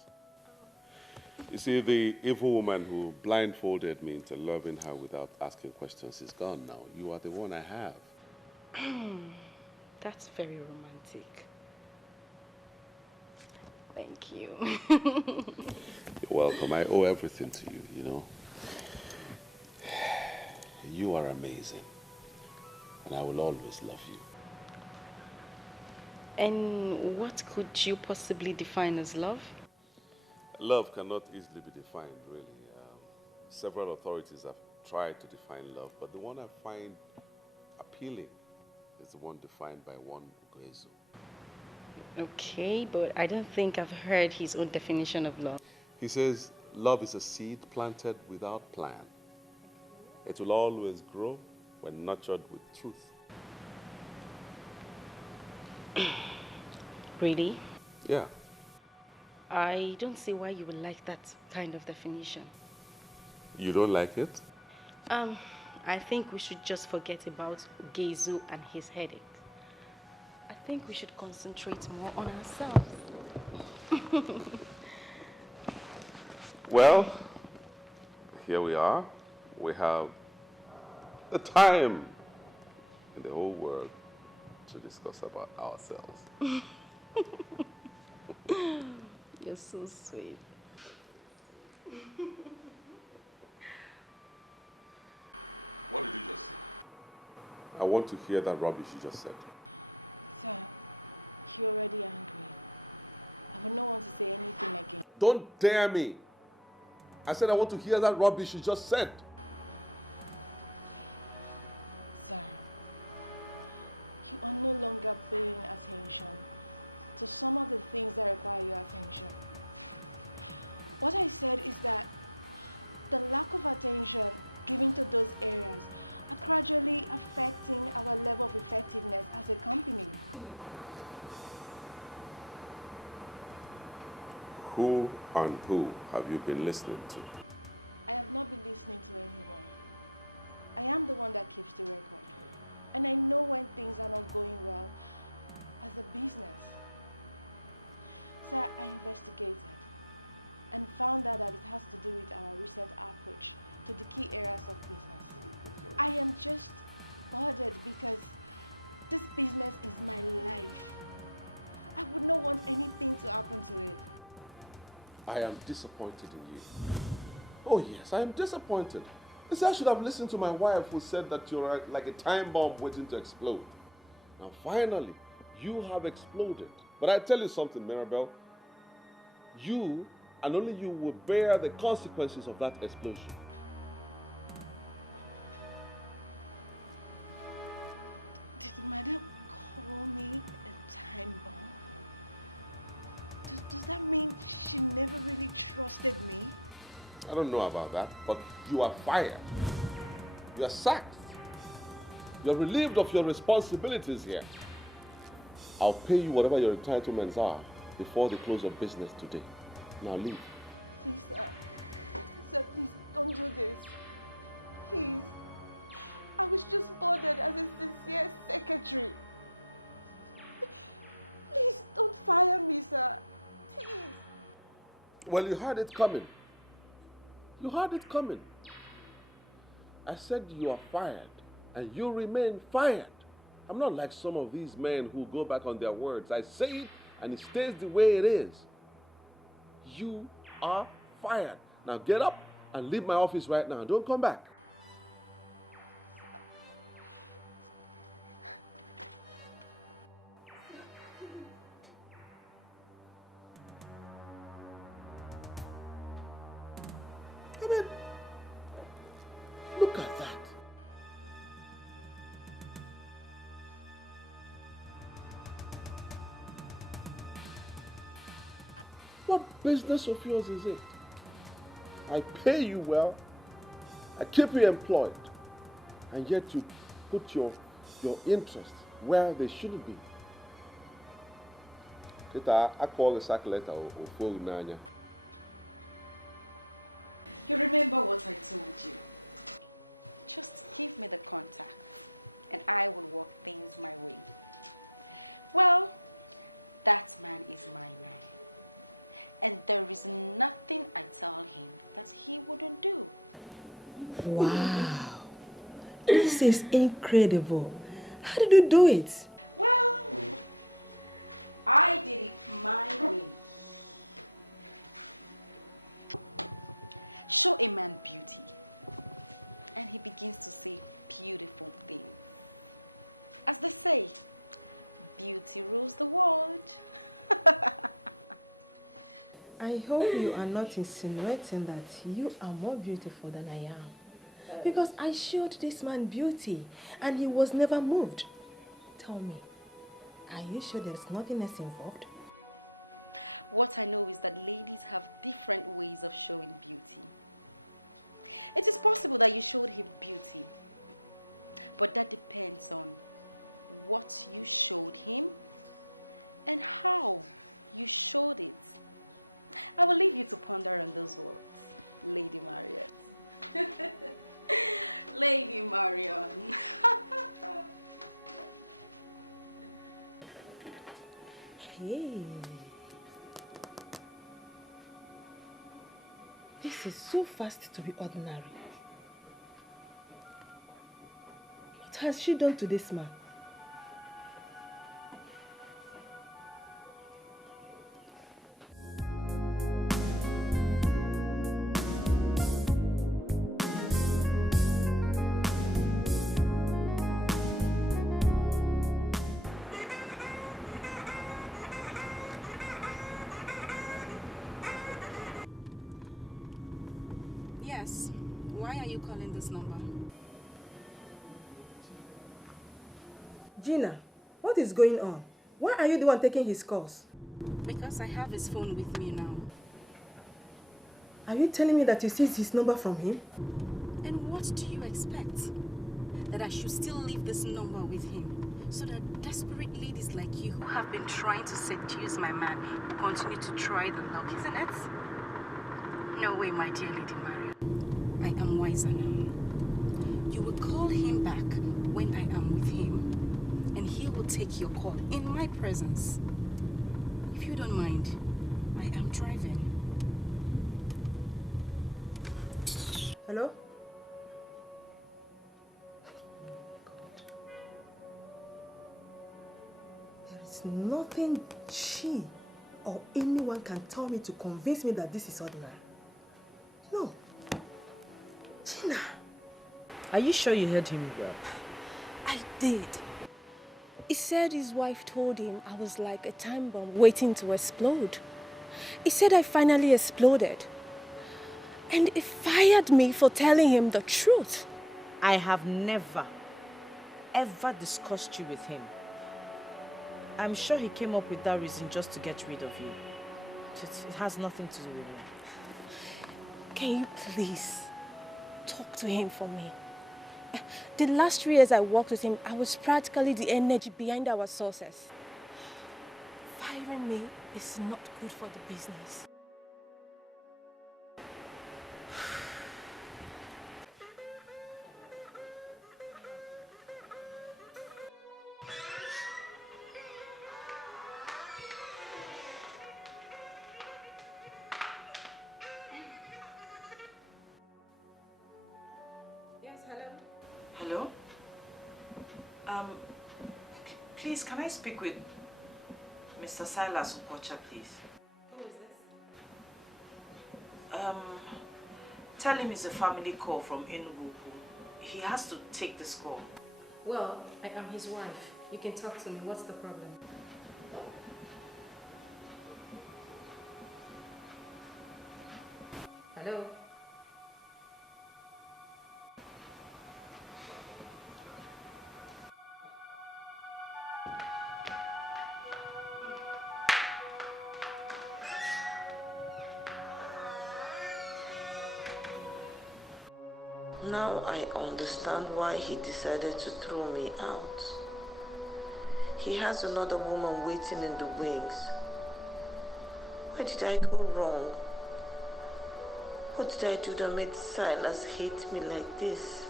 You see, the evil woman who blindfolded me into loving her without asking questions is gone now. You are the one I have. That's very romantic. Thank you. You're welcome. I owe everything to you, you know. You are amazing. And I will always love you. And what could you possibly define as love? Love cannot easily be defined, really. Several authorities have tried to define love, but the one I find appealing is the one defined by one Ugoezu. Okay, but I don't think I've heard his own definition of love. He says, love is a seed planted without plan. It will always grow when nurtured with truth. Really? Yeah. I don't see why you would like that kind of definition. You don't like it? I think we should just forget about Gezu and his headache. I think we should concentrate more on ourselves. Well, here we are. We have the time in the whole world to discuss about ourselves. You're so sweet. What did you just say? I want to hear that rubbish you just said. Sir, you're already angry. I would not want to say anything again. Don't dare me. I said I want to hear that rubbish you just said. Sir, you are no longer paying attention to some of the things that require your attention. What I said is that the lack of attention given to those areas are gradually affecting our level of effectiveness as a company. Who and who have you been listening to? I have not been listening to anyone. I am the one that keeps the record. And I know when things are not going well as a business. Sir, I investigated and found out that it has to do with our recent approach to the key areas of business. I am just bothered because this business is my life. I would not want anything to happen to it. I am disappointed in you. Oh yes, I am disappointed. You see, I should have listened to my wife who said that you're like a time bomb waiting to explode. Now finally, you have exploded. But I tell you something, Mirabelle. You and only you will bear the consequences of that explosion. Did Madam call me a time bomb? Does that mean she never really trusted me? I don't know about that, but you are fired. You are sacked. You're relieved of your responsibilities here. I'll pay you whatever your entitlements are before the close of business today. Now leave. Please, sir. Sir, please don't do this. Please. I was just bothered as a sincere secretary. Please don't fire me, sir. Please. Well, you heard it coming. You heard it coming. I said you are fired, and you remain fired. I'm not like some of these men who go back on their words. I say it, and it stays the way it is. You are fired. Now get up and leave my office right now. Don't come back. I mean, look at that. What business of yours is it? I pay you well, I keep you employed, and yet you put your interests where they shouldn't be. I call the Escalating or Philmond. You remember what I told you? Just give me the contact and I will work things my way. Well, That man is my man. And there is nothing I tell him that he wouldn't do. Wow. This is incredible. How did you do it? Well, I did it my way. Show a man beauty, and he begins to see beautiful things. As they say, beauty rules the world. I hope you are not insinuating that you are more beautiful than I am. Because I showed this man beauty and he was never moved. Tell me, are you sure there's nothing else involved? What I know is that ladies have different ways of showing beauty. It is possible that you showed him beauty, but that depends on what you showed him and how you showed it. I will leave you to ponder on those words, Lady Marion. Lady Marion. Hey. This is so fast to be ordinary. What has she done to this man? Yes. Why are you calling this number? Gina, what is going on? Why are you the one taking his calls? Because I have his phone with me now. Are you telling me that you seized his number from him? And what do you expect? That I should still leave this number with him so that desperate ladies like you who have been trying to seduce my man will continue to try the luck, isn't it? No way, my dear Lady Marion. I am wiser now. You will call him back when I am with him, and he will take your call in my presence. If you don't mind, I am driving. Hello? There is nothing she or anyone can tell me to convince me that this is ordinary. No. Gina. Are you sure you heard him well? I did. He said his wife told him I was like a time bomb waiting to explode. He said I finally exploded. And he fired me for telling him the truth. I have never, ever discussed you with him. I'm sure he came up with that reason just to get rid of you. It has nothing to do with me. Can you please talk to him for me? The last 3 years I worked with him, I was practically the energy behind our success. Firing me is not good for the business. Hello? Please, can I speak with Mr. Silas Ukocha, please? Who is this? Tell him it's a family call from Enugu. He has to take this call. Well, I am his wife. You can talk to me. What's the problem? Hello? Now I understand why he decided to throw me out. He has another woman waiting in the wings. Where did I go wrong? What did I do that made Silas hate me like this?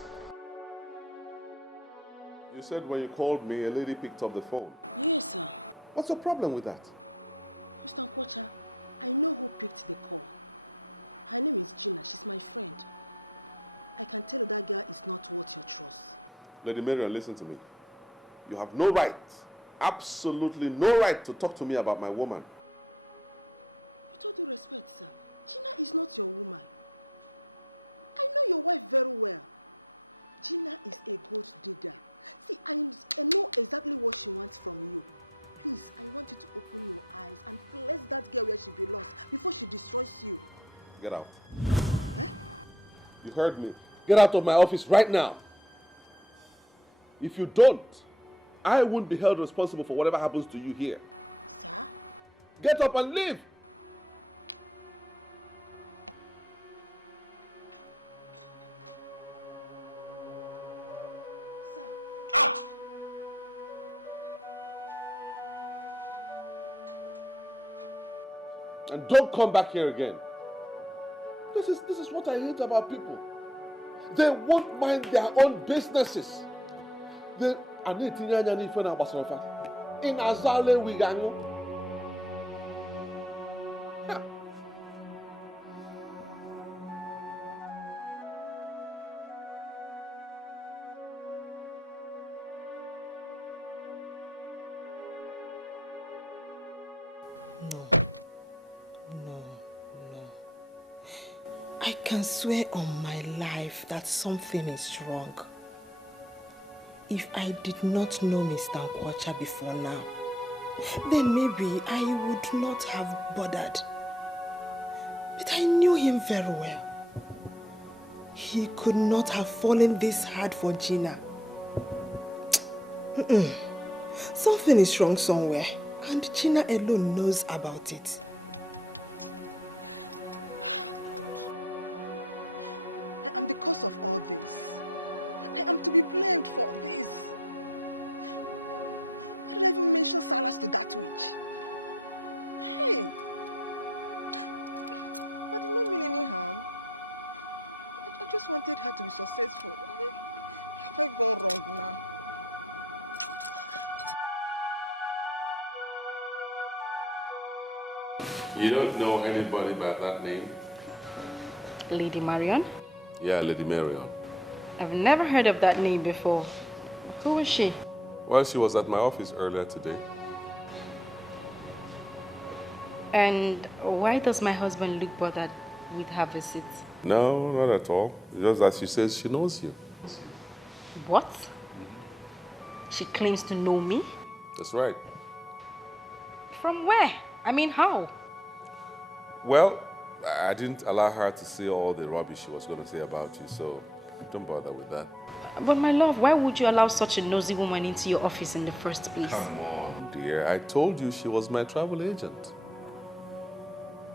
You said when you called me, a lady picked up the phone. Yes, sir. What's the problem with that? Mr. Nkwocha, I know who picked the call. Her name is Gina. She's my friend. I can tell you that girl is not worth your trust. Lady Marion, listen to me. You have no right, absolutely no right to talk to me about my woman. With all due respect, sir, Gina is not your woman. I know your wife very well. Gina is a gold digger. See, I know exactly what she wants from you. Please, I want you to open your eyes and place that girl where she belongs before she destroys you. Get out. Huh? You heard me. Get out of my office right now. If you don't, I won't be held responsible for whatever happens to you here. Sir? Get up and leave. Out! And don't come back here again. This is what I hate about people. They won't mind their own businesses. They are not in Azale Wigango. I can swear on my life that something is wrong. If I did not know Mr. Nkwocha before now, then maybe I would not have bothered. But I knew him very well. He could not have fallen this hard for Gina. Something is wrong somewhere, and Gina alone knows about it. I am the cause of all this. I am to be blamed for this. Why did I even mention Silas to that witch? Hey! I did not mean any harm. I just wanted her to be successful. Have I gone wrong now? You don't know anybody by that name? Lady Marion? Yeah, Lady Marion. I've never heard of that name before. Who is she? Well, she was at my office earlier today. And why does my husband look bothered with her visit? No, not at all. Just that she says she knows you. What? She claims to know me? That's right. From where? I mean, how? Well, I didn't allow her to say all the rubbish she was going to say about you, so don't bother with that. But my love, why would you allow such a nosy woman into your office in the first place? Come on, dear. I told you she was my travel agent.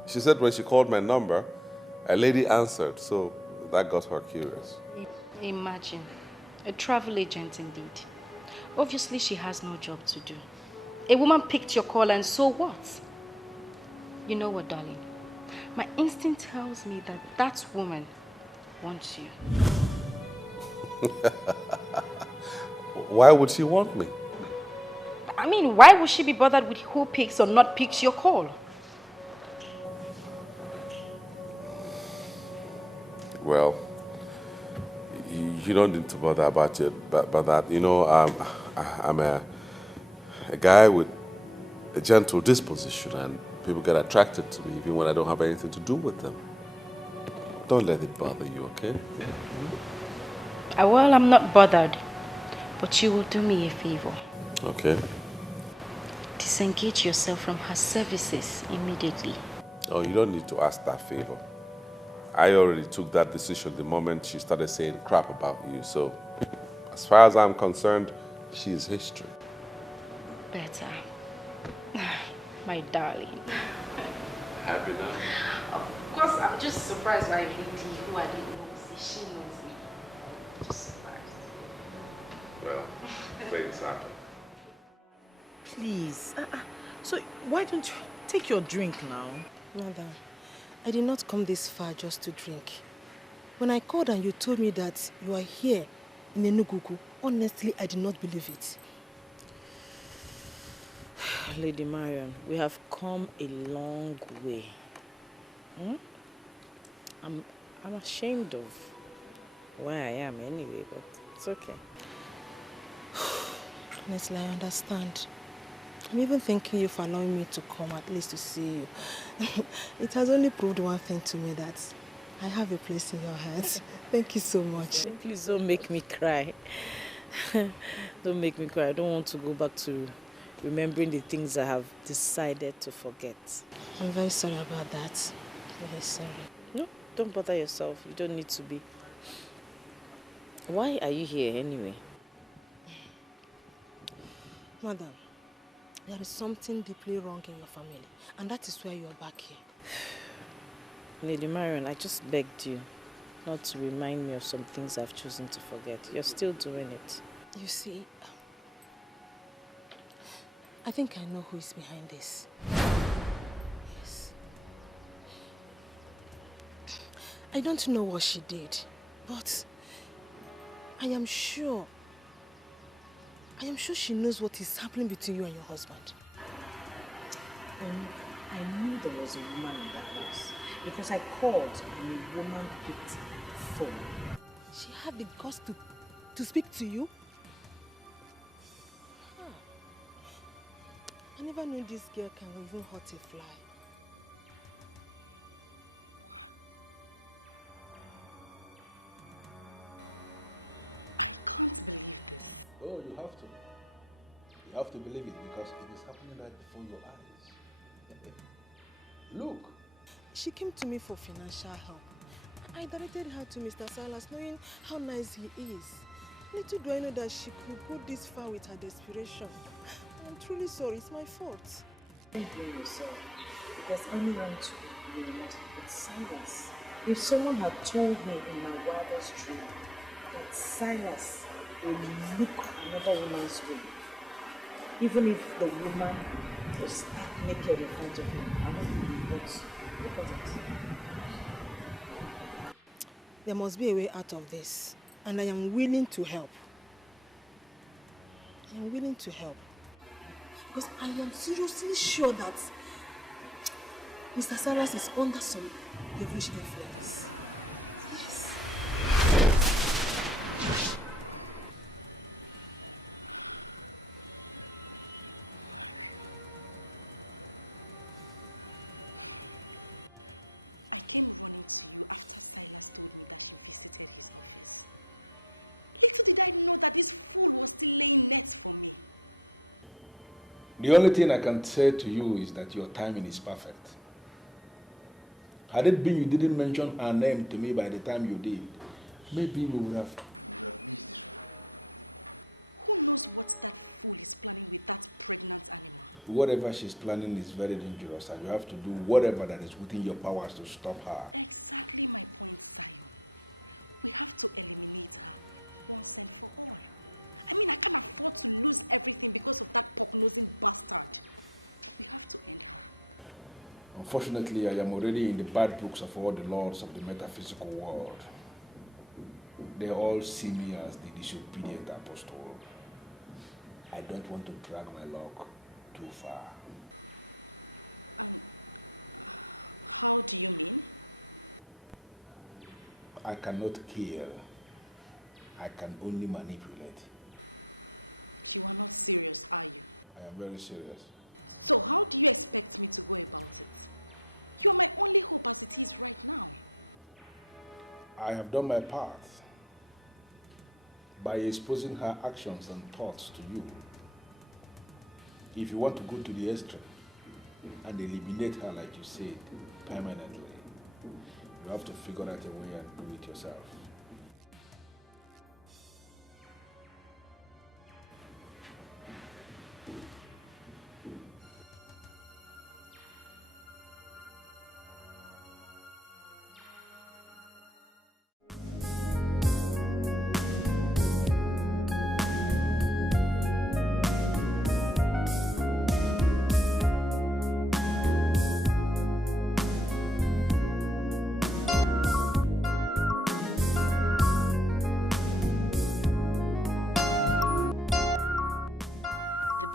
She said when she called my number, a lady answered, so that got her curious. Imagine. A travel agent indeed. Obviously, she has no job to do. A woman picked your call, and so what? You know what, darling? My instinct tells me that that woman wants you. Why would she want me? I mean, why would she be bothered with who picks or not picks your call? Well, you don't need to bother about it, but that. You know, I'm a guy with a gentle disposition, and people get attracted to me even when I don't have anything to do with them. Don't let it bother you, okay? Well, I'm not bothered, but you will do me a favor. Okay. Disengage yourself from her services immediately. Oh, you don't need to ask that favor. I already took that decision the moment she started saying crap about you, so as far as I'm concerned, she is history. Better. My darling. Happy now? Of course, I'm just surprised by a lady who I didn't know. She knows me. Just surprised. Well, things happen. Please. So why don't you take your drink now? Madam, I did not come this far just to drink. When I called and you told me that you are here in Enugu, honestly, I did not believe it. Lady Marion, we have come a long way. I'm ashamed of where I am anyway, but it's okay. Honestly, I understand. I'm even thanking you for allowing me to come at least to see you. It has only proved one thing to me, that I have a place in your heart. Thank you so much. Please don't make me cry. Don't make me cry. I don't want to go back to remembering the things I have decided to forget. I'm very sorry about that. Very sorry. No, don't bother yourself. You don't need to be. Why are you here anyway? Madam, there is something deeply wrong in your family, and that is why you are back here. Lady Marion, I just begged you not to remind me of some things I've chosen to forget. You're still doing it. You see, I think I know who is behind this. Yes. I don't know what she did, but I am sure she knows what is happening between you and your husband. I knew there was a woman in the house because I called and a woman picked the phone. She had the guts to speak to you? Huh. I never knew this girl can even hurt a fly. I can't believe this. Oh, you have to. You have to believe it because it is happening right before your eyes. Look. She came to me for financial help. I directed her to Mr. Silas, knowing how nice he is. Little do I know that she could go this far with her desperation. I'm truly sorry, it's my fault. Don't blame yourself, because anyone will not but Silas. If someone had told me in my wildest dream that Silas will look another woman's way, even if the woman was stark naked in front of him, I wouldn't believe it. Look at it. There must be a way out of this, and I am willing to help. I am willing to help. Because I am seriously sure that Mr. Silas is under some devilish influence. Yes. I came running to you after Silas told me that she visited his office. Little did I know that this fool was still laying nets for me. The only thing I can say to you is that your timing is perfect. Had it been you didn't mention her name to me by the time you did, maybe we would have missed this one. Who knows what that fool is planning with that pregnant animal? Whatever she's planning is very dangerous, and you have to do whatever that is within your powers to stop her. Exactly my point, Zion. We have to eliminate her once and for all. I mean, I can't afford to lose everything because of that pork-nosing bastard. We have to end her. Unfortunately, I am already in the bad books of all the lords of the metaphysical world. They all see me as the disobedient apostle. I don't want to drag my luck too far. And how do you mean? I cannot kill. I can only manipulate. You are not serious, are you? I am very serious. So how do you expect me to go about it? You are my only hope as it is right now. I have done my part by exposing her actions and thoughts to you. If you want to go to the extreme and eliminate her, like you said, permanently, you have to figure out a way and do it yourself.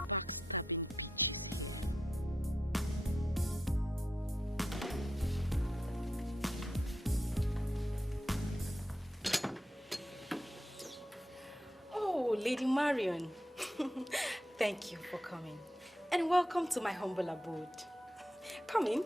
Backstabbing bitch is here. Lady Marion. Thank you for coming. And welcome to my humble abode. Come in.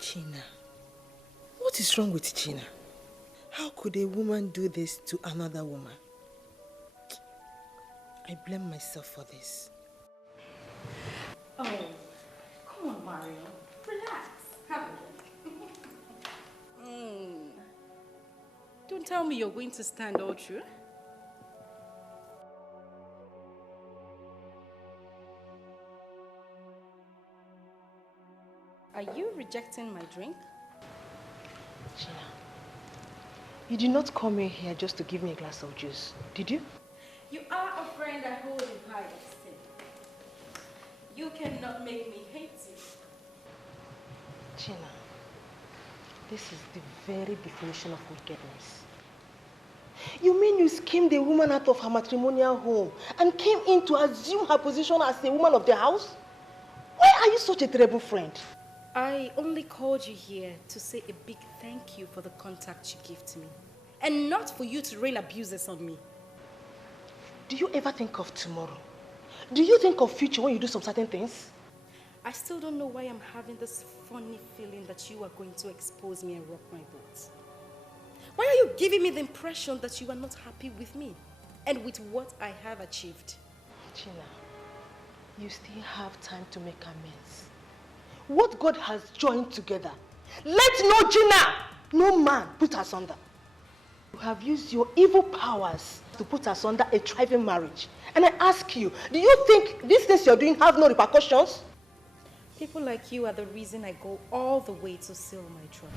China. What is wrong with China? How could a woman do this to another woman? I blame myself for this. Oh, come on, Mario. Relax. Have a Don't tell me you're going to stand all through. Are you rejecting my drink? Gina, you did not come in here just to give me a glass of juice, did you? You are a friend I hold in high esteem. You cannot make me hate you. Gina, this is the very definition of wickedness. You mean you schemed a woman out of her matrimonial home and came in to assume her position as a woman of the house? Why are you such a terrible friend? I only called you here to say a big thank you for the contact you gave to me. And not for you to rain abuses on me. Do you ever think of tomorrow? Do you think of future when you do some certain things? I still don't know why I'm having this funny feeling that you are going to expose me and rock my boat. Why are you giving me the impression that you are not happy with me and with what I have achieved? Gina, you still have time to make amends. What God has joined together, let no Gina, no man put us under. You have used your evil powers to put us under a thriving marriage. And I ask you, do you think these things you're doing have no repercussions? People like you are the reason I go all the way to seal my trust.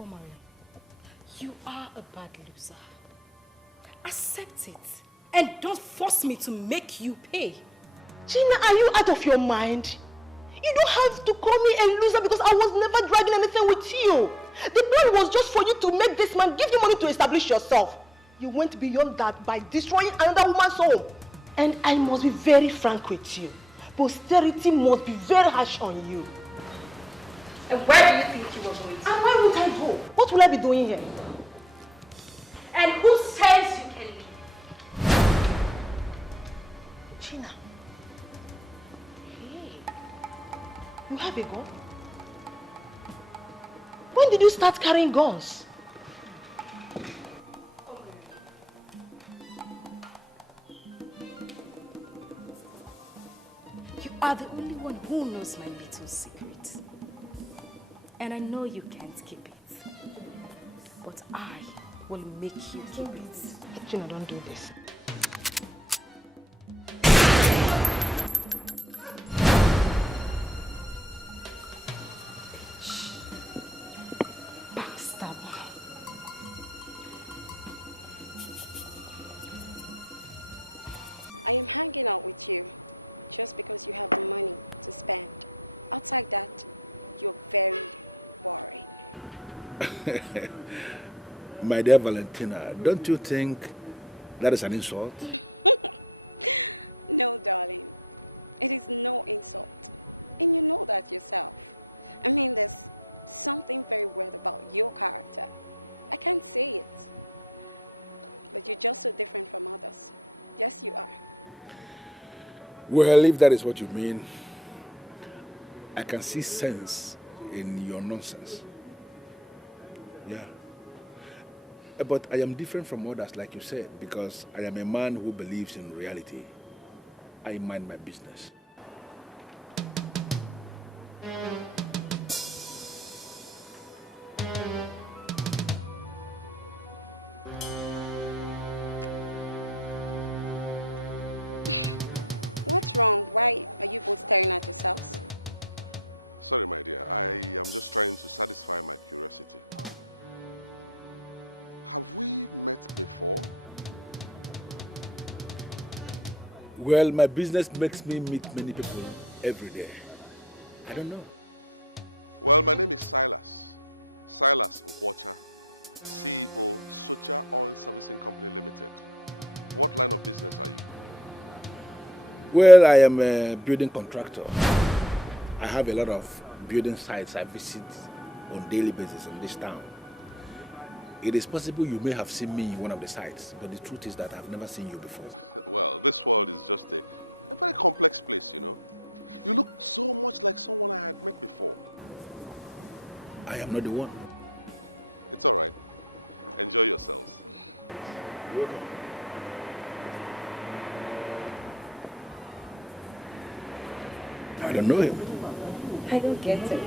Oh, Maria, you are a bad loser. Accept it. And don't force me to make you pay. Gina, are you out of your mind? You don't have to call me a loser because I was never dragging anything with you. The plan was just for you to make this man give you money to establish yourself. You went beyond that by destroying another woman's home. And I must be very frank with you. Posterity must be very harsh on you. And where do you think you were going to? And where would I go? What will I be doing here? And who says you can leave? Gina. You have a gun? When did you start carrying guns? You are the only one who knows my little secret. And I know you can't keep it. But I will make you keep it. Gina, don't do this. I am hanging out with you just because you have the money to spend. Outside that, you're very boring. My dear Valentina, don't you think That is an insult. No, darling. It is no insult. And you know that yourself. I mean, there's something very weird about your character. I can't say it. But you're just so different from others. Yes, you are. Well, if that is what you mean, I can see sense in your nonsense. Yeah. But I am different from others, like you said, because I am a man who believes in reality. I mind my business. What's wrong? Why are you both staring at yourselves? Sorry, my dear. I am just trying to satisfy my curiosity. Have we met before? Well, my business makes me meet many people every day. I don't know. Well, my name is Silas. Silas Nkwocha, CEO, Socha Oil Servicing Company Limited. What line of business are you? Well, I am a building contractor. I have a lot of building sites I visit on daily basis in this town. It is possible you may have seen me in one of the sites, but the truth is that I've never seen you before. Well, this world is just a very complex place, you know. You look so much like someone I had met before. I am not the one. It's all right. Enjoy yourselves. You're welcome. I don't know him. I don't get it.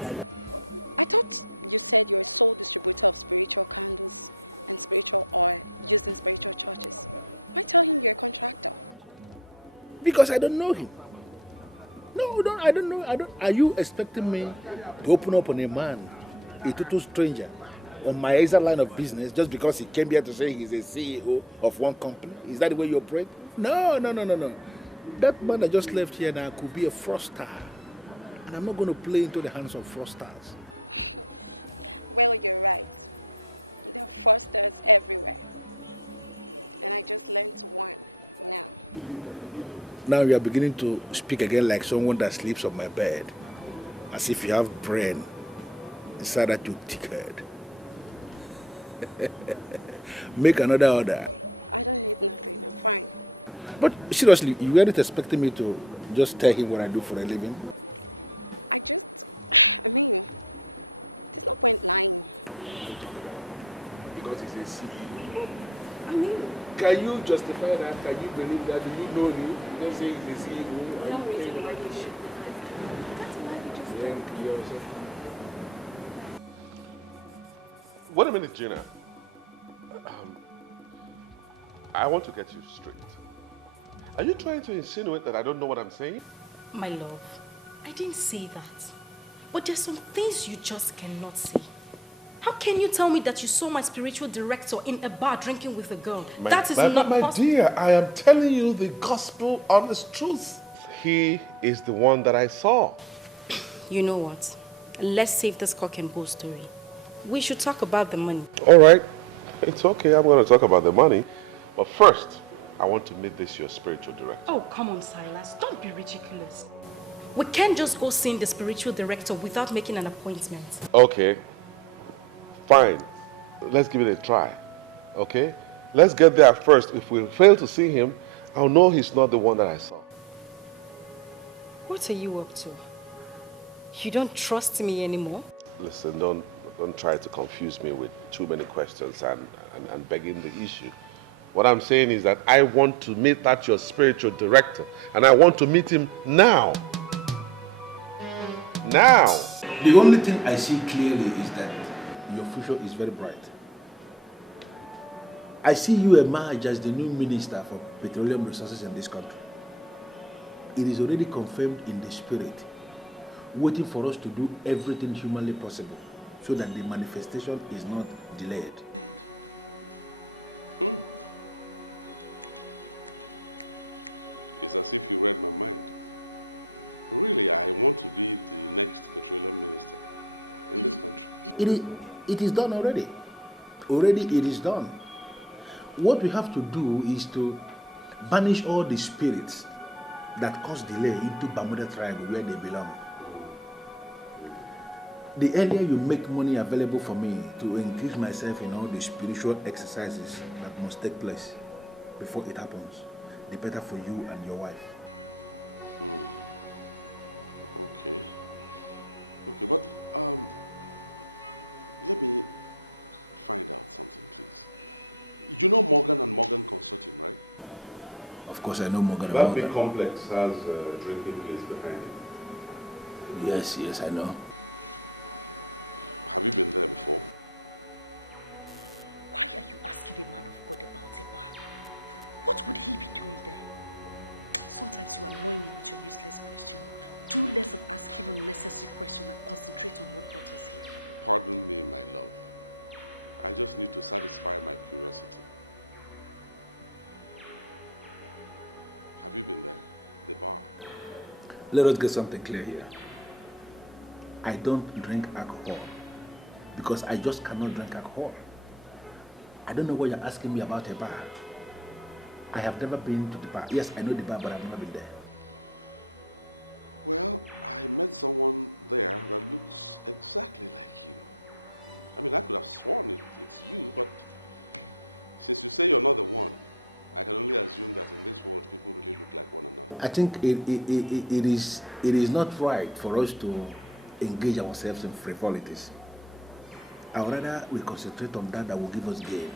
I thought you said you're a sole distributor of spiritual candles and spiritual oil used in spiritual churches. Why tell him you're a contractor? Because I don't know him. No, I don't know. Are you expecting me to open up on a man, a total stranger, on my exact line of business just because he came here to say he's a CEO of one company? Is that the way you operate? No. That man that just left here now could be a fraudster. And I'm not going to play into the hands of fraudsters. Well, you're right. There are fraudsters everywhere. And I just learned one now. Now you are beginning to speak again like someone that sleeps on my bed. As if you have brain inside that you thick head. Make another order. I don't need nothing. I'm fine. But seriously, you weren't expecting me to just tell him what I do for a living? I mean, there's no point lying. Because he's a CEO. I mean... Can you justify that? Can you believe that? Do you know him? You don't say he's a CEO. No reason why you should. That's why you just... Thank you. My love, I didn't say that. But there's some things you just cannot say. How can you tell me that you saw my spiritual director in a bar drinking with a girl? That is not my possible. dear, I am telling you the gospel honest truth. You know what? Let's save this cock and bull story. We should talk about the money. We can't just go seeing the spiritual director without making an appointment. What are you up to? You don't trust me anymore? The only thing I see clearly is that your future is very bright. I see you emerge as the new minister for petroleum resources in this country. It is already confirmed in the spirit, waiting for us to do everything humanly possible so that the manifestation is not delayed. It's as if you read my mind. Really, I want to be the next petroleum minister in this country. It is done already. Already it is done. what we have to do is to banish all the spirits that cause delay into Bermuda tribe where they belong. The earlier you make money available for me to engage myself in all the spiritual exercises that must take place before it happens, the better for you and your wife. Okay. Okay, but let me find out something, please. You know Morgan and Morgan Consulting, right? Of course, I know Morgan and That Morgan. big complex has a drinking place behind it. Yes, yes, I know. Have you been there before? Why are you asking a man of God about a bar? What would he be doing there? Sometimes you annoy me with your useless question. Do less of asking unnecessary questions and concentrate on what brought us here. Pardon me, my love. I just need to satisfy my curiosity. Have you been there? The bar? Let us get something clear here. I don't drink alcohol because I just cannot drink alcohol. I don't know what you're asking me about a bar. I have never been to the bar. Yes, I know the bar, but I've never been there. Well, I met someone there that looks exactly like you. I mean, I could have sworn it's you, but since you say you're not the one, I can only assume that in this world, people really look like one another. I think it is not right for us to engage ourselves in frivolities. I would rather we concentrate on that will give us gain.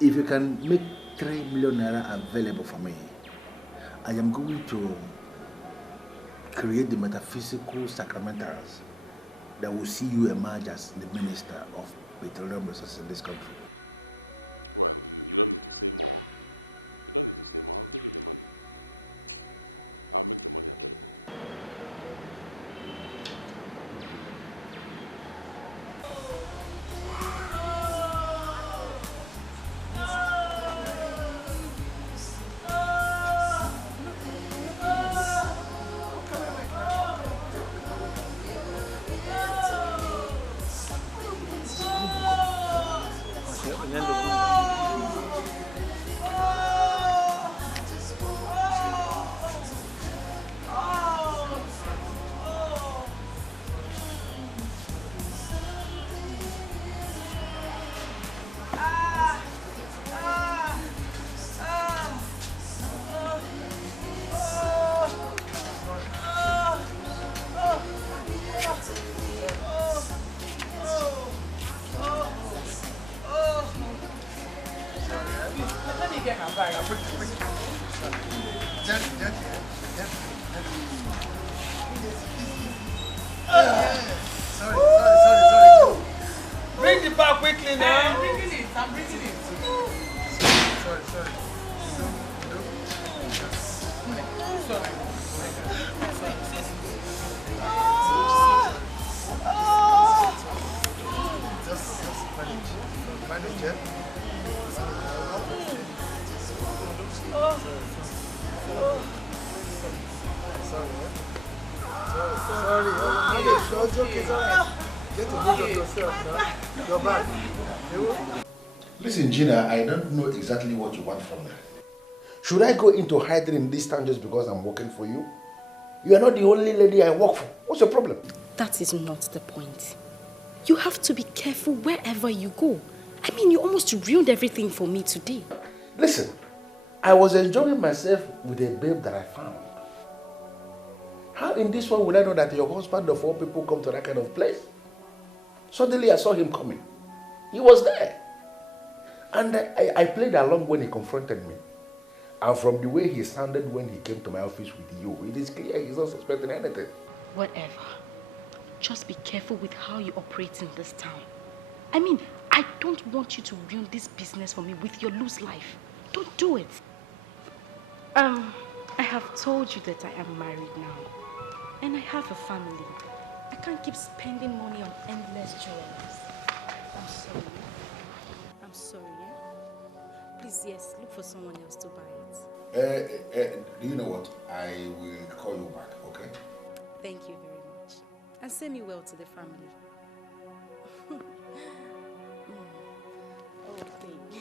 If you can make 3 million naira available for me, I am going to create the metaphysical sacramentals that will see you emerge as the minister of petroleum resources in this country. Well, you don't need to say more. You don't need to say more. I'll give you the money. I'll make the money available. Bring the bar quickly now. I'm bringing it. Sorry. Manage it. Sorry. It's okay. Get a hold of yourself now. You're back. Listen, Gina, I don't know exactly what you want from me. Should I go into hiding in this town just because I'm working for you? You are not the only lady I work for. What's your problem? That is not the point. You have to be careful wherever you go. I mean, you almost ruined everything for me today. Listen, I was enjoying myself with a babe that I found. How in this one will I know that your husband of all people come to that kind of place? Suddenly I saw him coming. He was there. And I played along when he confronted me. And from the way he sounded when he came to my office with you, it is clear he's not suspecting anything. I'm sorry, yeah? Please, yes, look for someone else to buy it. Do you know what? I will call you back, okay? Thank you very much. And send me well to the family. Oh, thank you.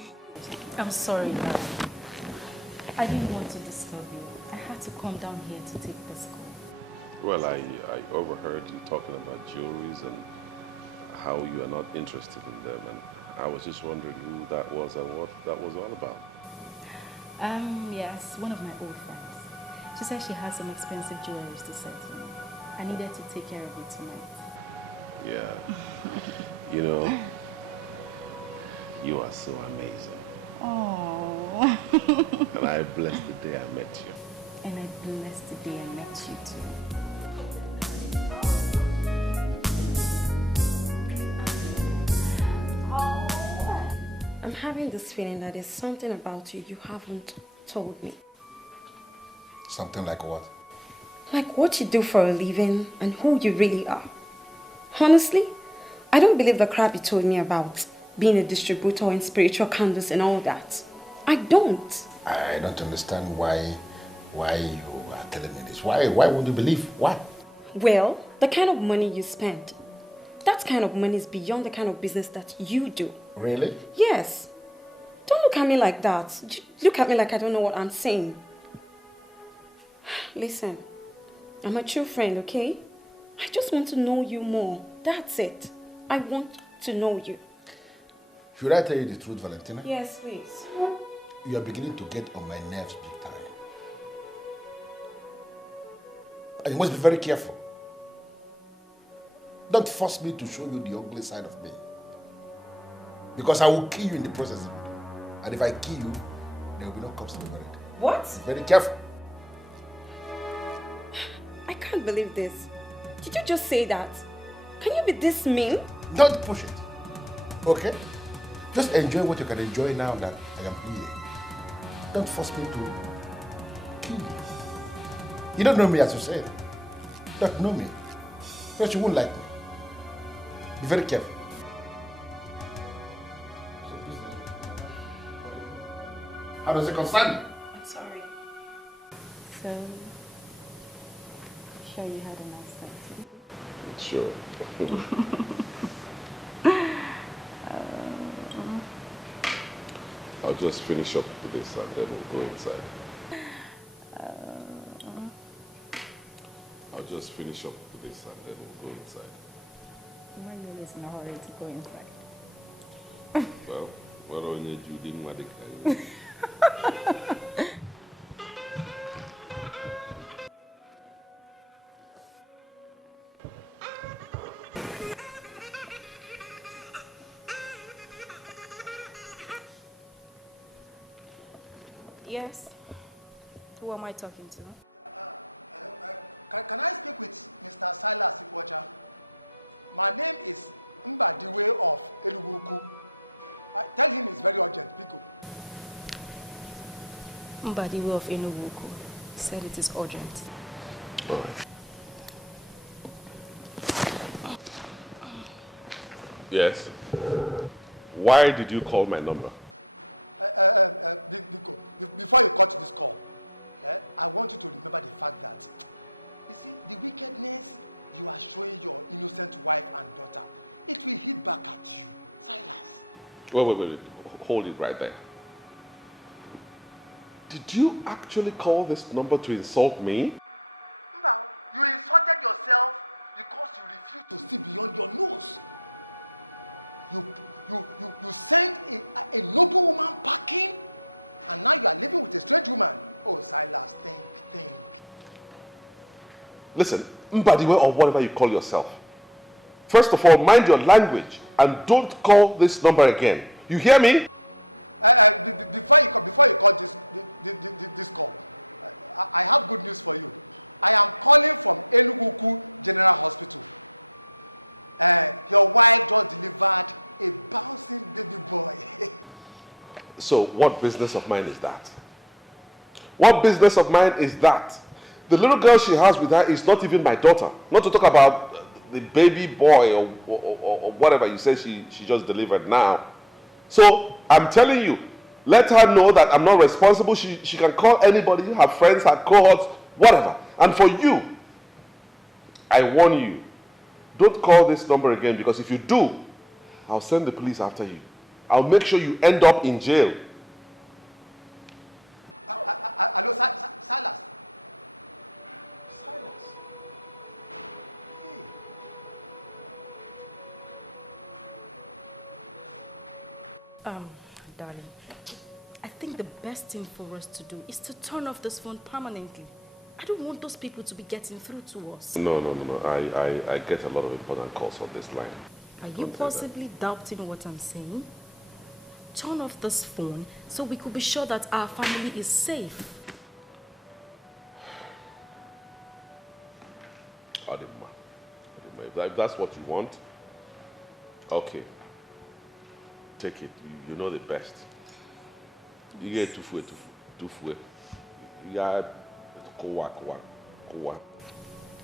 I'm sorry, Dad. I didn't want to disturb you. I had to come down here to take this call. Yes, one of my old friends. She said she has some expensive jewelry to sell to me. I needed to take care of it tonight. And I blessed the day I met you too. I'm having this feeling that there's something about you haven't told me. Something like what? Like what you do for a living and who you really are. Honestly, I don't believe the crap you told me about being a distributor in spiritual candles and all that. I don't. I don't understand why you are telling me this. Why would you believe? Why? Well, the kind of money you spend, that kind of money is beyond the kind of business that you do. Really? Yes. Don't look at me like that. Look at me like I don't know what I'm saying. Listen, I'm a true friend, okay? I just want to know you more. That's it. I want to know you. Should I tell you the truth, Valentina? Yes, please. You are beginning to get on my nerves big time. And you must be very careful. Don't force me to show you the ugly side of me. Because I will kill you in the process. And if I kill you, there will be no cops to be married. What? Be very careful. I can't believe this. Did you just say that? Can you be this mean? Don't push it. Okay? Just enjoy what you can enjoy now that I am here. Don't force me to kill you. You don't know me, as you said. You don't know me. Because you won't like me. Be very careful. How does it concern you? I'm sorry. So, sure you had a nice time. Sure. I'll just finish up with this and then we'll go inside. I'll just finish up with this and then we'll go inside. My name is in a hurry to go inside. Well, what on you didn't want to Yes? Who am I talking to? Can I speak with Mr. Silas Ipocha? My name is Mbadiwe of Eluguku. Tell him it's very urgent, Pico. Mbadiwe of Enuguku said it is urgent. All right. Yes? Why did you call my number? Pico, before you cut this call, I want you to remember the fact that, you see, the wickedness you are showing your innocent wife and daughter, it will hit back at you. Silas. Wait. Hold it right there. Did you actually call this number to insult me? Now, you insulted yourself because you refuse to see beyond your nose. You sent a noble woman packing, and now you are living with a strange woman. Oh, Silas, think. Listen, Mbadiwe or whatever you call yourself. First of all, mind your language and don't call this number again. You hear me? Before you call this call, I have good news for you. I am calling from Enuguku General Hospital. Your wife just delivered a bouncing baby boy. So what business of mine is that? What business of mine is that? The little girl she has with her is not even my daughter. Not to talk about the baby boy or whatever you say she just delivered now. So I'm telling you, let her know that I'm not responsible. She can call anybody, her friends, her cohorts, whatever. And for you, I warn you, don't call this number again, because if you do, I'll send the police after you. I'll make sure you end up in jail. Hello, Silas. Silas. Hey. Darling, I think the best thing for us to do is to turn off this phone permanently. I don't want those people to be getting through to us. No. I get a lot of important calls on this line. Are you possibly doubting what I'm saying? Turn off this phone so we could be sure that our family is safe. Adema, if that's what you want, okay. Take it. You know the best. You get tufue. Yeah, kowa.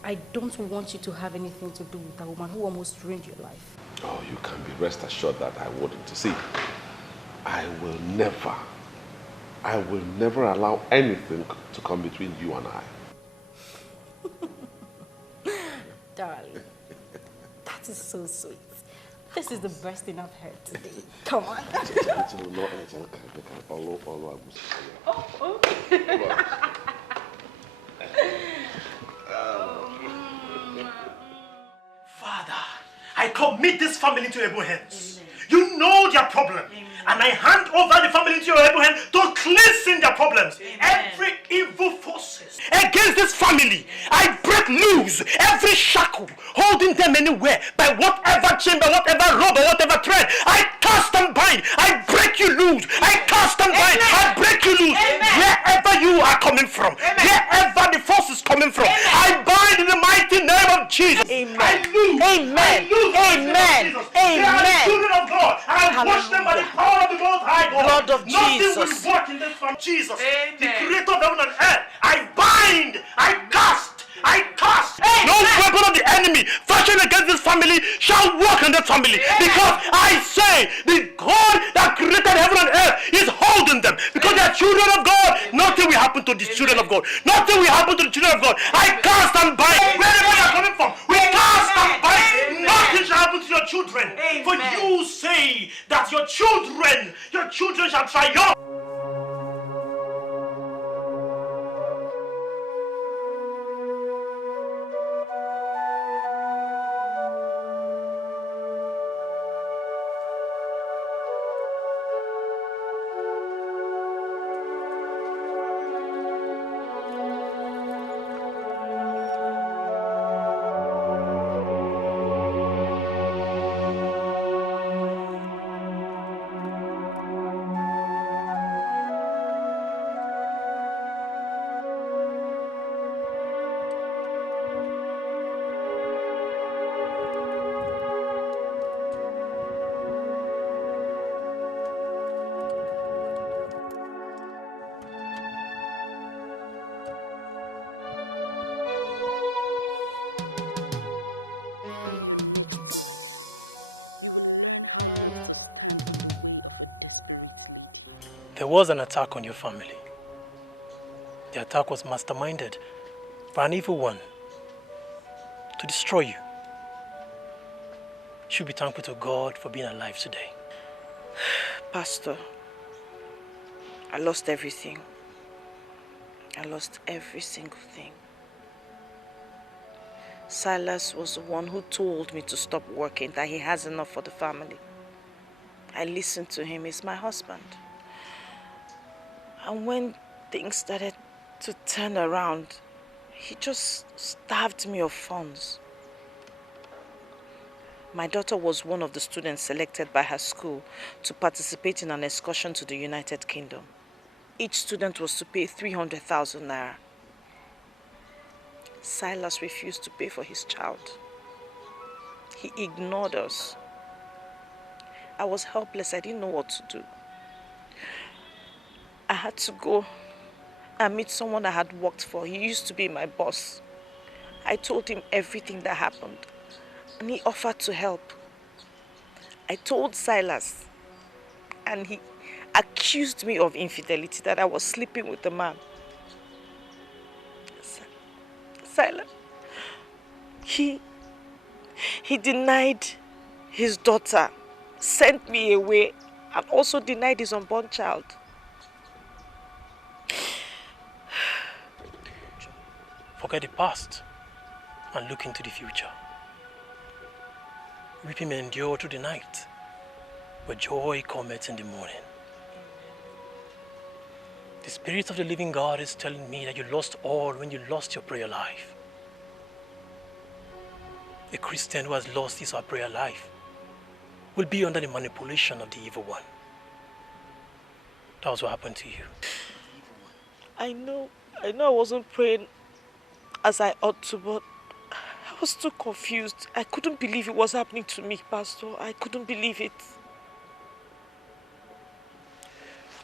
I don't want you to have anything to do with a woman who almost ruined your life. Oh, you can be rest assured that I wouldn't. See, I will never allow anything to come between you and I. Darling, that is so sweet. This is the best thing I've heard today. Come on. Father, I commit this family into your able hands. Amen. You know their problem. Amen. And I hand over the family into your able hands to cleanse their problems. Amen. Every evil forces against this family, I break loose every shackle holding them anywhere by whatever chamber, whatever rope, or whatever thread. I cast and bind. I break you loose. I cast and bind. I break you loose. Amen. Wherever you are coming from, wherever the force is coming from, I bind in the mighty name of Jesus. Amen. I lose. Amen. I lose. Amen. They are the children of God. I wash them by the power of the Most High God. Blood of Nothing Jesus. will work in this family. Jesus, the creator of heaven and earth. I bind. I cast. No weapon of the enemy fashioned against this family shall work in this family. Because I say the God that created heaven and earth is holding them. Because they are children of God. Nothing will happen to the children of God. Nothing will happen to the children of God. I cast and bind. Wherever they are coming from, we cast and bind. Nothing shall happen to your children. For you say that your children shall triumph. In your next life, you will learn how not to stand on the way of a desperate lady. There was an attack on your family. The attack was masterminded by an evil one to destroy you. You should be thankful to God for being alive today. Pastor, I lost everything. I lost every single thing. Silas was the one who told me to stop working, that he has enough for the family. I listened to him. He's my husband. And when things started to turn around, he just starved me of funds. My daughter was one of the students selected by her school to participate in an excursion to the United Kingdom. Each student was to pay 300,000 naira. Silas refused to pay for his child. He ignored us. I was helpless. I didn't know what to do. I had to go and meet someone I had worked for. He used to be my boss. I told him everything that happened, and he offered to help. I told Silas, and he accused me of infidelity, that I was sleeping with the man. Silas, he denied his daughter, sent me away, and also denied his unborn child. Forget the past and look into the future. Weeping may endure through the night, but joy cometh in the morning. The Spirit of the living God is telling me that you lost all when you lost your prayer life. A Christian who has lost his or her prayer life will be under the manipulation of the evil one. That was what happened to you. I know I wasn't praying as I ought to, but I was too confused. I couldn't believe it was happening to me, Pastor. I couldn't believe it.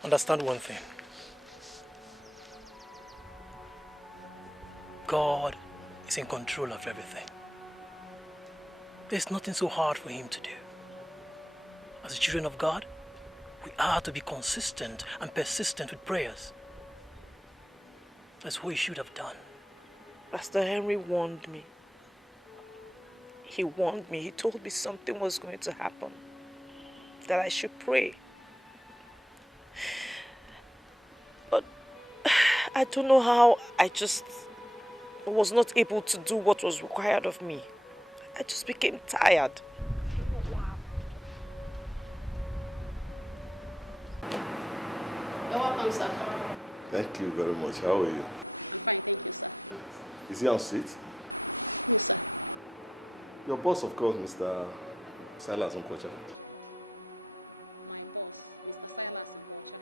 Understand one thing. God is in control of everything. There's nothing so hard for him to do. As the children of God, we are to be consistent and persistent with prayers. That's what you should have done. Pastor Henry warned me. He warned me. He told me something was going to happen. That I should pray. But I don't know how I just was not able to do what was required of me. I just became tired. You're welcome, sir. Thank you very much. How are you? I'm fine, thank you, sir. Is he on seat? Yes, sir. Your boss, of course, Mr. Silas Nkocha. My boss, Mr. Silas Nkocha.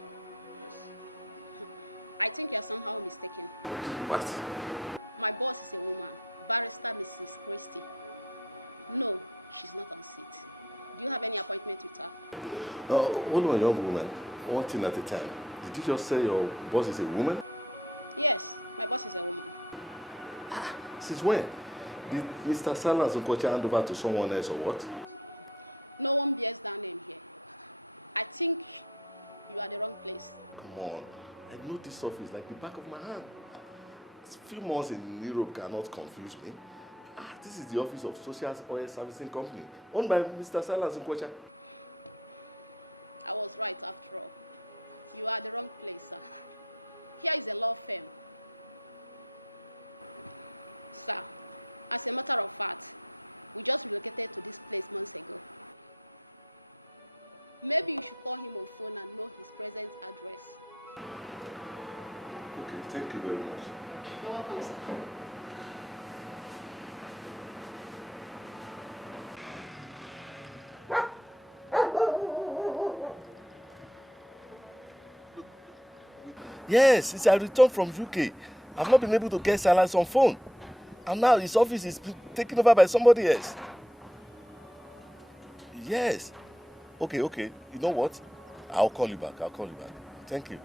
I think you're somehow mistaken. What? My boss is a woman, Barrister Mrs. Christie. No, she's not on seat. Do you have any appointment with her? Hold on, young woman. One thing at a time. Did you just say your boss is a woman? Yes, my boss is a woman. Since when? Did Mr. Silas Nkocha hand over to someone else or what? No one bears that name here. I think you are the wrong place. Come on. I know this office like the back of my hand. A few months in Europe cannot confuse me. This is the office of Social Oil Servicing Company, owned by Mr. Silas Nkocha. I was right after all. You are the wrong place, sir. Here is a law firm. Sir, as a matter of fact, we just relocated to this place months ago. Maybe you should call him on phone and know his present address. Okay, thank you very much. You're welcome, sir. Yes, since I returned from UK, I've not been able to get Silas on phone. And now his office is taken over by somebody else. Yes. Okay. You know what? I'll call you back. Thank you.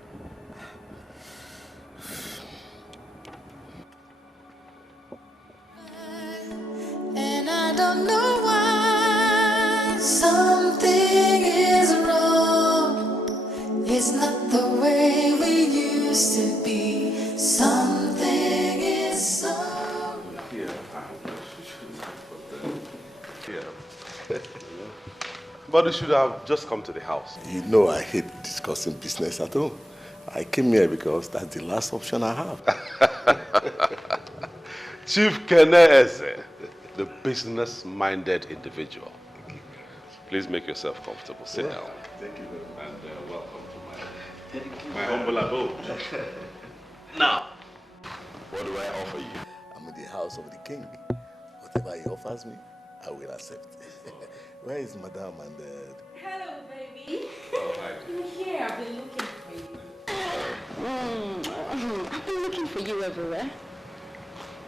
And I don't know why something is wrong. It's not the way we used to be. Something is so. But you should have just come to the house. You know I hate discussing business at home. I came here because that's the last option I have. Chief Kene Eze, the business-minded individual. Please make yourself comfortable. Sit down. Thank you very much. And welcome to my humble abode. Now, what do I offer you? I'm in the house of the king. Whatever he offers me, I will accept. Where is Madame and Hello, baby. Oh, hi. I'm here. I've been looking for you. I've been looking for you everywhere.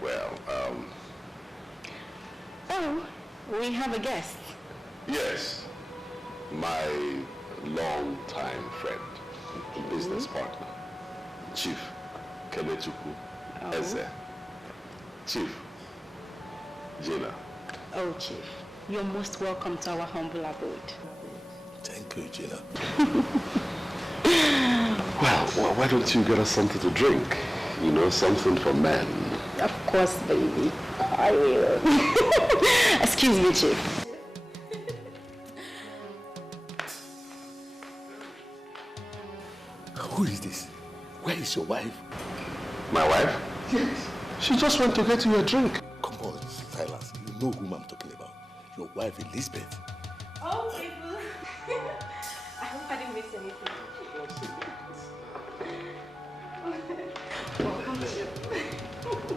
Well, Oh, we have a guest. yes. My long-time friend, business partner, Chief Kenechukwu Eze. Chief Gina. Oh, Chief, you're most welcome to our humble abode. Thank you, Gina. Well, why don't you get us something to drink? You know, something for men. Of course, baby. I will. Excuse me, Chief. Who is this? Where is your wife? My wife? Yes. She just went to get you a drink. Come on, Silas. You know whom I'm talking about. Your wife, Elizabeth. Oh, people. I hope I didn't miss anything.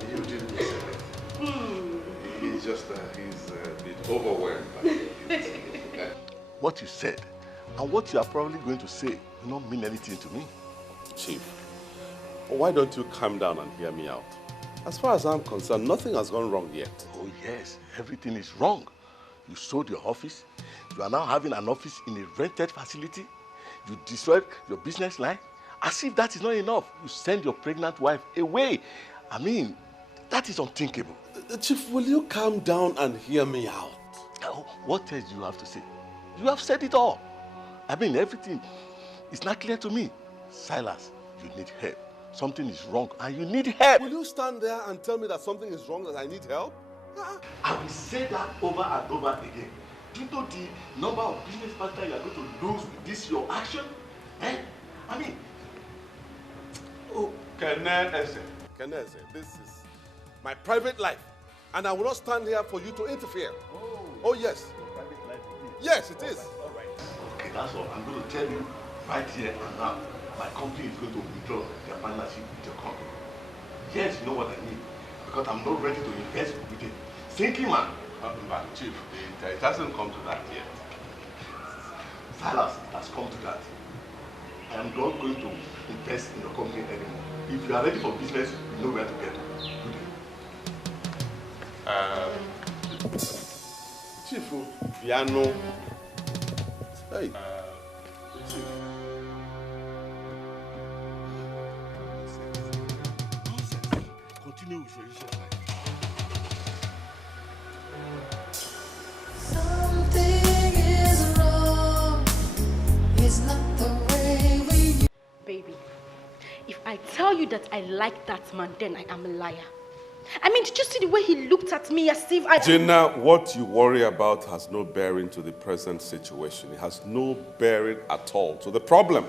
You didn't miss anything. He's just, he's a bit overwhelmed. What you said and what you are probably going to say will not mean anything to me. Chief, why don't you calm down and hear me out? As far as I'm concerned, nothing has gone wrong yet. Oh yes, everything is wrong. You sold your office. You are now having an office in a rented facility. You destroyed your business line. As if that is not enough, you send your pregnant wife away. I mean, that is unthinkable. Chief, will you calm down and hear me out? Oh, what else do you have to say? You have said it all. I mean, everything is not clear to me. Silas, you need help. Something is wrong and you need help. Will you stand there and tell me that something is wrong, that I need help? I will say that over and over again. Do you know the number of business partners you are going to lose with this your action? Eh? I mean, oh, Keneze, this is my private life, and I will not stand here for you to interfere. Oh yes. Private life. Yes, it is. All right. Okay, that's all. I'm going to tell you right here and now. My company is going to withdraw their partnership with your company. Yes, you know what I mean. Because I'm not ready to invest with a thinking man. But Chief, it hasn't come to that yet. Silas, it has come to that. I am not going to invest in your company anymore. If you are ready for business, you know where to get to. Good day. Chief, piano. Hey. Chief. Continue with your usual Something is wrong. It's not the way we. Baby, if I tell you that I like that man, then I am a liar. I mean, did you see the way he looked at me as if I... Jenna, what you worry about has no bearing to the present situation. It has no bearing at all to the problem.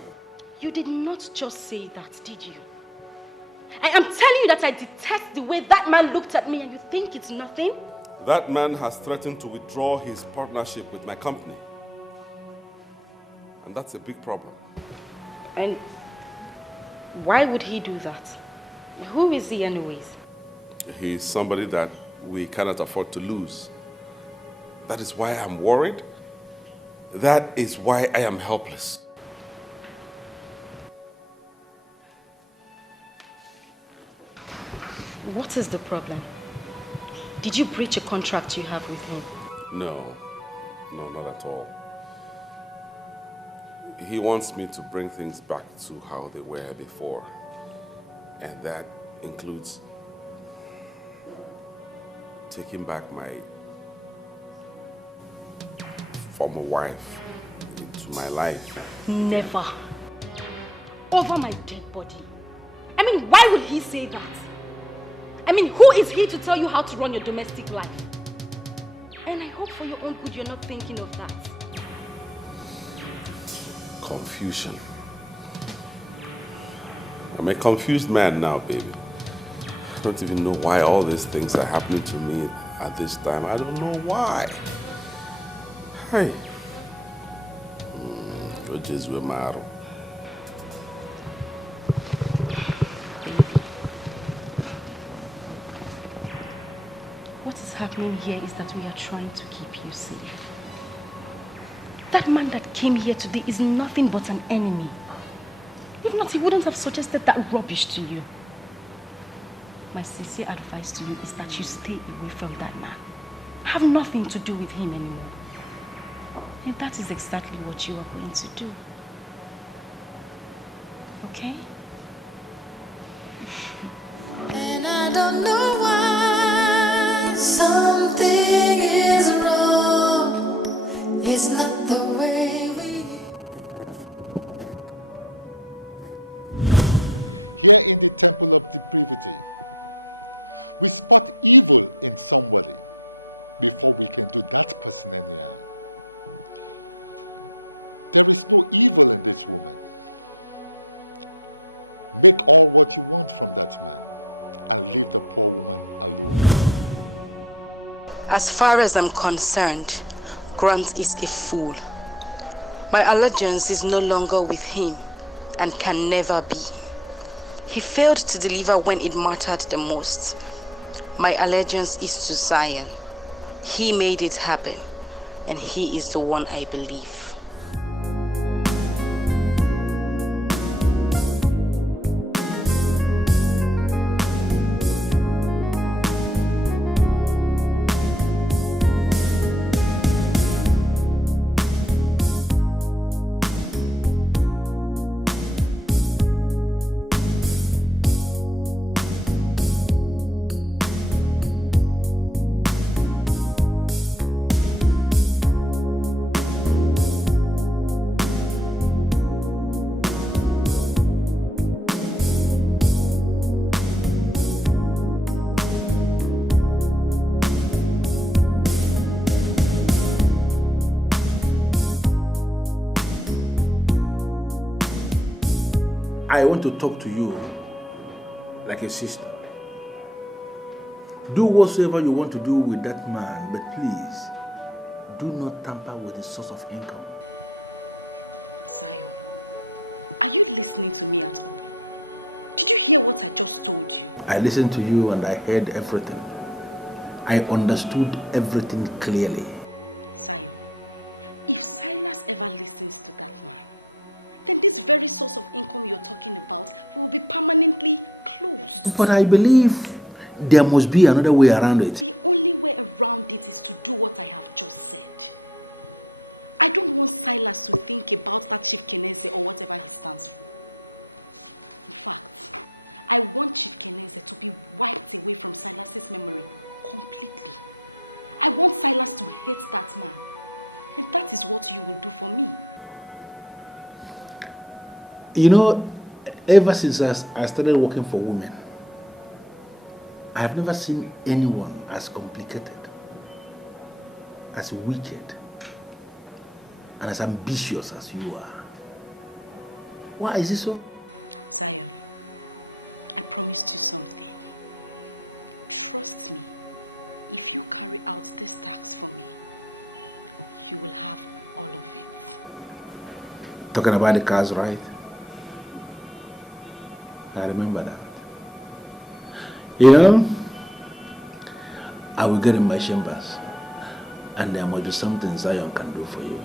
You did not just say that, did you? I am telling you that I detest the way that man looked at me and you think it's nothing? That man has threatened to withdraw his partnership with my company. And that's a big problem. And why would he do that? Who is he anyways? He's somebody that we cannot afford to lose. That is why I'm worried. That is why I am helpless. What is the problem? Did you breach a contract you have with him? No, not at all. He wants me to bring things back to how they were before. And that includes taking back my former wife into my life. Never. Over my dead body. I mean, why would he say that? I mean, who is he to tell you how to run your domestic life? And I hope for your own good you're not thinking of that. Confusion. I'm a confused man now, baby. I don't even know why all these things are happening to me at this time. I don't know why. Hey. What is happening here is that we are trying to keep you safe. That man that came here today is nothing but an enemy. If not, he wouldn't have suggested that rubbish to you. My sincere advice to you is that you stay away from that man. Have nothing to do with him anymore. And that is exactly what you are going to do. Okay? And I don't know why something is wrong. It's not the way we. Here in the temple of depravity, we spot evil in somebody before we can do that person any harm. There is no evil in this woman. Make all what you want from that man, and leave the poor woman alone. As far as I'm concerned, Grant is a fool. My allegiance is no longer with him and can never be. He failed to deliver when it mattered the most. My allegiance is to Zion. He made it happen, and he is the one I believe. I want to talk to you like a sister. Do whatsoever you want to do with that man, but please, do not tamper with his source of income. Zion, are you listening to me at all? Did you hear what I just told you? I listened to you and I heard everything. I understood everything clearly. Zion, if Silas ever listens to that man, then this very source of income you're talking about will be permanently closed. But I believe there must be another way around it. The only way around it is to do what I have just said. I don't want Silas to think about that Chief Keneze or whatever he stands for. In fact, I want Chief Keneze to be wiped away from Silas's memory completely. I want Silas to hate that man. And that is what you will do for me. You know, ever since I started working for women, I have never seen anyone as complicated, as wicked, and as ambitious as you are. Why is it so? Zion, I promised you something. Trust me, if you carry out this task for me, you will have all of it. Talking about the cars, right? I remember that. You know, I will get in my chambers and there must be something Zion can do for you.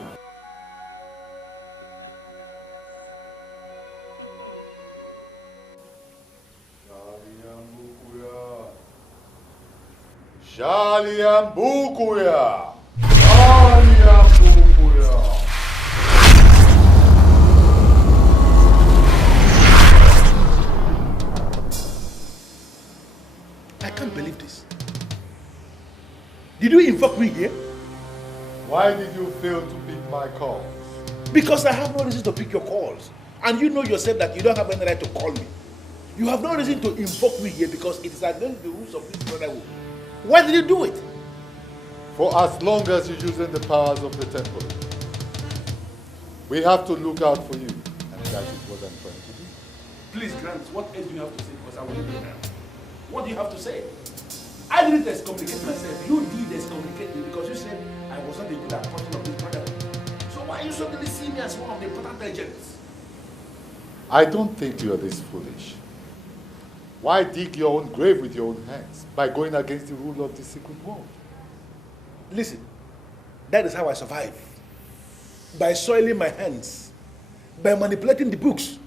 Shaliambukuya! I can't believe this. Did you invoke me here? Why did you fail to pick my calls? Because I have no reason to pick your calls. And you know yourself that you don't have any right to call me. You have no reason to invoke me here because it is against the rules of this brotherhood. Why did you do it? For as long as you're using the powers of the temple, we have to look out for you. And that is what I'm trying to do. Please, Grant, what else do you have to say? Because I will leave it now. What do you have to say? I didn't excommunicate myself. You did excommunicate me because you said I was not a good apostle of this brotherhood. So why you suddenly see me as one of the important agents? I don't think you are this foolish. Why dig your own grave with your own hands by going against the rule of the secret world? Listen, that is how I survive. By soiling my hands, by manipulating the books.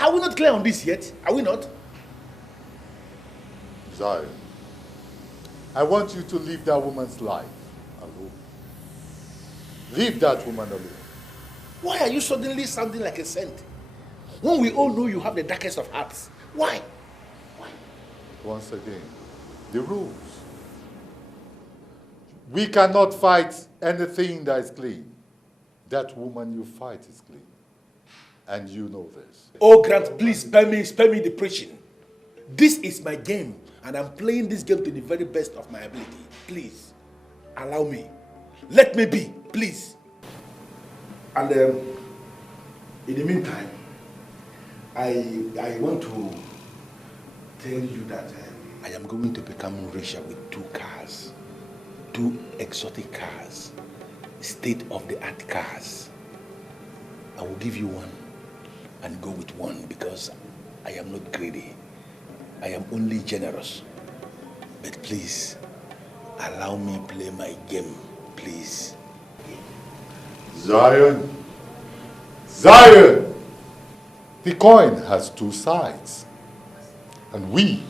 Are we not clear on this yet? Are we not? Zion, I want you to live that woman's life alone. Leave that woman alone. Why are you suddenly sounding like a saint? When we all know you have the darkest of hearts. Why? Once again, the rules. We cannot fight anything that is clean. That woman you fight is clean. And you know this. Oh, Grant, please spare me the preaching. This is my game, and I'm playing this game to the very best of my ability. Please, allow me. Let me be, please. And in the meantime, I want to tell you that I am going to become richer with 2 cars. 2 exotic cars. State-of-the-art cars. I will give you one and go with one because I am not greedy. I am only generous. But please, allow me play my game, please. Zion! Zion! The coin has 2 sides. And we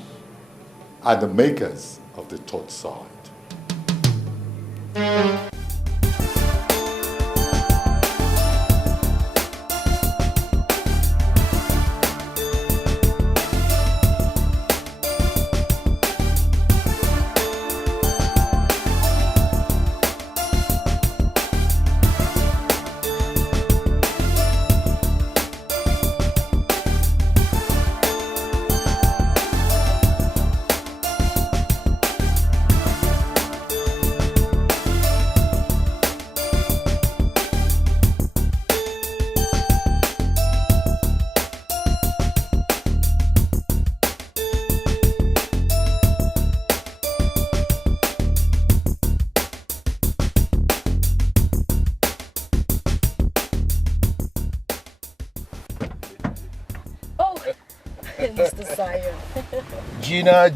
are the makers of the 3rd side. Mr. Zion. Gina.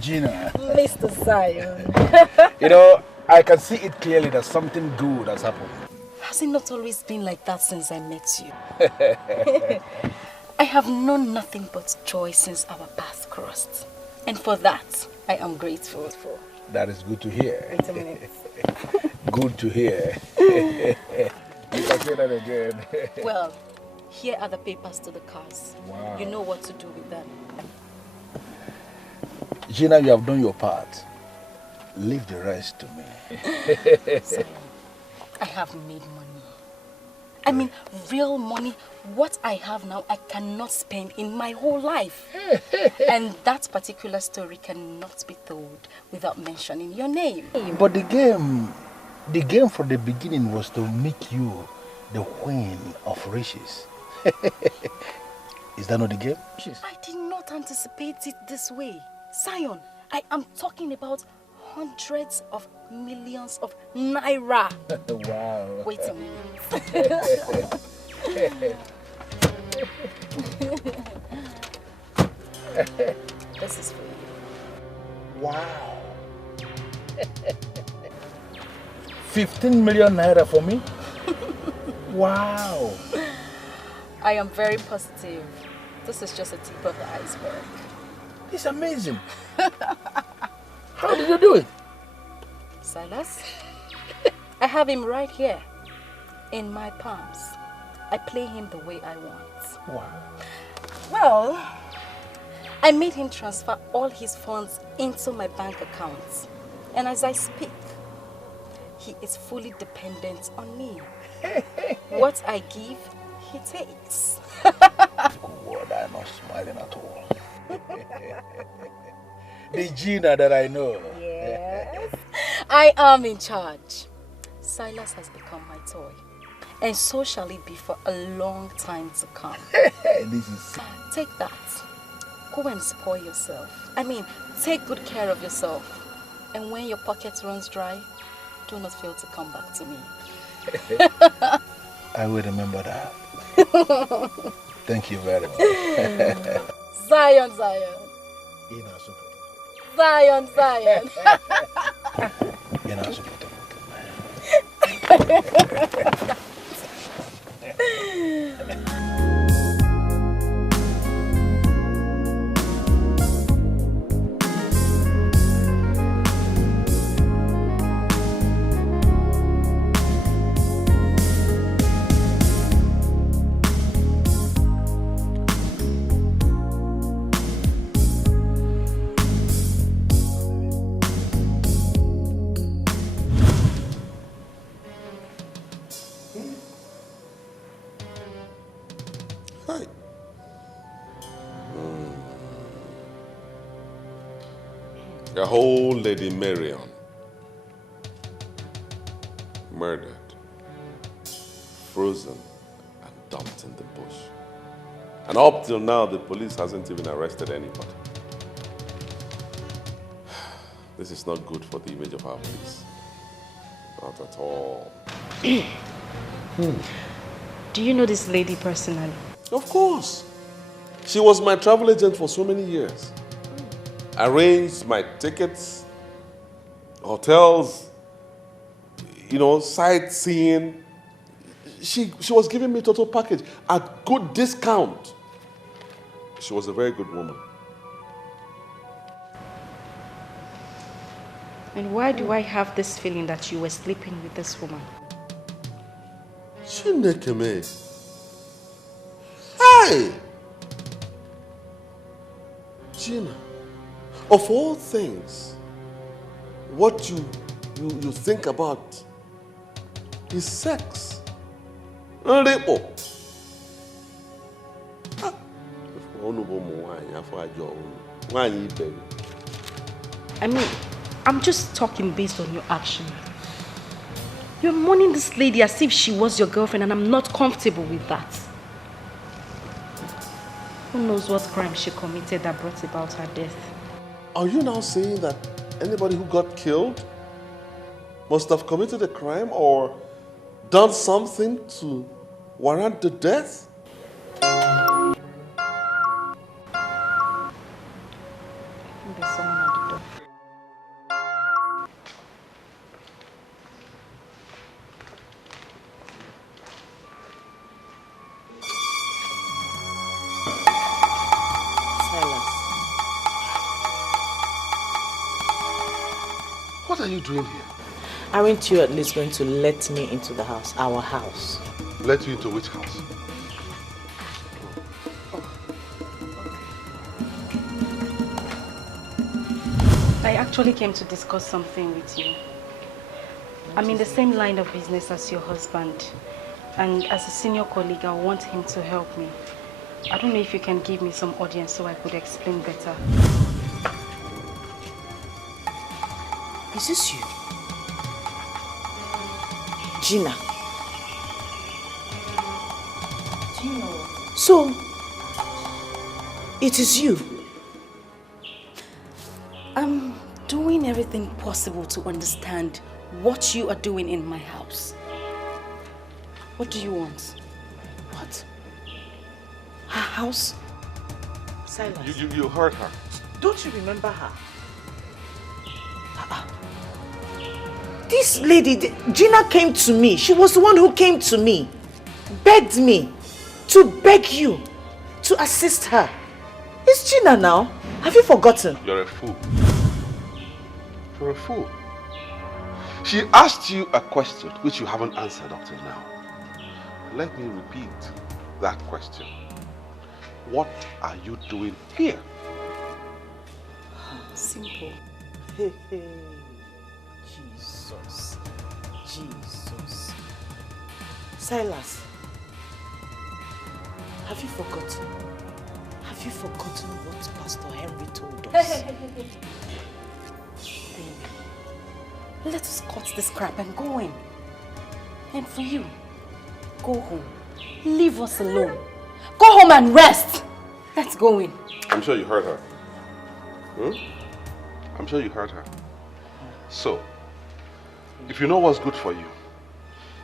Mr. Zion. You know, I can see it clearly that something good has happened. Has it not always been like that since I met you? I have known nothing but joy since our paths crossed. And for that, I am grateful. That is good to hear. Wait a minute. Good to hear. You can say that again. Well, here are the papers to the cars. Wow. You know what to do with them. Gina, you have done your part. Leave the rest to me. Zion, I have made money. I mean, real money. What I have now, I cannot spend in my whole life. And that particular story cannot be told without mentioning your name. But the game from the beginning was to make you the queen of riches. Is that not the game? I did not anticipate it this way. Zion, I am talking about hundreds of millions of naira. Wow. Wait a minute. This is for you. Wow. 15 million naira for me? Wow. I am very positive. This is just a tip of the iceberg. It's amazing. How did you do it? Silas, I have him right here in my palms. I play him the way I want. Wow. Well, I made him transfer all his funds into my bank accounts. And as I speak, he is fully dependent on me. What I give, he takes. God, I'm not smiling at all. The Gina that I know. Yes. I am in charge. Silas has become my toy. And so shall it be for a long time to come. This is... Take that. Go and spoil yourself. I mean, take good care of yourself. And when your pocket runs dry, do not fail to come back to me. I will remember that. Thank you very much. Zion. Zion. The whole Lady Marion murdered, frozen, and dumped in the bush. And up till now, the police hasn't even arrested anybody. This is not good for the image of our place. Not at all. Do you know this lady personally? Of course. She was my travel agent for so many years. Arranged my tickets, hotels, sightseeing. She was giving me a total package at good discount. She was a very good woman. And why do I have this feeling that you were sleeping with this woman? Chineke me. Hey! Gina, of all things, what you think about is sex. Rape. I mean, I'm just talking based on your action. You're mourning this lady as if she was your girlfriend, and I'm not comfortable with that. Who knows what crime she committed that brought about her death? Are you now saying that anybody who got killed must have committed a crime or done something to warrant the death? There's someone at the door. What are you doing here? Aren't you at least going to let me into the house, our house? Let you into which house? Is this you? Gina. So, it is you. I'm doing everything possible to understand what you are doing in my house. What do you want? What? Her house? This lady, Gina, came to me. She was the one who came to me, begged me to beg you to assist her. It's Gina now. Have you forgotten? You're a fool. You're a fool. She asked you a question which you haven't answered up till now. Let me repeat that question. What are you doing here? Simple. Jesus. Jesus. Silas, have you forgotten? Have you forgotten what Pastor Henry told us? Let us cut this crap and go in. And for you, go home. Leave us alone. Go home and rest. Let's go in. I'm sure you heard her. I'm sure you heard her. So, if you know what's good for you,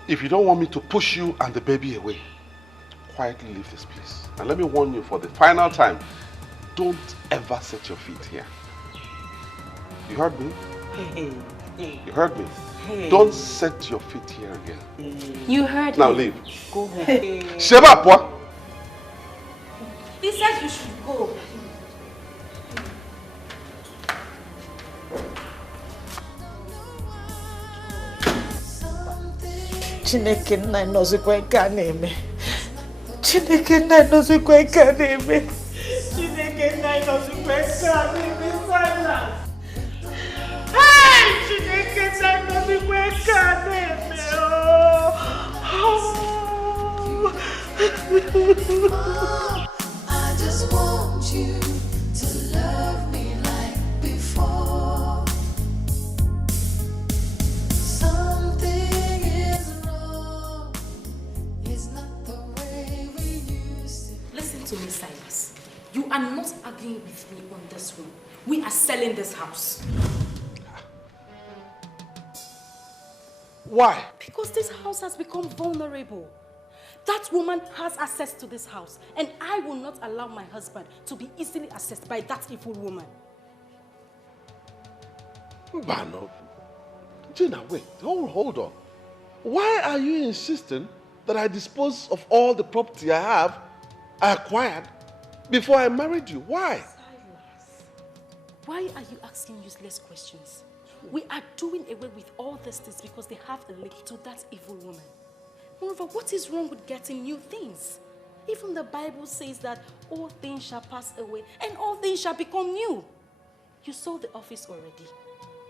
if you don't want me to push you and the baby away, quietly leave this place. And let me warn you for the final time, don't ever set your feet here. You heard me? You heard me? Don't set your feet here again. You heard now him. Leave. Go home. Sheba, what? He said you should go. Chineke nna nọzikwa nke a na-eme. Chineke nna nọzikwa nke a na-eme. Chineke nna nọzikwa nke a na-eme. Silas. Hey! Chineke nna nọzikwa nke a na-eme. I just want you to love me like before. Something is wrong. It's not the way we used to. Listen to me, Silas. You are not arguing with me on this one. We are selling this house. Why? Because this house has become vulnerable. That woman has access to this house, and I will not allow my husband to be easily accessed by that evil woman. Mbano. Gina, wait. Hold on. Why are you insisting that I dispose of all the property I acquired, before I married you? Why? Silas, why are you asking useless questions? We are doing away with all these things because they have a link to that evil woman. Moreover, what is wrong with getting new things? Even the Bible says that all things shall pass away and all things shall become new. You saw the office already.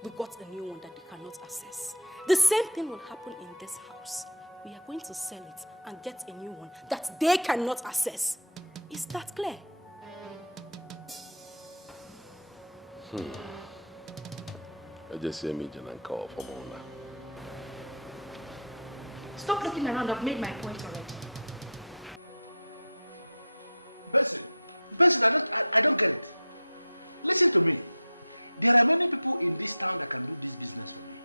We got a new one that they cannot access. The same thing will happen in this house. We are going to sell it and get a new one that they cannot access. Is that clear? I just hear me and call for more now. Stop looking around. I've made my point already. Benson, I don't get it. Listen to me. There are many people in this town that can do this business for me.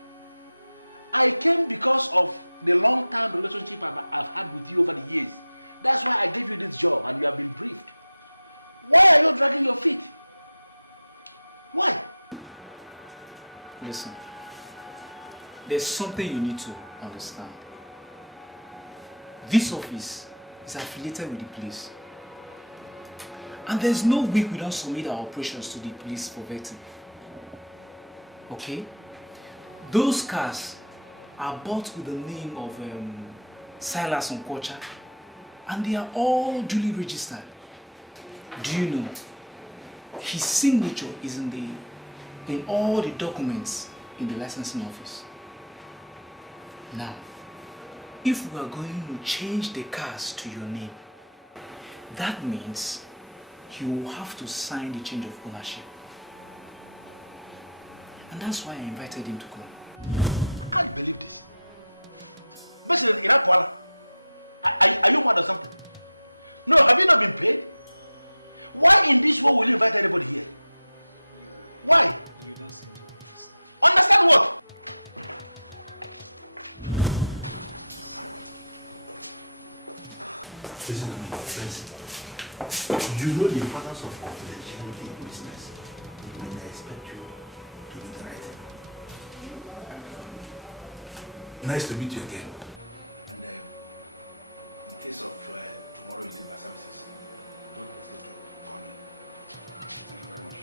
I came because of the long-term relationship I've had with you over the years. That's why I gave you this job and you have been briefed. Why are you dragging your feet? Why? Listen, there's something you need to understand. This office is affiliated with the police. And there's no week we don't submit our operations to the police for vetting. Okay? Those cars are bought with the name of Silas on Kocha, and they are all duly registered. Do you know? His signature is in all the documents in the licensing office. Now, if we are going to change the cars to your name, that means you will have to sign the change of ownership. And that's why I invited him to come. I can't believe this. Listen, are you mad or something? No, have you not been paid? Why in this world will you invite anybody here? Why? You don't seem to understand. Understand what? Listen to me, friends. You know the importance of confidentiality in business, and I expect you to do the right thing. Nice to meet you again. And in case of tomorrow you need my services, don't hesitate to call me. Thank you very much.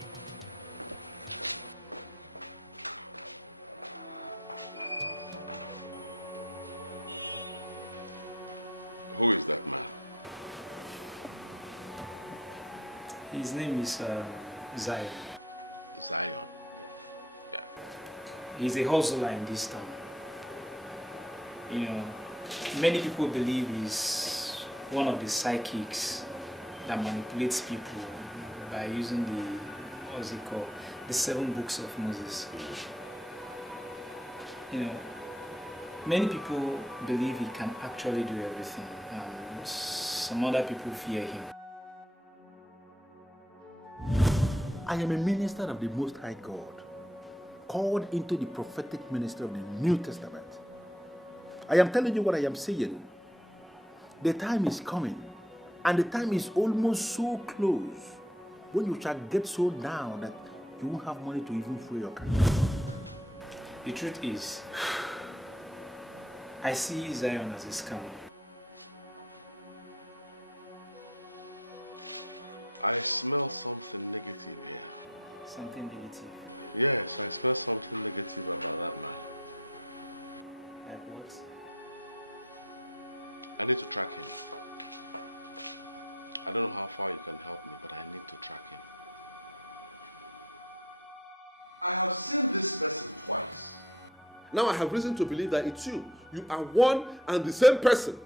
Who is that man? His name is Zion. Zion? Yeah. He's a hustler in this town. You know, many people believe he's one of the psychics that manipulates people by using what's it called, the 7 books of Moses. You know, many people believe he can actually do everything, and some other people fear him. I am a minister of the Most High God, called into the prophetic ministry of the New Testament. I am telling you what I am saying. The time is coming, and the time is almost so close, when you shall get so down that you won't have money to even fuel your car. The truth is, I see Zion as a scammer. I smell something negative here. Something negative? Yes, I smell something negative about that man. Like what? I need to track him. I don't know how far you can help me, but I need to track him. I have seen this person twice. Now I have reason to believe that it's you. You are one and the same person.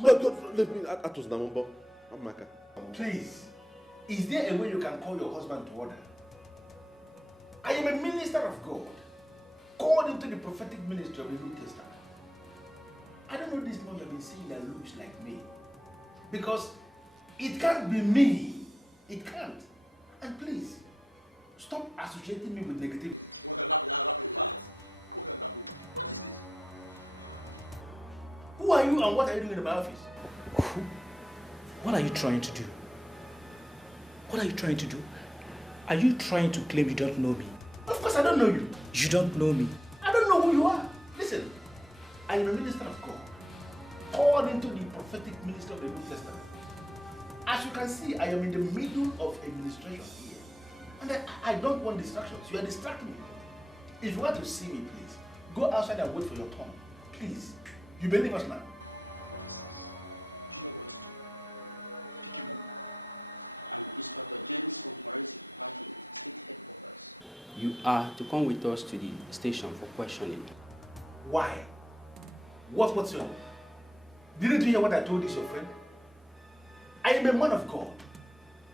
Let me, Atos Namombo. Please, is there a way you can call your husband to order? I am a minister of God, called into the prophetic ministry of the New Testament. I don't know this man you have been seeing that looks like me. Because it can't be me. It can't. And please, stop associating me with negativity. What is this? Who are you and what are you doing in my office? What are you trying to do? What are you trying to do? Are you trying to claim you don't know me? Of course I don't know you. You don't know me. I don't know who you are. Listen, I am a minister of God, called into the prophetic ministry of the New Testament. As you can see, I am in the middle of administration here. And I don't want distractions. You are distracting me. If you want to see me, please, go outside and wait for your turn. Please. You believe us now? Officers, do you know what to do? Pick him up. I'm Inspector James from Forensic Department, State Headquarters. You are to come with us to the station for questioning. Why? What's your name? Didn't you hear what I told this your friend? I am a man of God,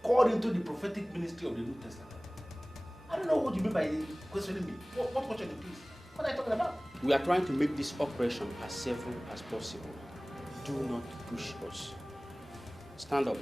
called into the prophetic ministry of the New Testament. I don't know what you mean by questioning me. What questioning, please? What are you talking about? We are trying to make this operation as safe as possible. Do not push us. Stand up.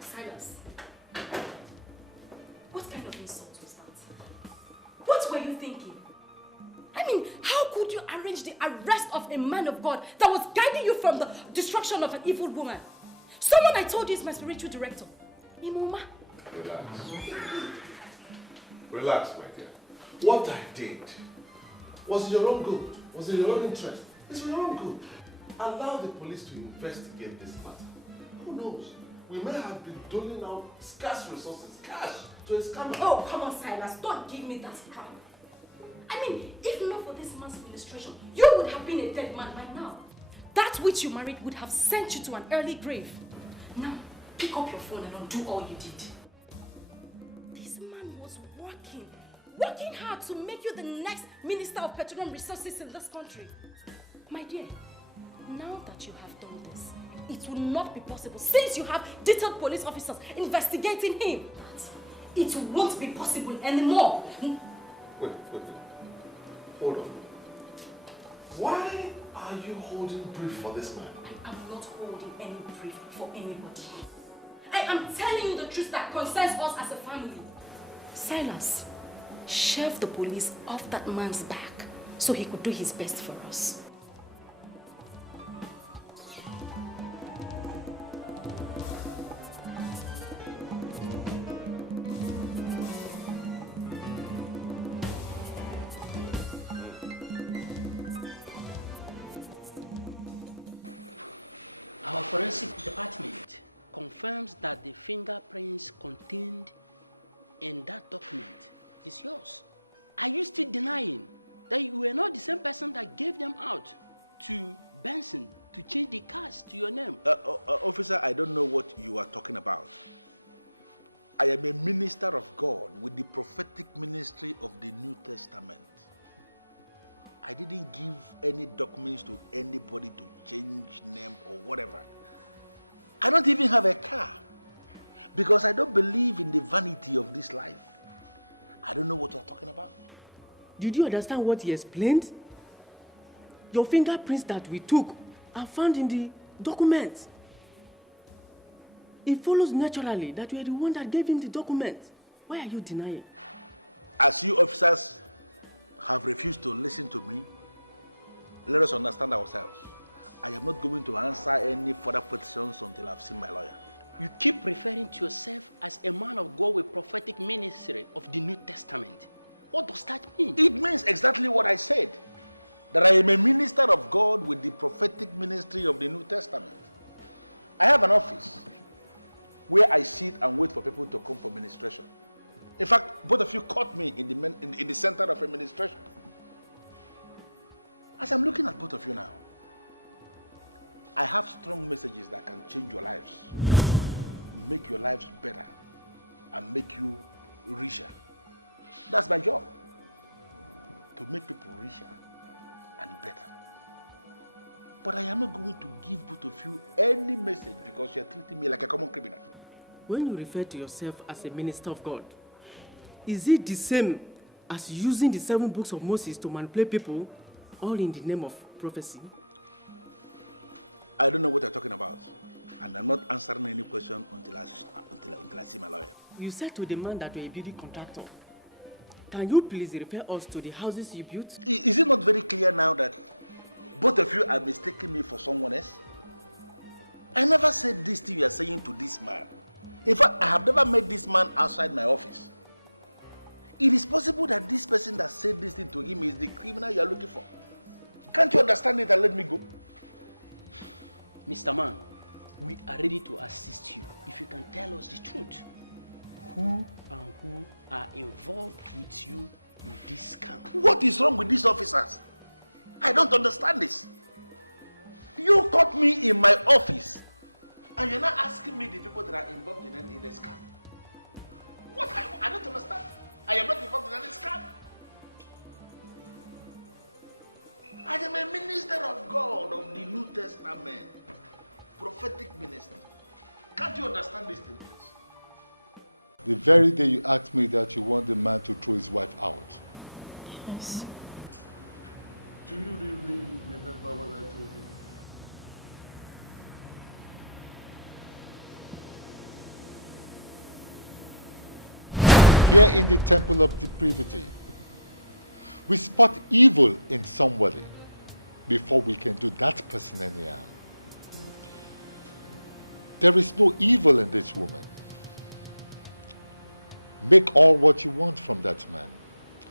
Silas, what kind of insult was that? What were you thinking? I mean, how could you arrange the arrest of a man of God that was guiding you from the destruction of an evil woman? Someone I told you is my spiritual director. Imoma. Relax. Relax, my dear. What I did was in your own good, was in your own interest. It's in your own good. Allow the police to investigate this matter. Who knows? We may have been doling out scarce resources, cash, to a scammer. Oh, come on, Silas. Don't give me that crap. I mean, if not for this man's administration, you would have been a dead man by now. That which you married would have sent you to an early grave. Now, pick up your phone and undo all you did. This man was working hard to make you the next Minister of Petroleum Resources in this country. My dear, now that you have done this, it will not be possible since you have detailed police officers investigating him. It won't be possible anymore. Wait. Hold on. Why are you holding brief for this man? I am not holding any brief for anybody. I am telling you the truth that concerns us as a family. Silas, shove the police off that man's back so he could do his best for us. Our forensic department confirms that the fingerprints contained in that document is yours. Are you still denying that you were not the same person that gave them out to Benson to change the cars to your name? Officer, I don't know what you are talking about. I am a minister of God with the prophetic ministry of the New Testament. I didn't give any documents to anybody to change name or whatever. I don't even have a car because I don't believe in the vanity of this life. I don't know what you're talking about. Did you understand what he explained? Your fingerprints that we took are found in the documents. It follows naturally that you are the one that gave him the document. Why are you denying? As you officers have refused to listen to me, let us understand ourselves. I am not going to answer any further questions until I've seen my lawyer. You keep referring to yourself as a man of God with prophetic ministry of the New Testament. What does that mean? It means exactly what I said. That I am a minister of God with the prophetic ministry of the New Testament. I have an office where I sit and wait for people to come for ministration. In fact, both of you caught me in the center of administration. As I'm looking at both of you now, I have strong messages that can change your lives, make your lives better, and make you richer. That's my job. To make people richer and better. But I am not going to give both of you any message because you are treating me like a common criminal. When you refer to yourself as a minister of God, is it the same as using the 7 books of Moses to manipulate people, all in the name of prophecy? I don't know what you're talking about. And I'm not answering any question until I see my lawyer. You said to the man that you're a building contractor. Can you please refer us to the houses you built? Is it not very clear now that both of you are mistaking me for someone else? I never said this thing you are saying to this man. In fact, I have never met this man outside my office. It is possible that this person that said this thing to him is the criminal you are looking for. Can't you understand it and let me go? Mr. Man, we are ready to assist you if you can tell us the truth. Who are involved with you in this scam? What is wrong with these officers? I don't understand this. You caught me in my office and you're not asking me the people that are involved in the scam. What? I don't understand. I am not involved in any scam. I am a minister of God of the New Testament. Prophetic minister. Can't you understand this thing, please? The very day you asked me that you want the man to throw his wife out. Yes. Do you really remember what I told you? Here in the temple of depravity, we spot evil in somebody before we can do that person any harm. There is no evil in this woman. Make all what you want from that man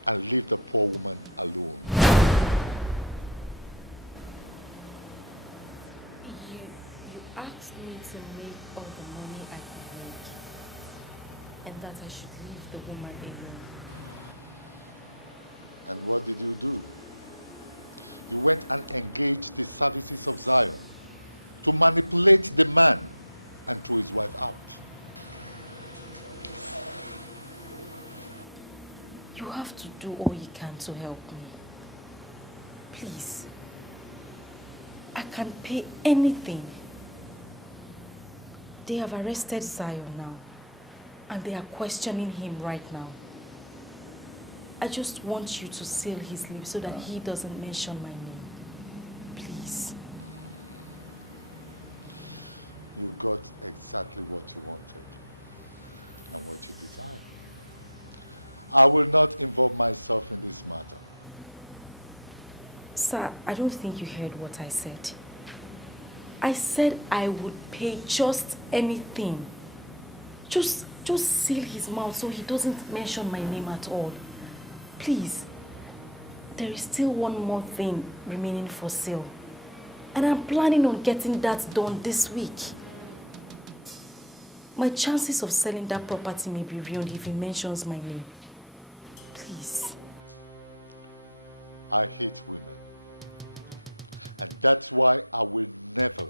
and leave the poor woman alone. You asked me to make all the money I could make and that I should leave the woman alone. And what did you do? You went and engaged the services of Zion to manipulate the man and throw his wife out. You have to do all you can to help me. Please. I can pay anything. They have arrested Zion now, and they are questioning him right now. I just want you to seal his lips so that he doesn't mention my name. Please. You got exactly what you wanted and what you desired. I will not involve myself in this matter. Sir, I don't think you heard what I said. I said I would pay just anything. Just seal his mouth so he doesn't mention my name at all. Please. There is still one more thing remaining for sale. And I'm planning on getting that done this week. My chances of selling that property may be ruined if he mentions my name. Please. I hate women. And that's why I will never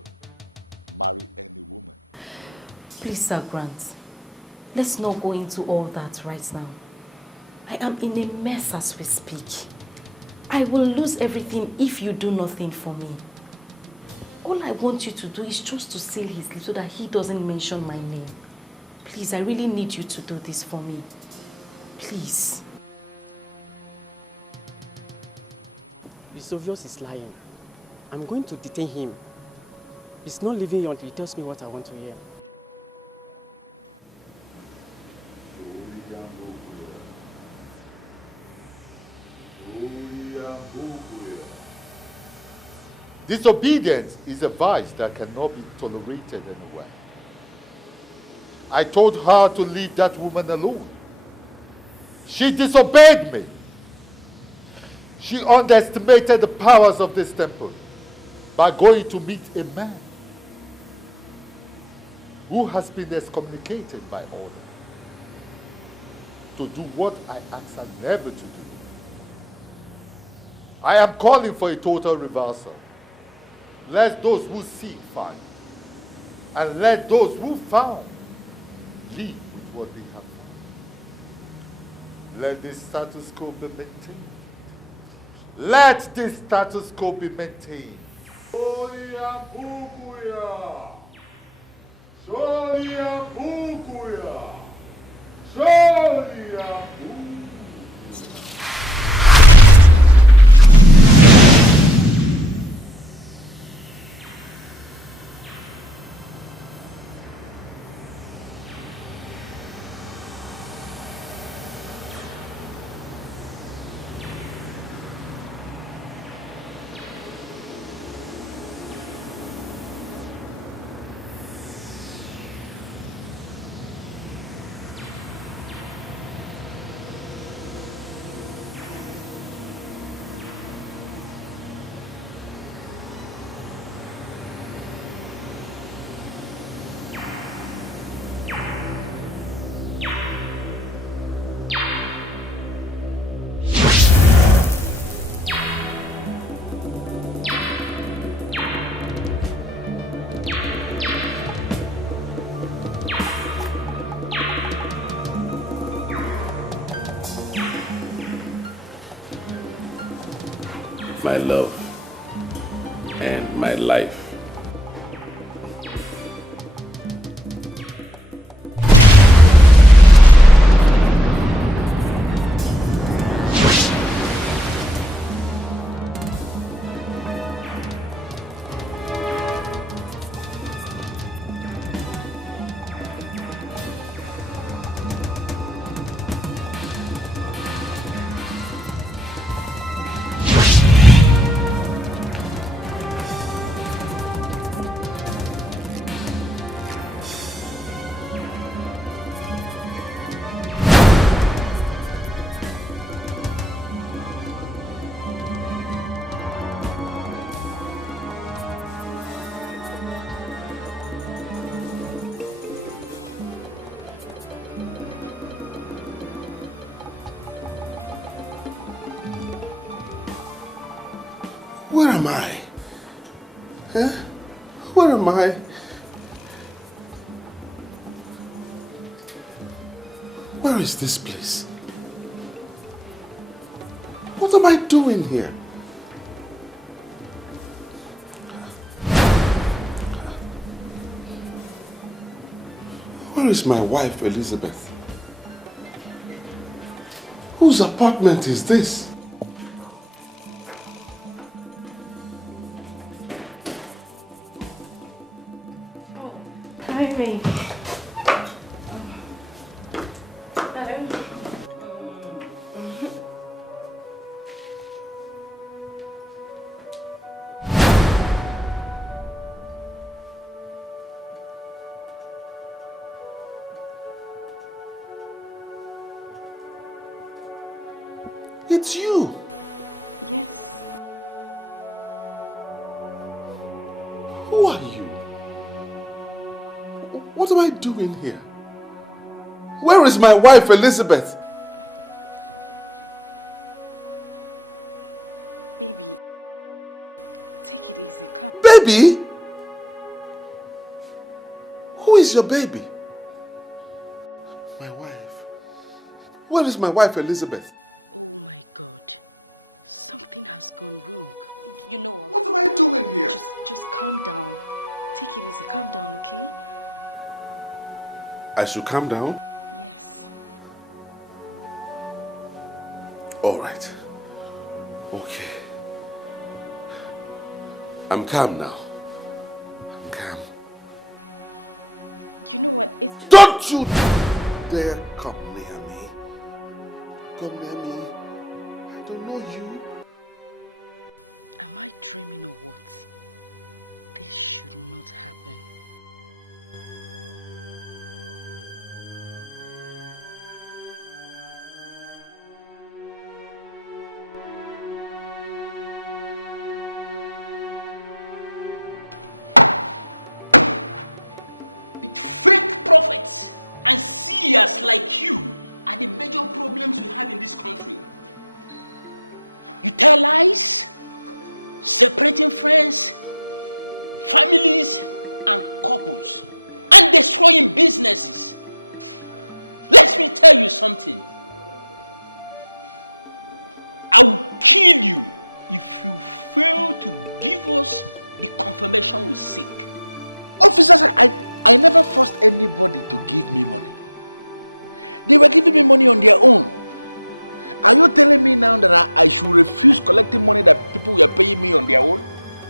marry any woman. Please, Sir Grant. Let's not go into all that right now. I am in a mess as we speak. I will lose everything if you do nothing for me. All I want you to do is just to seal his lips so that he doesn't mention my name. Please, I really need you to do this for me. Please. It's obvious he's lying. I'm going to detain him. He's not leaving until he tells me what I want to hear. Disobedience is a vice that cannot be tolerated anywhere. I told her to leave that woman alone. She disobeyed me. She underestimated the powers of this temple by going to meet a man who has been excommunicated by order to do what I asked her never to do. I am calling for a total reversal. Let those who seek find, and let those who found leave with what they have found. Let this status quo be maintained. Let this status quo be maintained. Sonia Pukuya! Sonia Pukuya! Sonia Pukuya! My love and my life. Where am I? Huh? Where am I? Where is this place? What am I doing here? Where is my wife, Elizabeth? Whose apartment is this? Hi, baby. It's you. Yes. Who are you? What am I doing here? Where is my wife, Elizabeth? Baby, take it easy. Come. Baby? Who is your baby? My wife. Where is my wife, Elizabeth? Oh my God. Something has gone wrong. You know what? What am I doing here? Just calm down. Take it easy. Calm down, okay? I should calm down? Yes. All right. Okay. I'm calm now. I'm calm. You know what? It's... Don't you dare come near me. Come near me. I don't know you. Am I dreaming or what? This should not happen. Fake prophets and seers like you are the major problems we have in this country. You tell lies, separating friends, families and couples and destroying businesses. Let me tell you something. I will kill you if you fail to give us the confirmation we seek. Officers, I never forced anybody to give me money. They were giving me money on their own. Are you telling me now that I should refuse collecting money that people were paying me on their own?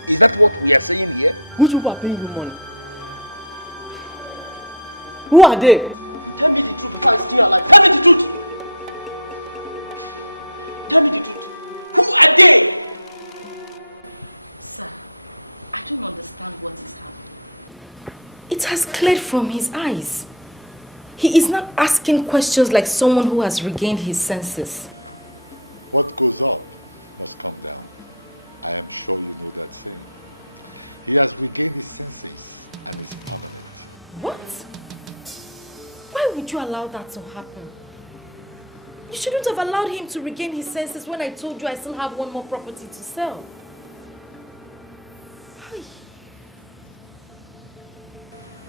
Is that what we are saying here? Which people are paying you money? Who are they? Tell me the truth before I steal your life. Tell me the truth. Tell me the truth. Who are they? Sir, I don't understand what is happening. It has cleared from his eyes. He is not asking questions like someone who has regained his senses. What goes up must come down. I am sure you know that saying. He has regained his senses and is permanent. What? Why would you allow that to happen? You shouldn't have allowed him to regain his senses when I told you I still have one more property to sell.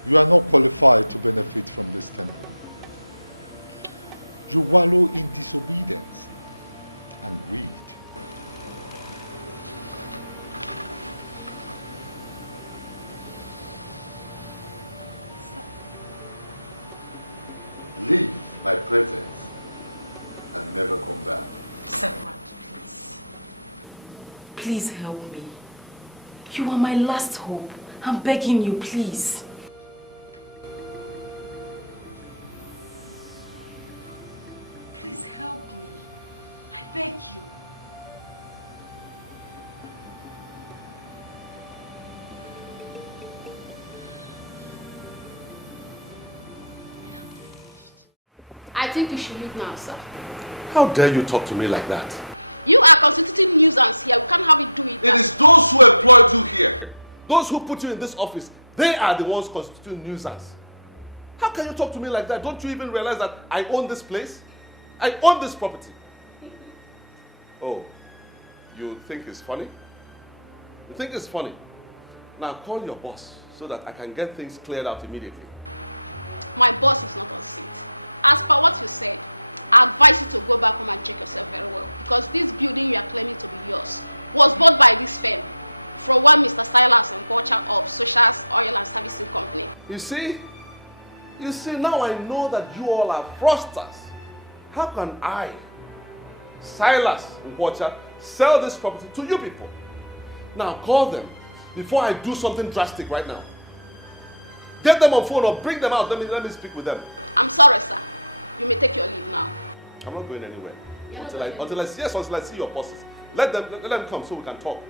You are not qualified to benefit from this temple. You wallow in disobedience and greed. Leave my presence and never come back. Servant, please. Please help me. You are my last hope. I'm begging you, please. Please help me. I beg you. I think you should leave now, sir. How dare you talk to me like that? You are constituting nuisance here. We can't have it do it. It is those who employed you here. Those who put you in this office, they are the ones constituting nuisance. How can you talk to me like that? Don't you even realize that I own this place? I own this property. Oh, you think it's funny? You think it's funny? Now call your boss so that I can get things cleared out immediately. My boss is not on seat. As per what you said, I advise you to go back home and check yourself very well, because this building you are claiming to be yours was bought by this firm from one Mr. Silas and Culture of Social's Oil and Servicing Company. You see, now I know that you all are fraudsters. How can I, Silas and Culture, sell this property to you people? Now call them before I do something drastic right now. Get them on phone or bring them out. Let me speak with them. I'm sorry, sir. You may take your leave now. I'm not going anywhere until I see your bosses. Let them come so we can talk.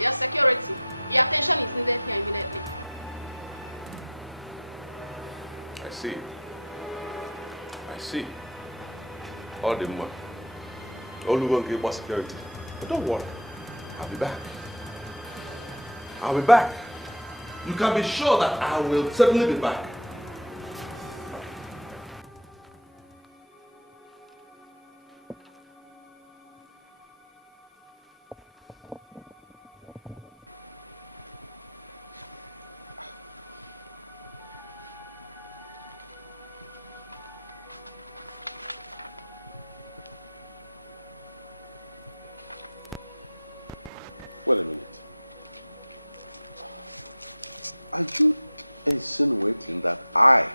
Your security. Your attention is needed here immediately. I see. All the money. All we gonna give more security. But don't worry. I'll be back. You can be sure that I will certainly be back. Wait a minute. Are you insinuating that I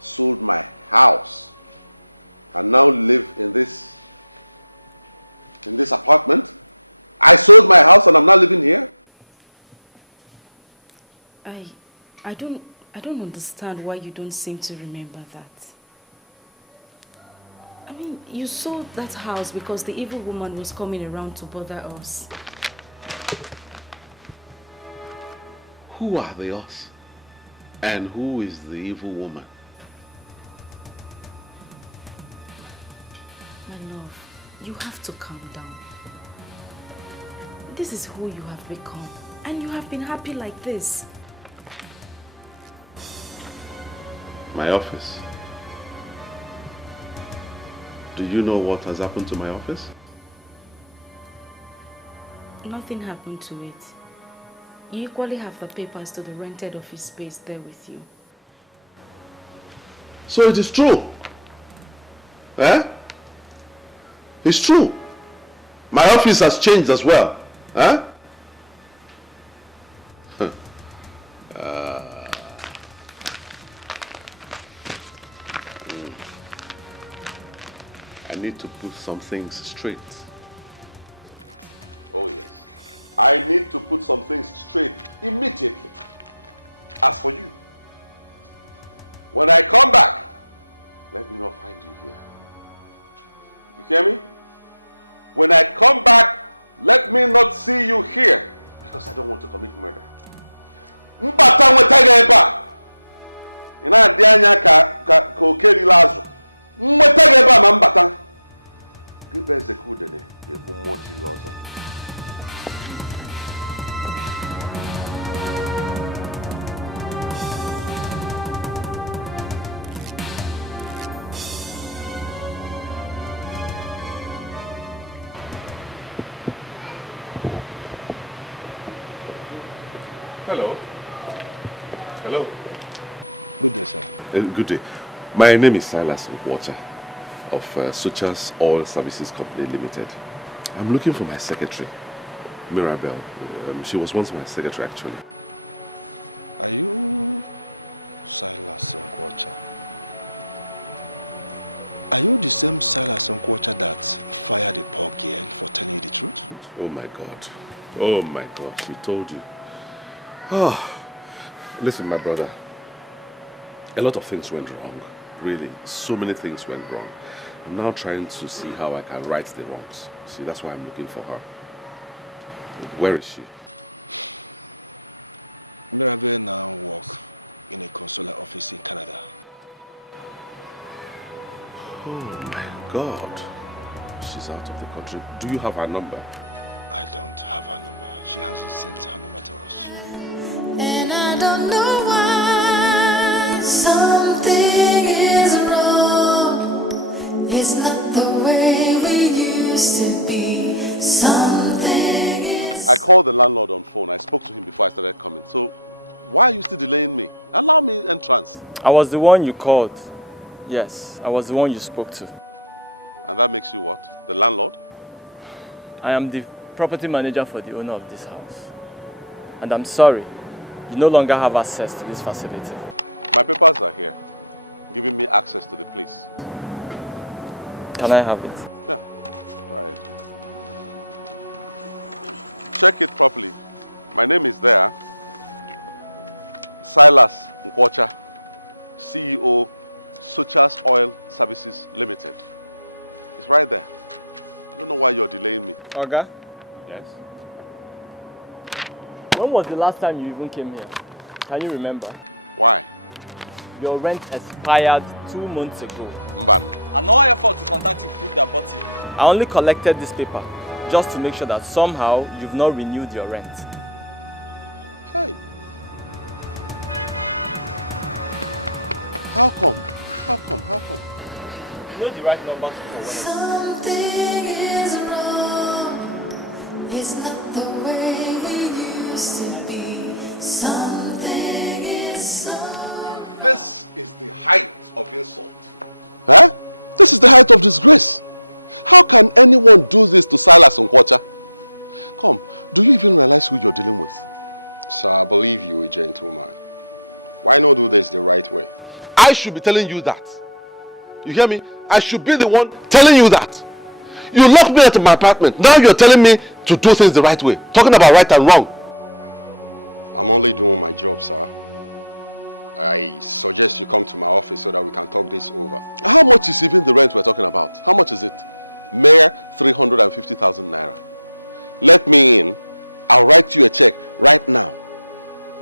sold my house and now live in this apartment? I sold my house and I'm now living here? I don't understand why you don't seem to remember that. I mean, you sold that house because the evil woman was coming around to bother us. Who are the us? And who is the evil woman? My love, you have to calm down. This is who you have become, and you have been happy like this. My office. Do you know what has happened to my office? Nothing happened to it. You equally have the papers to the rented office space there with you. So it is true. Eh? It's true. My office has changed as well. Huh? I need to put some things straight. Oh yes. I need to put some things straight immediately. As for you, when I come back, let me not find you here. You hear me? When I come back, let me not see you here, because I don't want to commit murder. Mbata nwetaga eba. Ina adi anya ka okeri lazu. Nwetaga eba ma mbata. Gibe zekudene yeku moti lozo. Hello. Hello. Good day, sir. Good day. My name is Silas of Suchas Oil Services Company Limited. I'm looking for my secretary, Mirabelle. She was once my secretary, actually. Are you Silas Nkwocha? Are you the same Silas Nkwocha that fired a poor girl for telling you the truth? Oh my God. Oh my God. She told you. Oh, listen, my brother. A lot of things went wrong. Really, so many things went wrong. I'm now trying to see how I can right the wrongs. See, that's why I'm looking for her. Where is she? Mirabelle now works in a consular office in Canada. Oh my God. She's out of the country. Do you have her number? I don't have her number. She hasn't sent her number to us. And I don't know why something is wrong. It's not the way we used to be. Something is... I called the landlord on phone. I spoke to him before I started coming. So, why are you still delaying me? Allow me entrance. I was the one you called. Yes, I was the one you spoke to. And that makes you what? The landlord? I am the property manager for the owner of this house. And I'm sorry, you no longer have access to this facility. My papers are here, giving me access to the place. Can I have it? Yeah, try it. Check it properly. My name is there. Silas Nkwocha, CEO, Suchas Oil Services Limited. It's right there. I don't know why you're delaying me. Oga? Yes? When was the last time you even came here? Can you remember? Why? Your rent expired 2 months ago. Mban. And all effort to contact you proved that button. I only collected this paper just to make sure that somehow you've not renewed your rent. Hey. How come? How come? How come? You know the right number for when. Something is wrong. It's not the way we used to be. Something is so... This is the height of insult. Huh? This is the height of disgrace. How can anyone do this to Silas Nkwocha? Come, do you even realize who you're dealing with? Sir, I believe you a gentleman. Why not do this the right way? I should be telling you that. You hear me? I should be the one telling you that. You locked me out of my apartment. Now you're telling me to do things the right way. Talking about right and wrong. I'm only doing my job, sir. I suggest you come to my office so that we can talk this over. How much is even the rent we're talking about? How much is it? Mere 350,000 naira. Let me in. I'll write you a check right now.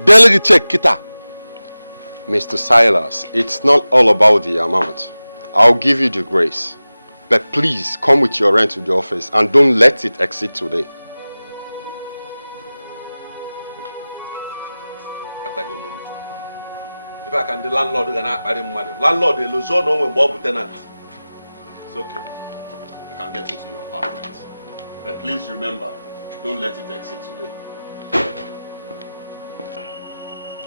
Delegate check, kita. Mr. Silas, it's not all about the amount. I'll give you the grace. But please come with your rent to the office and don't let it exceed today. If I can, the landlord is going to landlord, the tenant. It's okay. can get into your apartment. But please remember, don't let it exit today.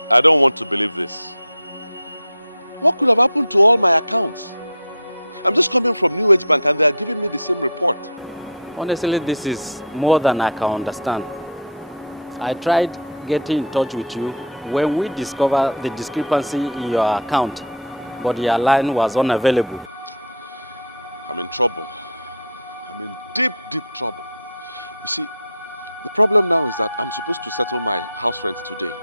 I don't want to believe this. What could have happened to all my accounts? I'm just coming from New Age Bank and they are giving me the same report. Honestly, this is more than I can understand. I tried getting in touch with you when we discovered the discrepancy in your account, but your line was unavailable. I'm in trouble. I'm in deep, deep trouble. You see, the problem now is that I'm supposed to settle my house rent today.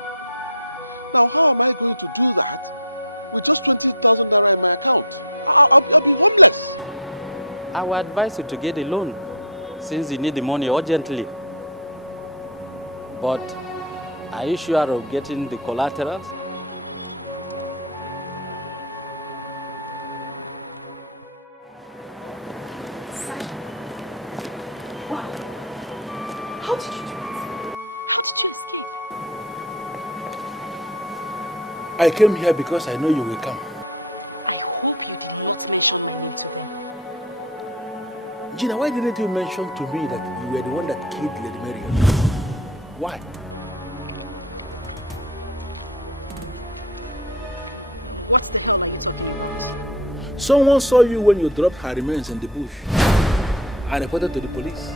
Now, how am I going to do that with just 20,000 naira in my account? I'll be homeless. I would advise you to get a loan since you need the money urgently. But are you sure of getting the collaterals? Wow. How did you do it? How did you escape? I came here because I know you will come. I hope you did not mention my name to them. Gina, why didn't you mention to me that you were the one that killed Lady Mariam? Why? What the hell are you talking about? Someone saw you when you dropped her remains in the bush. I reported to the police.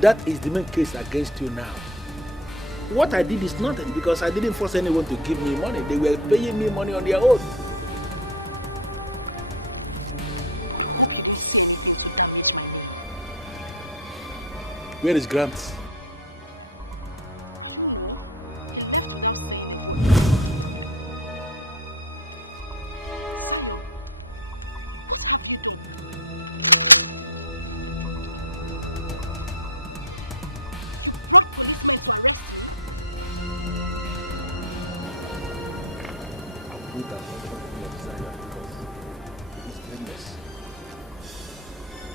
That is the main case against you now. What I did is nothing because I didn't force anyone to give me money. They were paying me money on their own. I hope you didn't say anything to damage my name. Where is Gramps? I don't know. He left without saying a word. Zion, what have you done? You brought policemen to arrest me?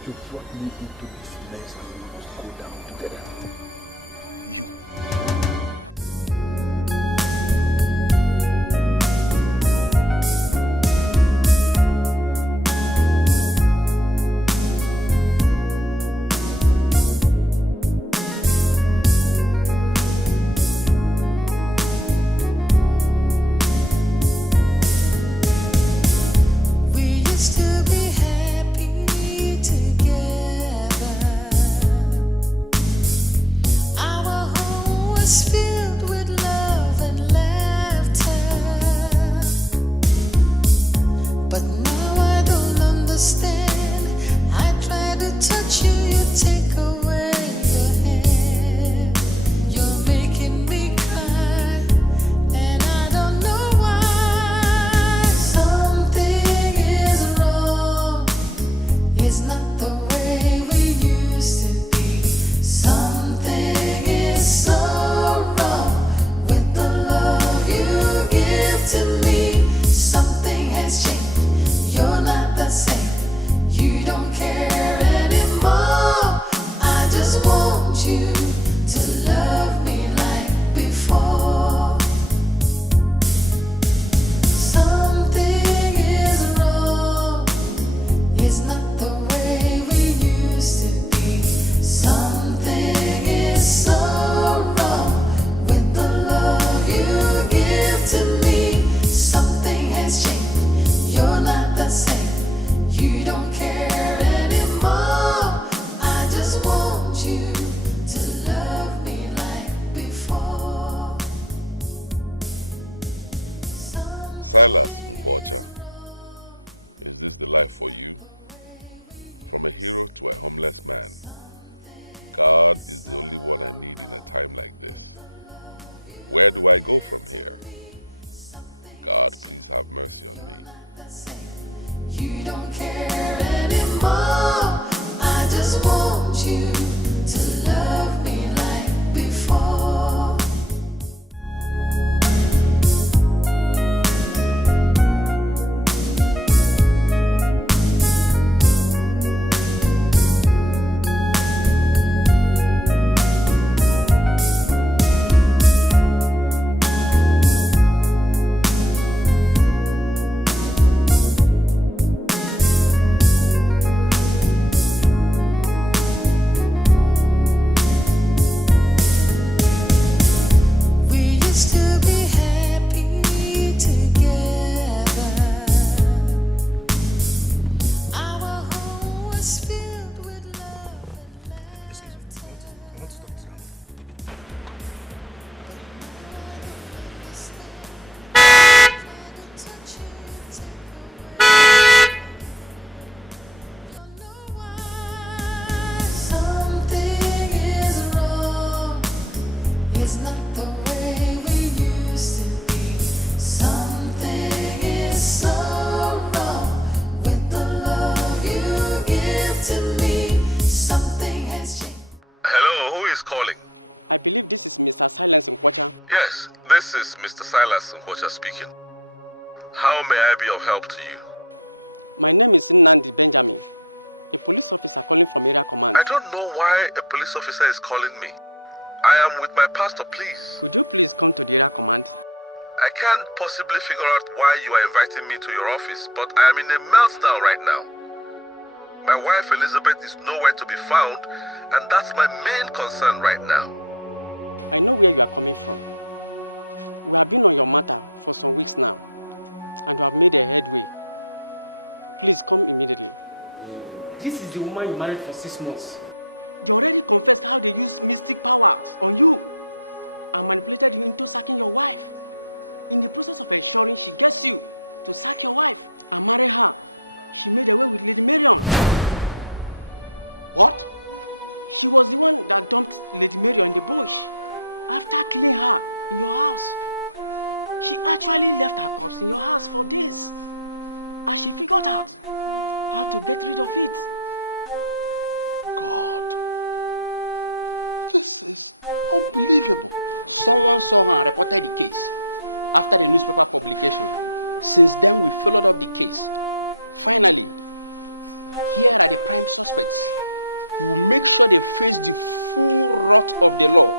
You brought me into this mess and we must go down together. You. We used to be happy together. Our home was filled with love and laughter. But now I don't understand. I try to touch you, you take away your hand. You're making me cry, and I don't know why. Something is wrong. It's not the way we used to be. Something is so wrong with the love you give to me. Something has changed. You're not the same. You don't care anymore. I just want you to love me like before. Something is wrong. It's not the way we used to be. Something is so wrong with the love you give to me. Something has changed. You're not the same. You don't care anymore. I just want you to love me like before. Silas Mkwacha, is this the life for you? From a hero to a homeless man. God is the only one I need in a time like this. Where do I go from here? God, please have mercy on me. You don't care anymore. I just want you to love me like before. I believe this is Mr. Silas Nkwacha. Yes, this is Mr. Silas Nkwacha speaking. How may I be of help to you? My name is Nandi Benjamin, a police officer calling from area command. I don't know why a police officer is calling me. I am with my pastor, please. Could you please come to the area command? I can't possibly figure out why you are inviting me to your office, but I am in a meltdown right now. My wife Elizabeth is nowhere to be found, and that's my main concern right now. I know where you are coming from. We have been on your matter for some weeks now, and we have made a headway. Please come immediately. This is the woman you married for 6 months. You already confessed how they used mystic powers on you and manipulated you into sacking your wife. In the process of ensuring she gets you to sack your wife and marry her, she made away with Lady Marion. What? She was the one that dumped Lady Marion in the bush after killing her in your house. She actually left her corpse in your house for days, and she figured out how to get rid of it. God, this is unbelievable. Someone saw her and reported the case after the newspaper publication. Since then, we followed up the case. Finally, here are the prime suspects. We'll make sure they face the full wrath of the law.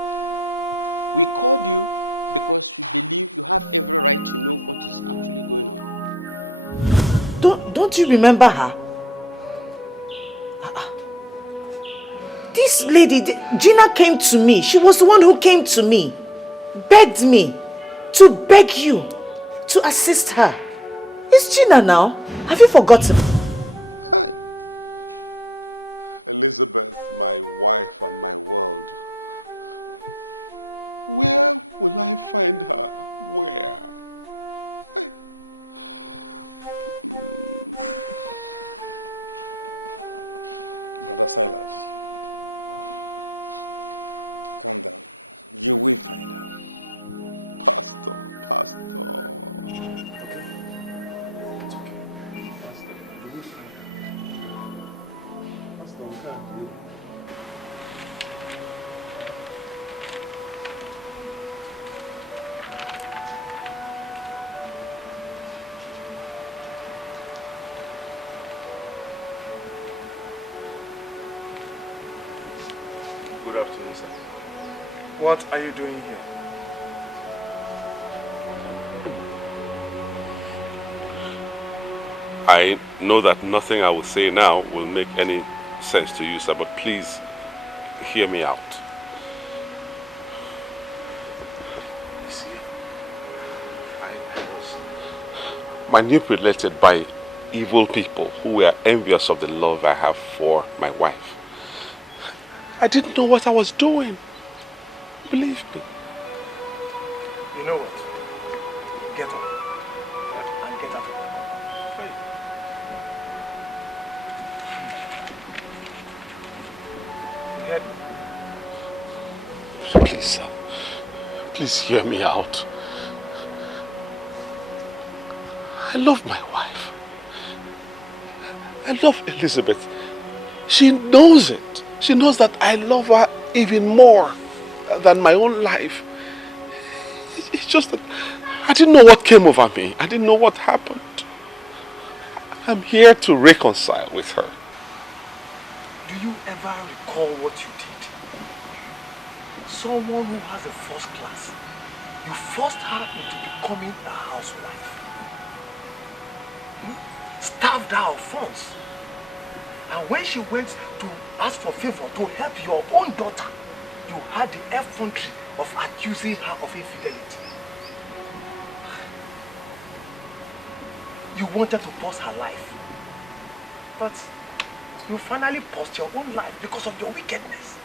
We called you because we believe you have every right to know what is actually going on. Don't you remember her? This lady, Gina, came to me. She was the one who came to me, begged me to beg you to assist her. It's Gina now. Have you forgotten? Hi. Elizabeth, my wife and my world. Where will I find her? Where? Hi. Brother Silas, calm down. You will find her. Pastor. Good afternoon, sir. What are you doing here? I know that nothing I will say now will make any sense to you, sir, but please hear me out. You see, I was manipulated by evil people who were envious of the love I have for my wife. I didn't know what I was doing. Believe me. You know what? Get up. And get out of here. Please, sir. Please hear me out. I love my wife. I love Elizabeth. She knows it. She knows that I love her even more than my own life. It's just that I didn't know what came over me. I didn't know what happened. I'm here to reconcile with her. Do you ever recall what you did? Someone who has a first class, you forced her into becoming a housewife. Starved her of funds. And when she went to ask for favor to help your own daughter, you had the effrontery of accusing her of infidelity. You wanted to pause her life. But you finally paused your own life because of your wickedness.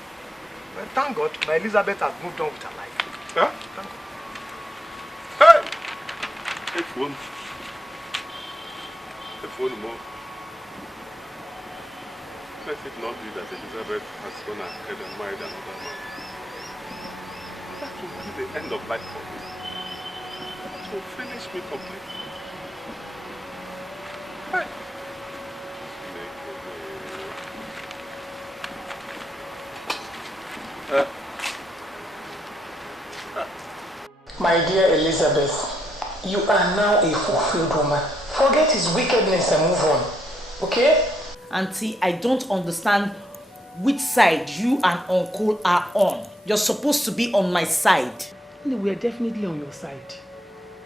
Well, thank God, my Elizabeth has moved on with her life. Huh? Thank God. Hey! Hey, phone. Hey, phone more. Let it not be that Elizabeth has gone ahead and married another man. That will be the end of life for me. That will finish me completely. Hey! My dear Elizabeth, you are now a fulfilled woman. Forget his wickedness and move on, okay? Auntie, I don't understand which side you and Uncle are on. You're supposed to be on my side. We are definitely on your side.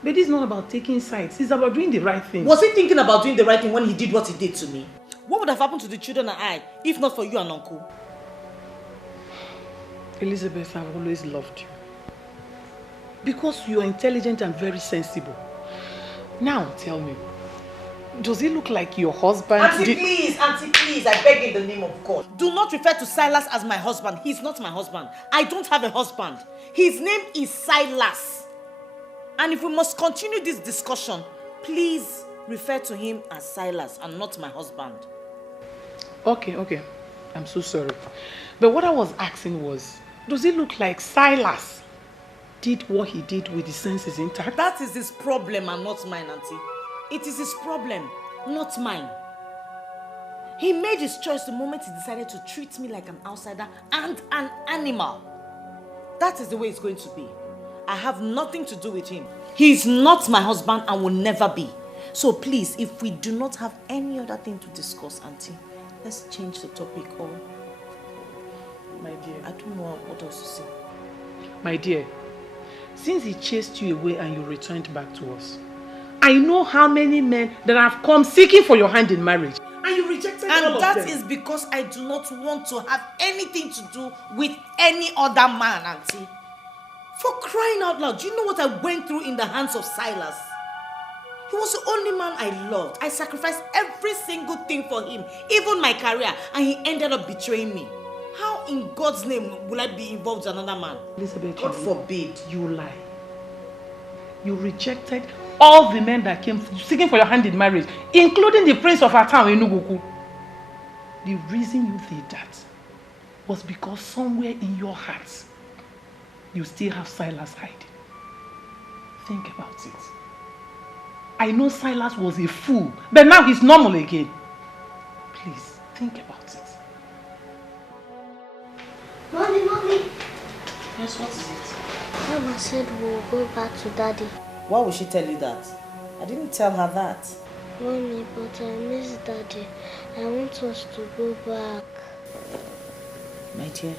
But this is not about taking sides. It's about doing the right thing. Was he thinking about doing the right thing when he did what he did to me? What would have happened to the children and I, if not for you and Uncle? Elizabeth, I've always loved you. Because you're intelligent and very sensible. Now, tell me, does he look like your husband? Auntie, please, I beg in the name of God. Do not refer to Silas as my husband. He's not my husband. I don't have a husband. His name is Silas. And if we must continue this discussion, please refer to him as Silas and not my husband. Okay. I'm so sorry. But what I was asking was, does it look like Silas did what he did with his senses intact? That is his problem and not mine, Auntie. It is his problem, not mine. He made his choice the moment he decided to treat me like an outsider and an animal. That is the way it's going to be. I have nothing to do with him. He is not my husband and will never be. So please, if we do not have any other thing to discuss, Auntie, let's change the topic or... My dear, I don't know what else to say. My dear, since he chased you away and you returned back to us, I know how many men that have come seeking for your hand in marriage. And you rejected all of them. And that is because I do not want to have anything to do with any other man, Auntie. For crying out loud, do you know what I went through in the hands of Silas? He was the only man I loved. I sacrificed every single thing for him, even my career, and he ended up betraying me. How in God's name will I be involved with another man? Elizabeth, God forbid. You lie. You rejected all the men that came seeking for your hand in marriage, including the prince of our town, Enugu. The reason you did that was because somewhere in your heart, you still have Silas hiding. Think about it. I know Silas was a fool, but now he's normal again. Please, think about it. Mommy. Yes, what is it? Mama said we'll go back to Daddy. Why would she tell you that? I didn't tell her that. Mommy, but I miss Daddy. I want us to go back. My dear,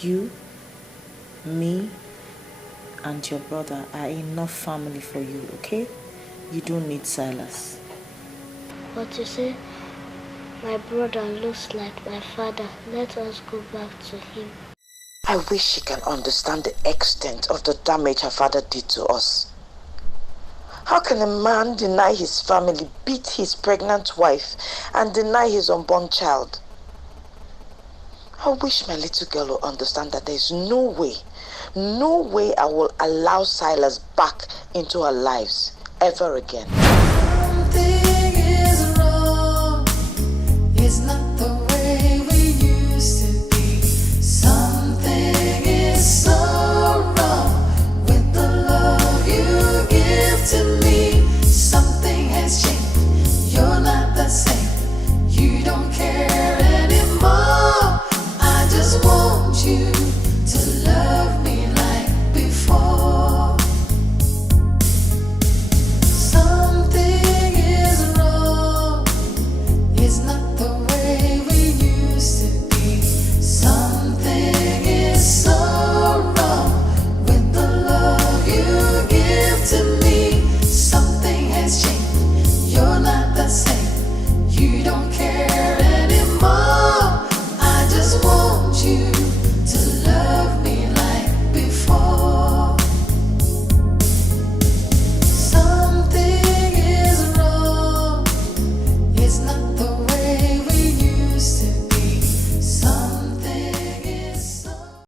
you, me, and your brother are enough family for you, okay? You don't need Silas. But you say, my brother looks like my father. Let us go back to him. I wish she can understand the extent of the damage her father did to us. How can a man deny his family, beat his pregnant wife, and deny his unborn child? I wish my little girl will understand that there is no way I will allow Silas back into our lives ever again.